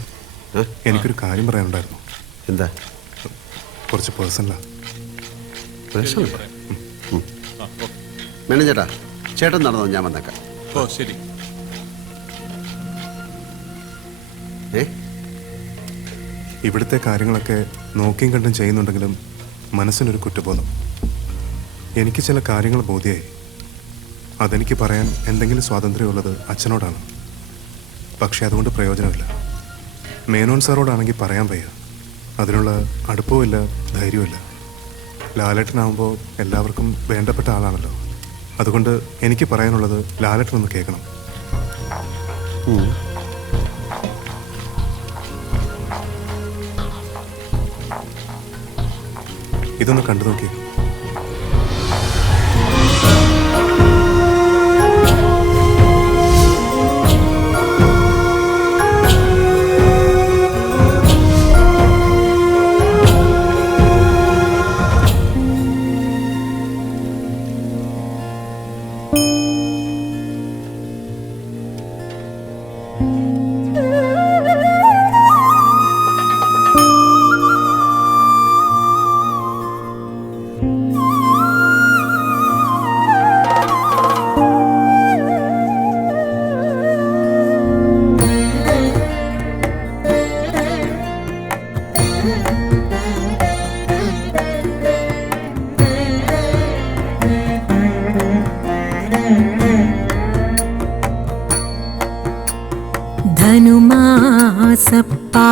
എനിക്കൊരു കാര്യം പറയാനുണ്ടായിരുന്നു. എന്താ? കുറച്ച് പേഴ്സണലാ. മേനോൻ ചേട്ടാ, ചേട്ടൻ നടന്നോ, ഞാൻ വന്നേക്കാം. ഓ, ശരി. ഇവിടുത്തെ കാര്യങ്ങളൊക്കെ നോക്കിയും കണ്ടും ചെയ്യുന്നുണ്ടെങ്കിലും മനസ്സിനൊരു കുറ്റബോധം. എനിക്ക് ചില കാര്യങ്ങൾ ബോധ്യമായി. അതെനിക്ക് പറയാൻ എന്തെങ്കിലും സ്വാതന്ത്ര്യമുള്ളത് അച്ഛനോടാണ്. പക്ഷെ അതുകൊണ്ട് പ്രയോജനമില്ല. മേനോൻ സാറോടാണെങ്കിൽ പറയാൻ വയ്യ. അതിനുള്ള അടുപ്പവുമില്ല, ധൈര്യവുമില്ല. ലാലേട്ടനാവുമ്പോൾ എല്ലാവർക്കും വേണ്ടപ്പെട്ട ആളാണല്ലോ. അതുകൊണ്ട് എനിക്ക് പറയാനുള്ളത് ലാലേട്ടനൊന്ന് കേൾക്കണം. ഇതൊന്ന് കണ്ടു നോക്കി.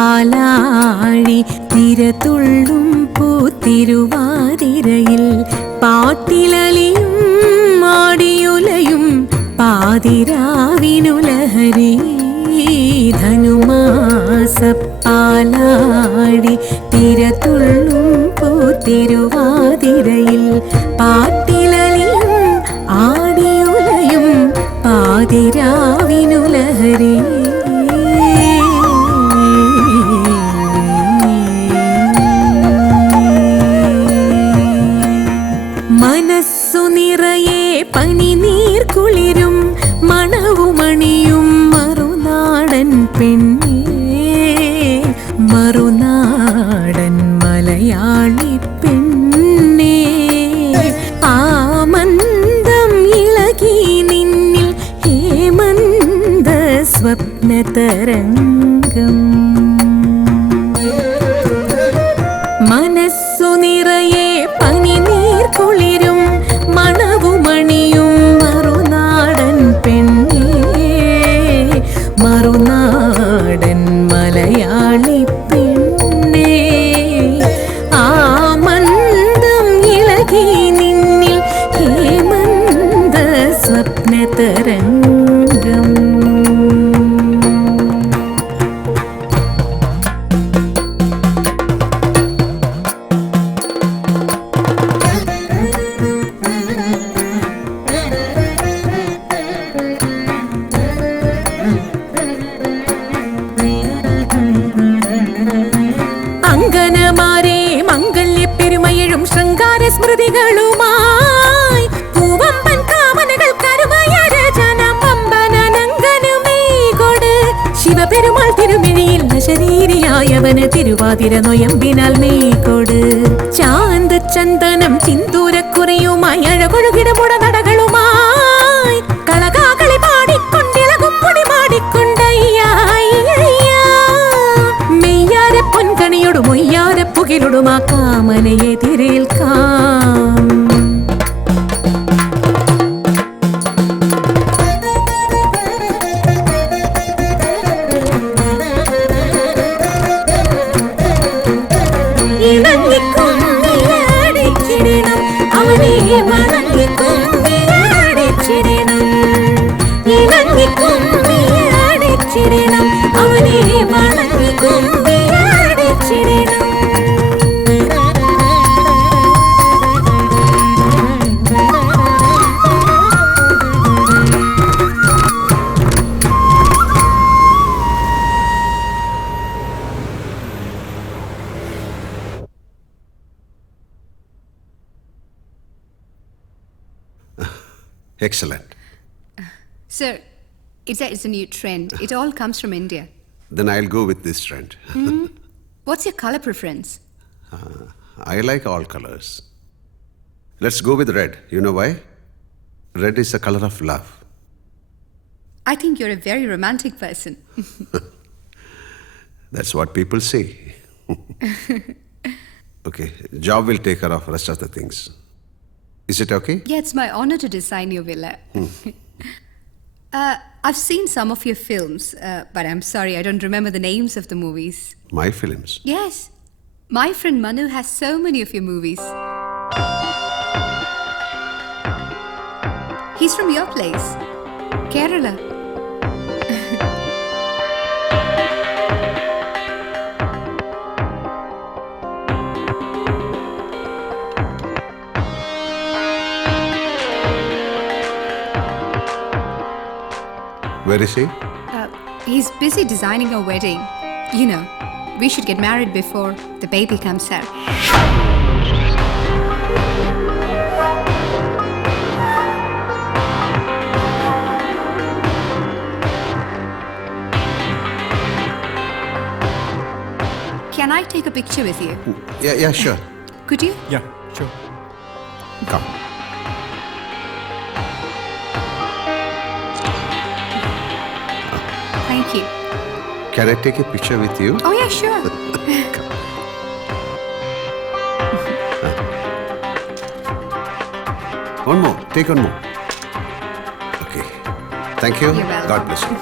ധനുമാസപ്പാലാഴി തിരതുള്ളും പൂത്തിരുവാതിരയിൽ പാട്ടിലലിയും മാടിയുലയും പാതിരാവിനുലഹരി. ധനുമാസപ്പാലാഴി തിരതുള്ളും പൂത്തിരുവാതിരയിൽ പാട്ടിലലിയും ആടിയുലയും പാതിരാവിനുലഹരി. മനസ്സു നിറയെ പനിനീർ കുളിരും മണവുമണിയും മറുനാടൻ പെണ്ണേ, മറുനാടൻ മലയാളി പെണ്ണേ. ആ മന്ന സ്വപ്നതരംഗം മനസ്സു നിറയെ പനിനീർ കുളിരും മണവുമണിയും മറുനാടൻ പെണ്ണേ മറുനാടൻ മലയാളി പെണ്ണേ ആമന്ദം ഇളകി നിന്നിൽ ഹേമന്ത സ്വപ്നതരംഗം അങ്കനമാരെ മംഗല്യപ്പെരുമയഴും ശൃംഗാര സ്മൃതികളുമായി പൂവമ്പൻ കാമനകൾ കരുമയ രചനം പമ്പനനങ്കനുമീകൊട് ശിവപെരുമാൾ തിരുമിഴിയിൽ ശരീരിയായവന് തിരുവാതിര നൊയമ്പിനാൽ മീകൊട് ചാന്ത് ചന്ദനം ചിന്തൂരക്കുറിയുമായി അഴകൊഴുകിടമുട നടകളുമായി കളകാകളി പാടിക്കൊണ്ടിളകും പൊടി മെയ്യാര പൊൻകണിയോടും മൊയ്യാര പുകിലൊടും ആ കാമനയെ തിരേൽക്കാം ഇണങ്ങിക്കൊണ്ടിയാടിച്ചിടണം അവനെ വണങ്ങിക്കൊണ്ടിയാടിച്ചിടണം ഇണങ്ങിക്കൊണ്ടിയാടിച്ചിടണം അവനെ വണങ്ങിക്കൊണ്ടിയാടിച്ചിടണം Excellent. Sir, it's a new trend. It all comes from India. Then I'll go with this trend. What's your color preference? I like all colors. Let's go with red. You know why? Red is the color of love. I think you're a very romantic person. That's what people say. Okay, job will take care of rest of the things. Is it okay? Yeah, it's my honor to design your villa. I've seen some of your films, but I'm sorry, I don't remember the names of the movies. My films. Yes, my friend Manu has so many of your movies. He's from your place, Kerala. Where is he? He's busy designing a wedding. You know, we should get married before the baby comes out. Can I take a picture with you? Yeah, sure. Could you? Yeah, sure. Come. Thank you. Can I take a picture with you? Oh, yeah, sure. One more. Take one more. Okay. Thank you. You're welcome. God bless you.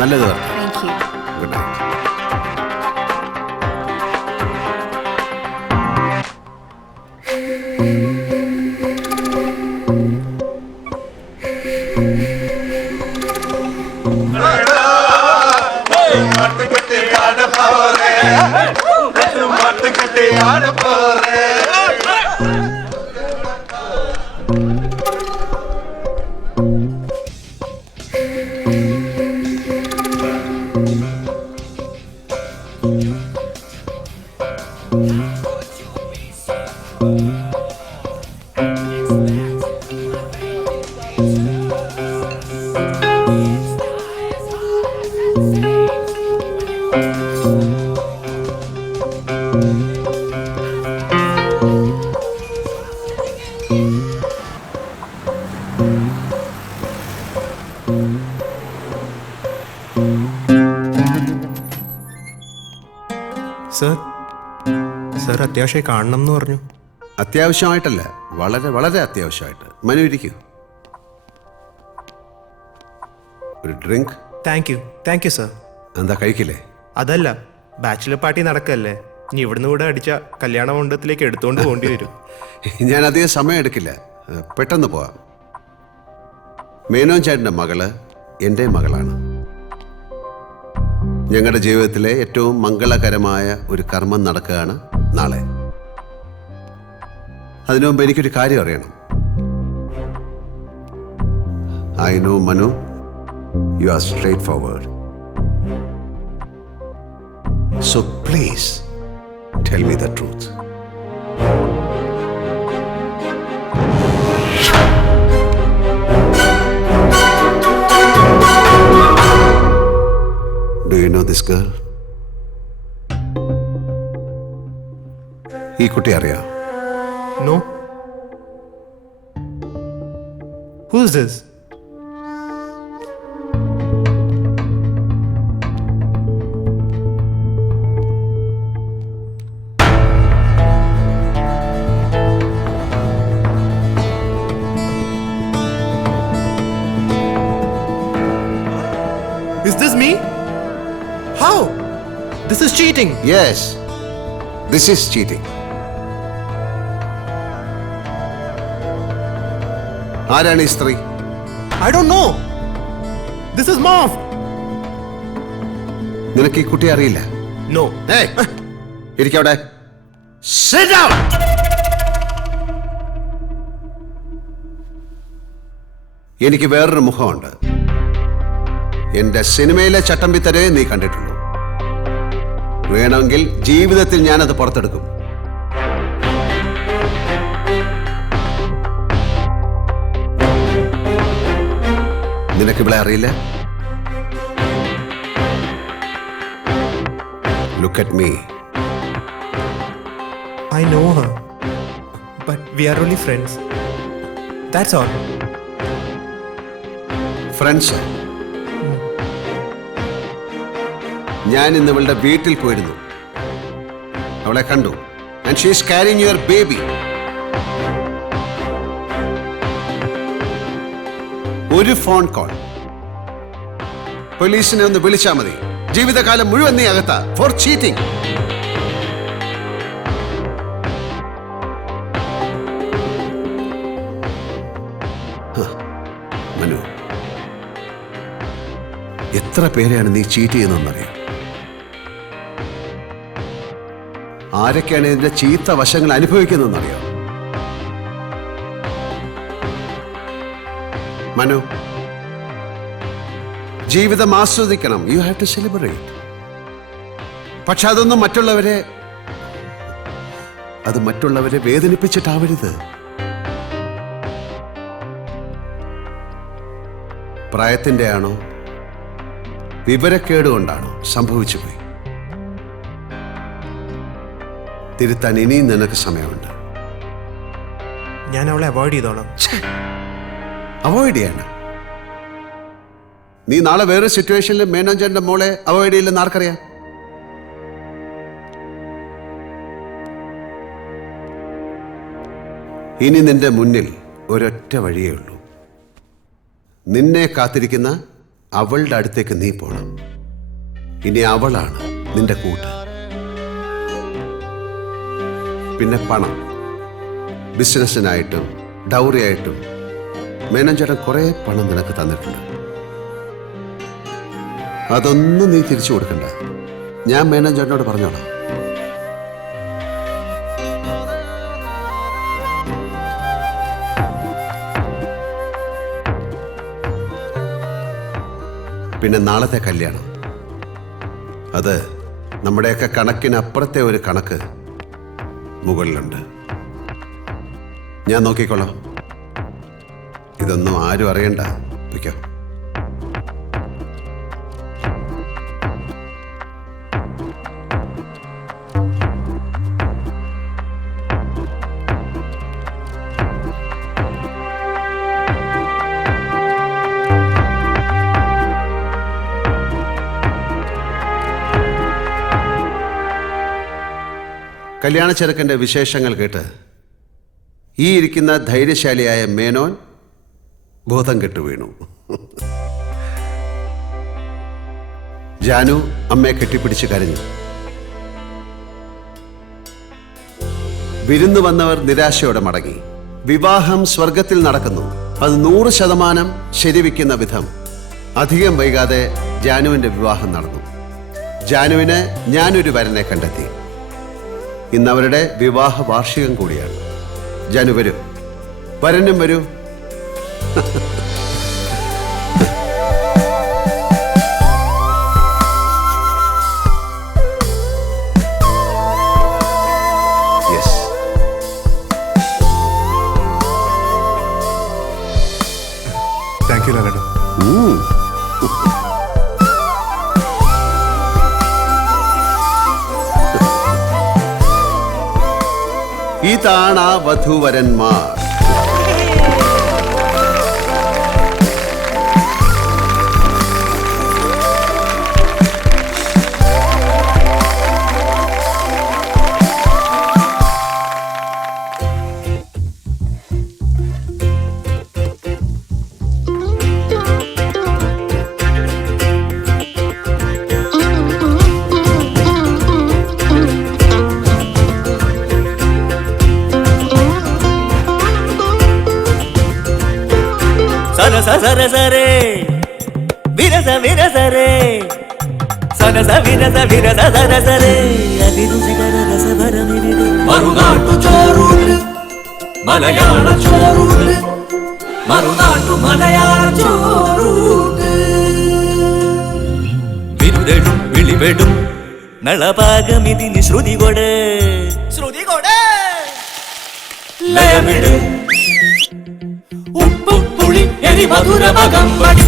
നല്ലത് വരട്ടെ. Thank you. Good night. Thank you. Sir sir അത്യാവശ്യമായി കാണണം എന്ന് പറഞ്ഞു. അത്യാവശ്യമായിട്ടല്ല, വളരെ വളരെ അത്യാവശ്യമായിട്ട്. മനു ഇരിക്കൂ. ഒരു ഡ്രിങ്ക്. Thank you sir. എന്താ കഴിക്കില്ലേ? അതല്ല, ബാച്ചിലർ പാർട്ടി നടക്കല്ലേ, ഇനി ഇവിടുന്ന് കൂടെ അടിച്ച കല്യാണ മണ്ഡപത്തിലേക്ക് എടുത്തുകൊണ്ട് പോകേണ്ടി വരും. ഞാൻ അധികം സമയം എടുക്കില്ല, പെട്ടെന്ന് പോവാം. മേനോൻ ചേട്ടൻ്റെ മകള് എൻ്റെ മകളാണ്. ഞങ്ങളുടെ ജീവിതത്തിലെ ഏറ്റവും മംഗളകരമായ ഒരു കർമ്മം നടക്കുകയാണ് നാളെ. അതിനു മുമ്പ് എനിക്കൊരു കാര്യം അറിയണം. I know Manu, you are straight forward. So please tell me the truth. Do you know this girl? ഈ കുട്ടി അറിയാം? No. Who's this? Is this me? How? This is cheating. Yes, this is cheating. ആരാണ് ഈ സ്ത്രീ? I don't know. This is Marv. നിനക്ക് ഈ കുട്ടി അറിയില്ല? No. Hey, ഇരിക്കവിടെ. Sit down. എനിക്ക് വേറൊരു മുഖമുണ്ട്. എന്റെ സിനിമയിലെ ചട്ടമ്പിത്തരേ നീ കണ്ടിട്ടുള്ളൂ. വേണമെങ്കിൽ ജീവിതത്തിൽ ഞാനത് പുറത്തെടുക്കും. നിനക്ക് ഇവിടെ അറിയില്ല? Look at me. I know her. But we are only friends. That's all. Friends. ഞാൻ ഇന്ന് ഇവളുടെ വീട്ടിൽ പോയിരുന്നു. അവളെ കണ്ടു. And she is carrying your baby. ഒരു ഫോൺ കോൾ, പോലീസിനെ ഒന്ന് വിളിച്ചാൽ മതി. ജീവിതകാലം മുഴുവൻ നീ അകത്താ ഫോർ ചീറ്റിംഗ്. മനു, എത്ര പേരെയാണ് നീ ചീറ്റ് ചെയ്യുന്നതെന്നറിയാം? ആരൊക്കെയാണ് ഇതിന്റെ ചീത്ത വശങ്ങൾ അനുഭവിക്കുന്നതെന്നറിയാം? മനു, ജീവിതം ആസ്വദിക്കണം. You have to celebrate. പക്ഷെ അതൊന്നും മറ്റുള്ളവരെ വേദനിപ്പിച്ചിട്ടാവരുത്. പ്രായത്തിന്റെ ആണോ വിവരക്കേടുകൊണ്ടാണോ സംഭവിച്ചു പോയി? തിരുത്താൻ ഇനിയും നിനക്ക് സമയമുണ്ട്. ഞാൻ അവളെ അവോയ്ഡ് ചെയ്തോളാം. അവോയ്ഡ് ചെയ്യണം. നീ നാളെ വേറെ സിറ്റുവേഷനിൽ മേനോൻചേട്ടന്റെ മോളെ അവോയ്ഡ് ചെയ്യില്ലെന്ന് ആർക്കറിയാം? ഇനി നിന്റെ മുന്നിൽ ഒരൊറ്റ വഴിയേ ഉള്ളൂ. നിന്നെ കാത്തിരിക്കുന്ന അവളുടെ അടുത്തേക്ക് നീ പോണം. ഇനി അവളാണ് നിന്റെ കൂട്ട്. പിന്നെ പണം, ബിസിനസ്സിനായിട്ടും ഡൗറിയായിട്ടും മേനോൻചേട്ടൻ കുറെ പണം നിനക്ക് തന്നിട്ടുണ്ട്. അതൊന്നും നീ തിരിച്ചു കൊടുക്കണ്ട. ഞാൻ മേനോൻചേട്ടനോട് പറഞ്ഞോളാം. പിന്നെ നാളത്തെ കല്യാണം, അത് നമ്മുടെയൊക്കെ കണക്കിനപ്പുറത്തെ ഒരു കണക്ക് മുകളിലുണ്ട്. ഞാൻ നോക്കിക്കോളാം. ഇതൊന്നും ആരും അറിയണ്ട. വയ്ക്കോ. കല്യാണ ചെറുക്കൻ്റെ വിശേഷങ്ങൾ കേട്ട് ഈ ഇരിക്കുന്ന ധൈര്യശാലിയായ മേനോൻ ബോധം കെട്ടു വീണു. ജാനു അമ്മയെ കെട്ടിപ്പിടിച്ച് കരഞ്ഞു. വിരുന്നു വന്നവർ നിരാശയോടെ മടങ്ങി. വിവാഹം സ്വർഗത്തിൽ നടക്കുന്നു, അത് 100% ശരിവെക്കുന്ന വിധം. അധികം വൈകാതെ ജാനുവിൻ്റെ വിവാഹം നടന്നു. ജാനുവിന് ഞാനൊരു വരനെ കണ്ടെത്തി. ഇന്നവരുടെ വിവാഹ വാർഷികം കൂടിയാണ്. ജാനു വരൂ, വരനും വരൂ. താങ്ക് യു ലാലേട്ടൻ. ഇതാണ് ആ വധൂവരന്മാർ. సరసరే విరస విరసరే సరస విరస విరస సరసరే അതിരുചികര രസഭരമിവിടെ മറുനാട്ടു ചോറൂട്ട് മലയാള ചോറൂട്ട് മറുനാട്ടു മലയാള ചോറൂട്ട് വിരുതെടും വിളിവെടും നളപാകമിതിന് ശ്രുതി കൊട് ലയമിടും ഉപ്പുപുളി എരി മധുരമകമ്പടി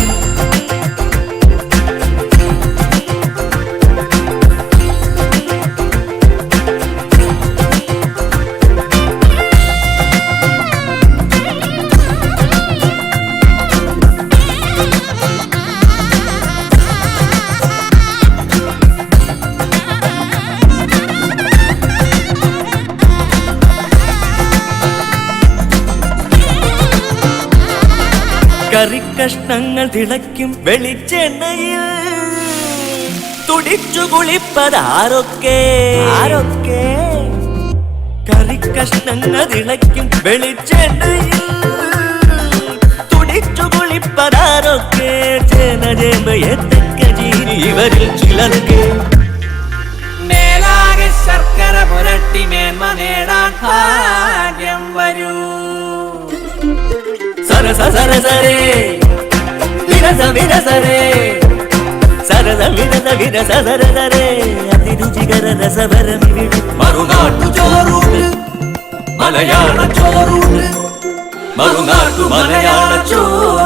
കറിക്കഷ്ണങ്ങൾ തിളയ്ക്കും വെളിച്ചെണ്ണയിൽ തുടിച്ചു കുളിപ്പതാരൊക്കെ കറിക്കഷ്ണങ്ങൾ തിളയ്ക്കും വെളിച്ചെണ്ണയിൽ തുടിച്ചു കുളിപ്പതാരൊക്കെ ജനജേമ്പയത്തക്ക ജീനി ഇവരിൽ ചിലർക്ക് മേലാകെ ശർക്കര പുരട്ടി മേന്മ നേടാൻ ഭാഗ്യം വരൂ സരസ സരസരേ വിരസ വിരസരേ സരസ വിരസ വിരസ സരസരേ അതിരുചികര രസഭരമിവിടെ മറുനാട്ടു ചോറൂട്ട് മലയാള ചോറൂട്ട് മറുനാട്ടു മലയാള ചോറ്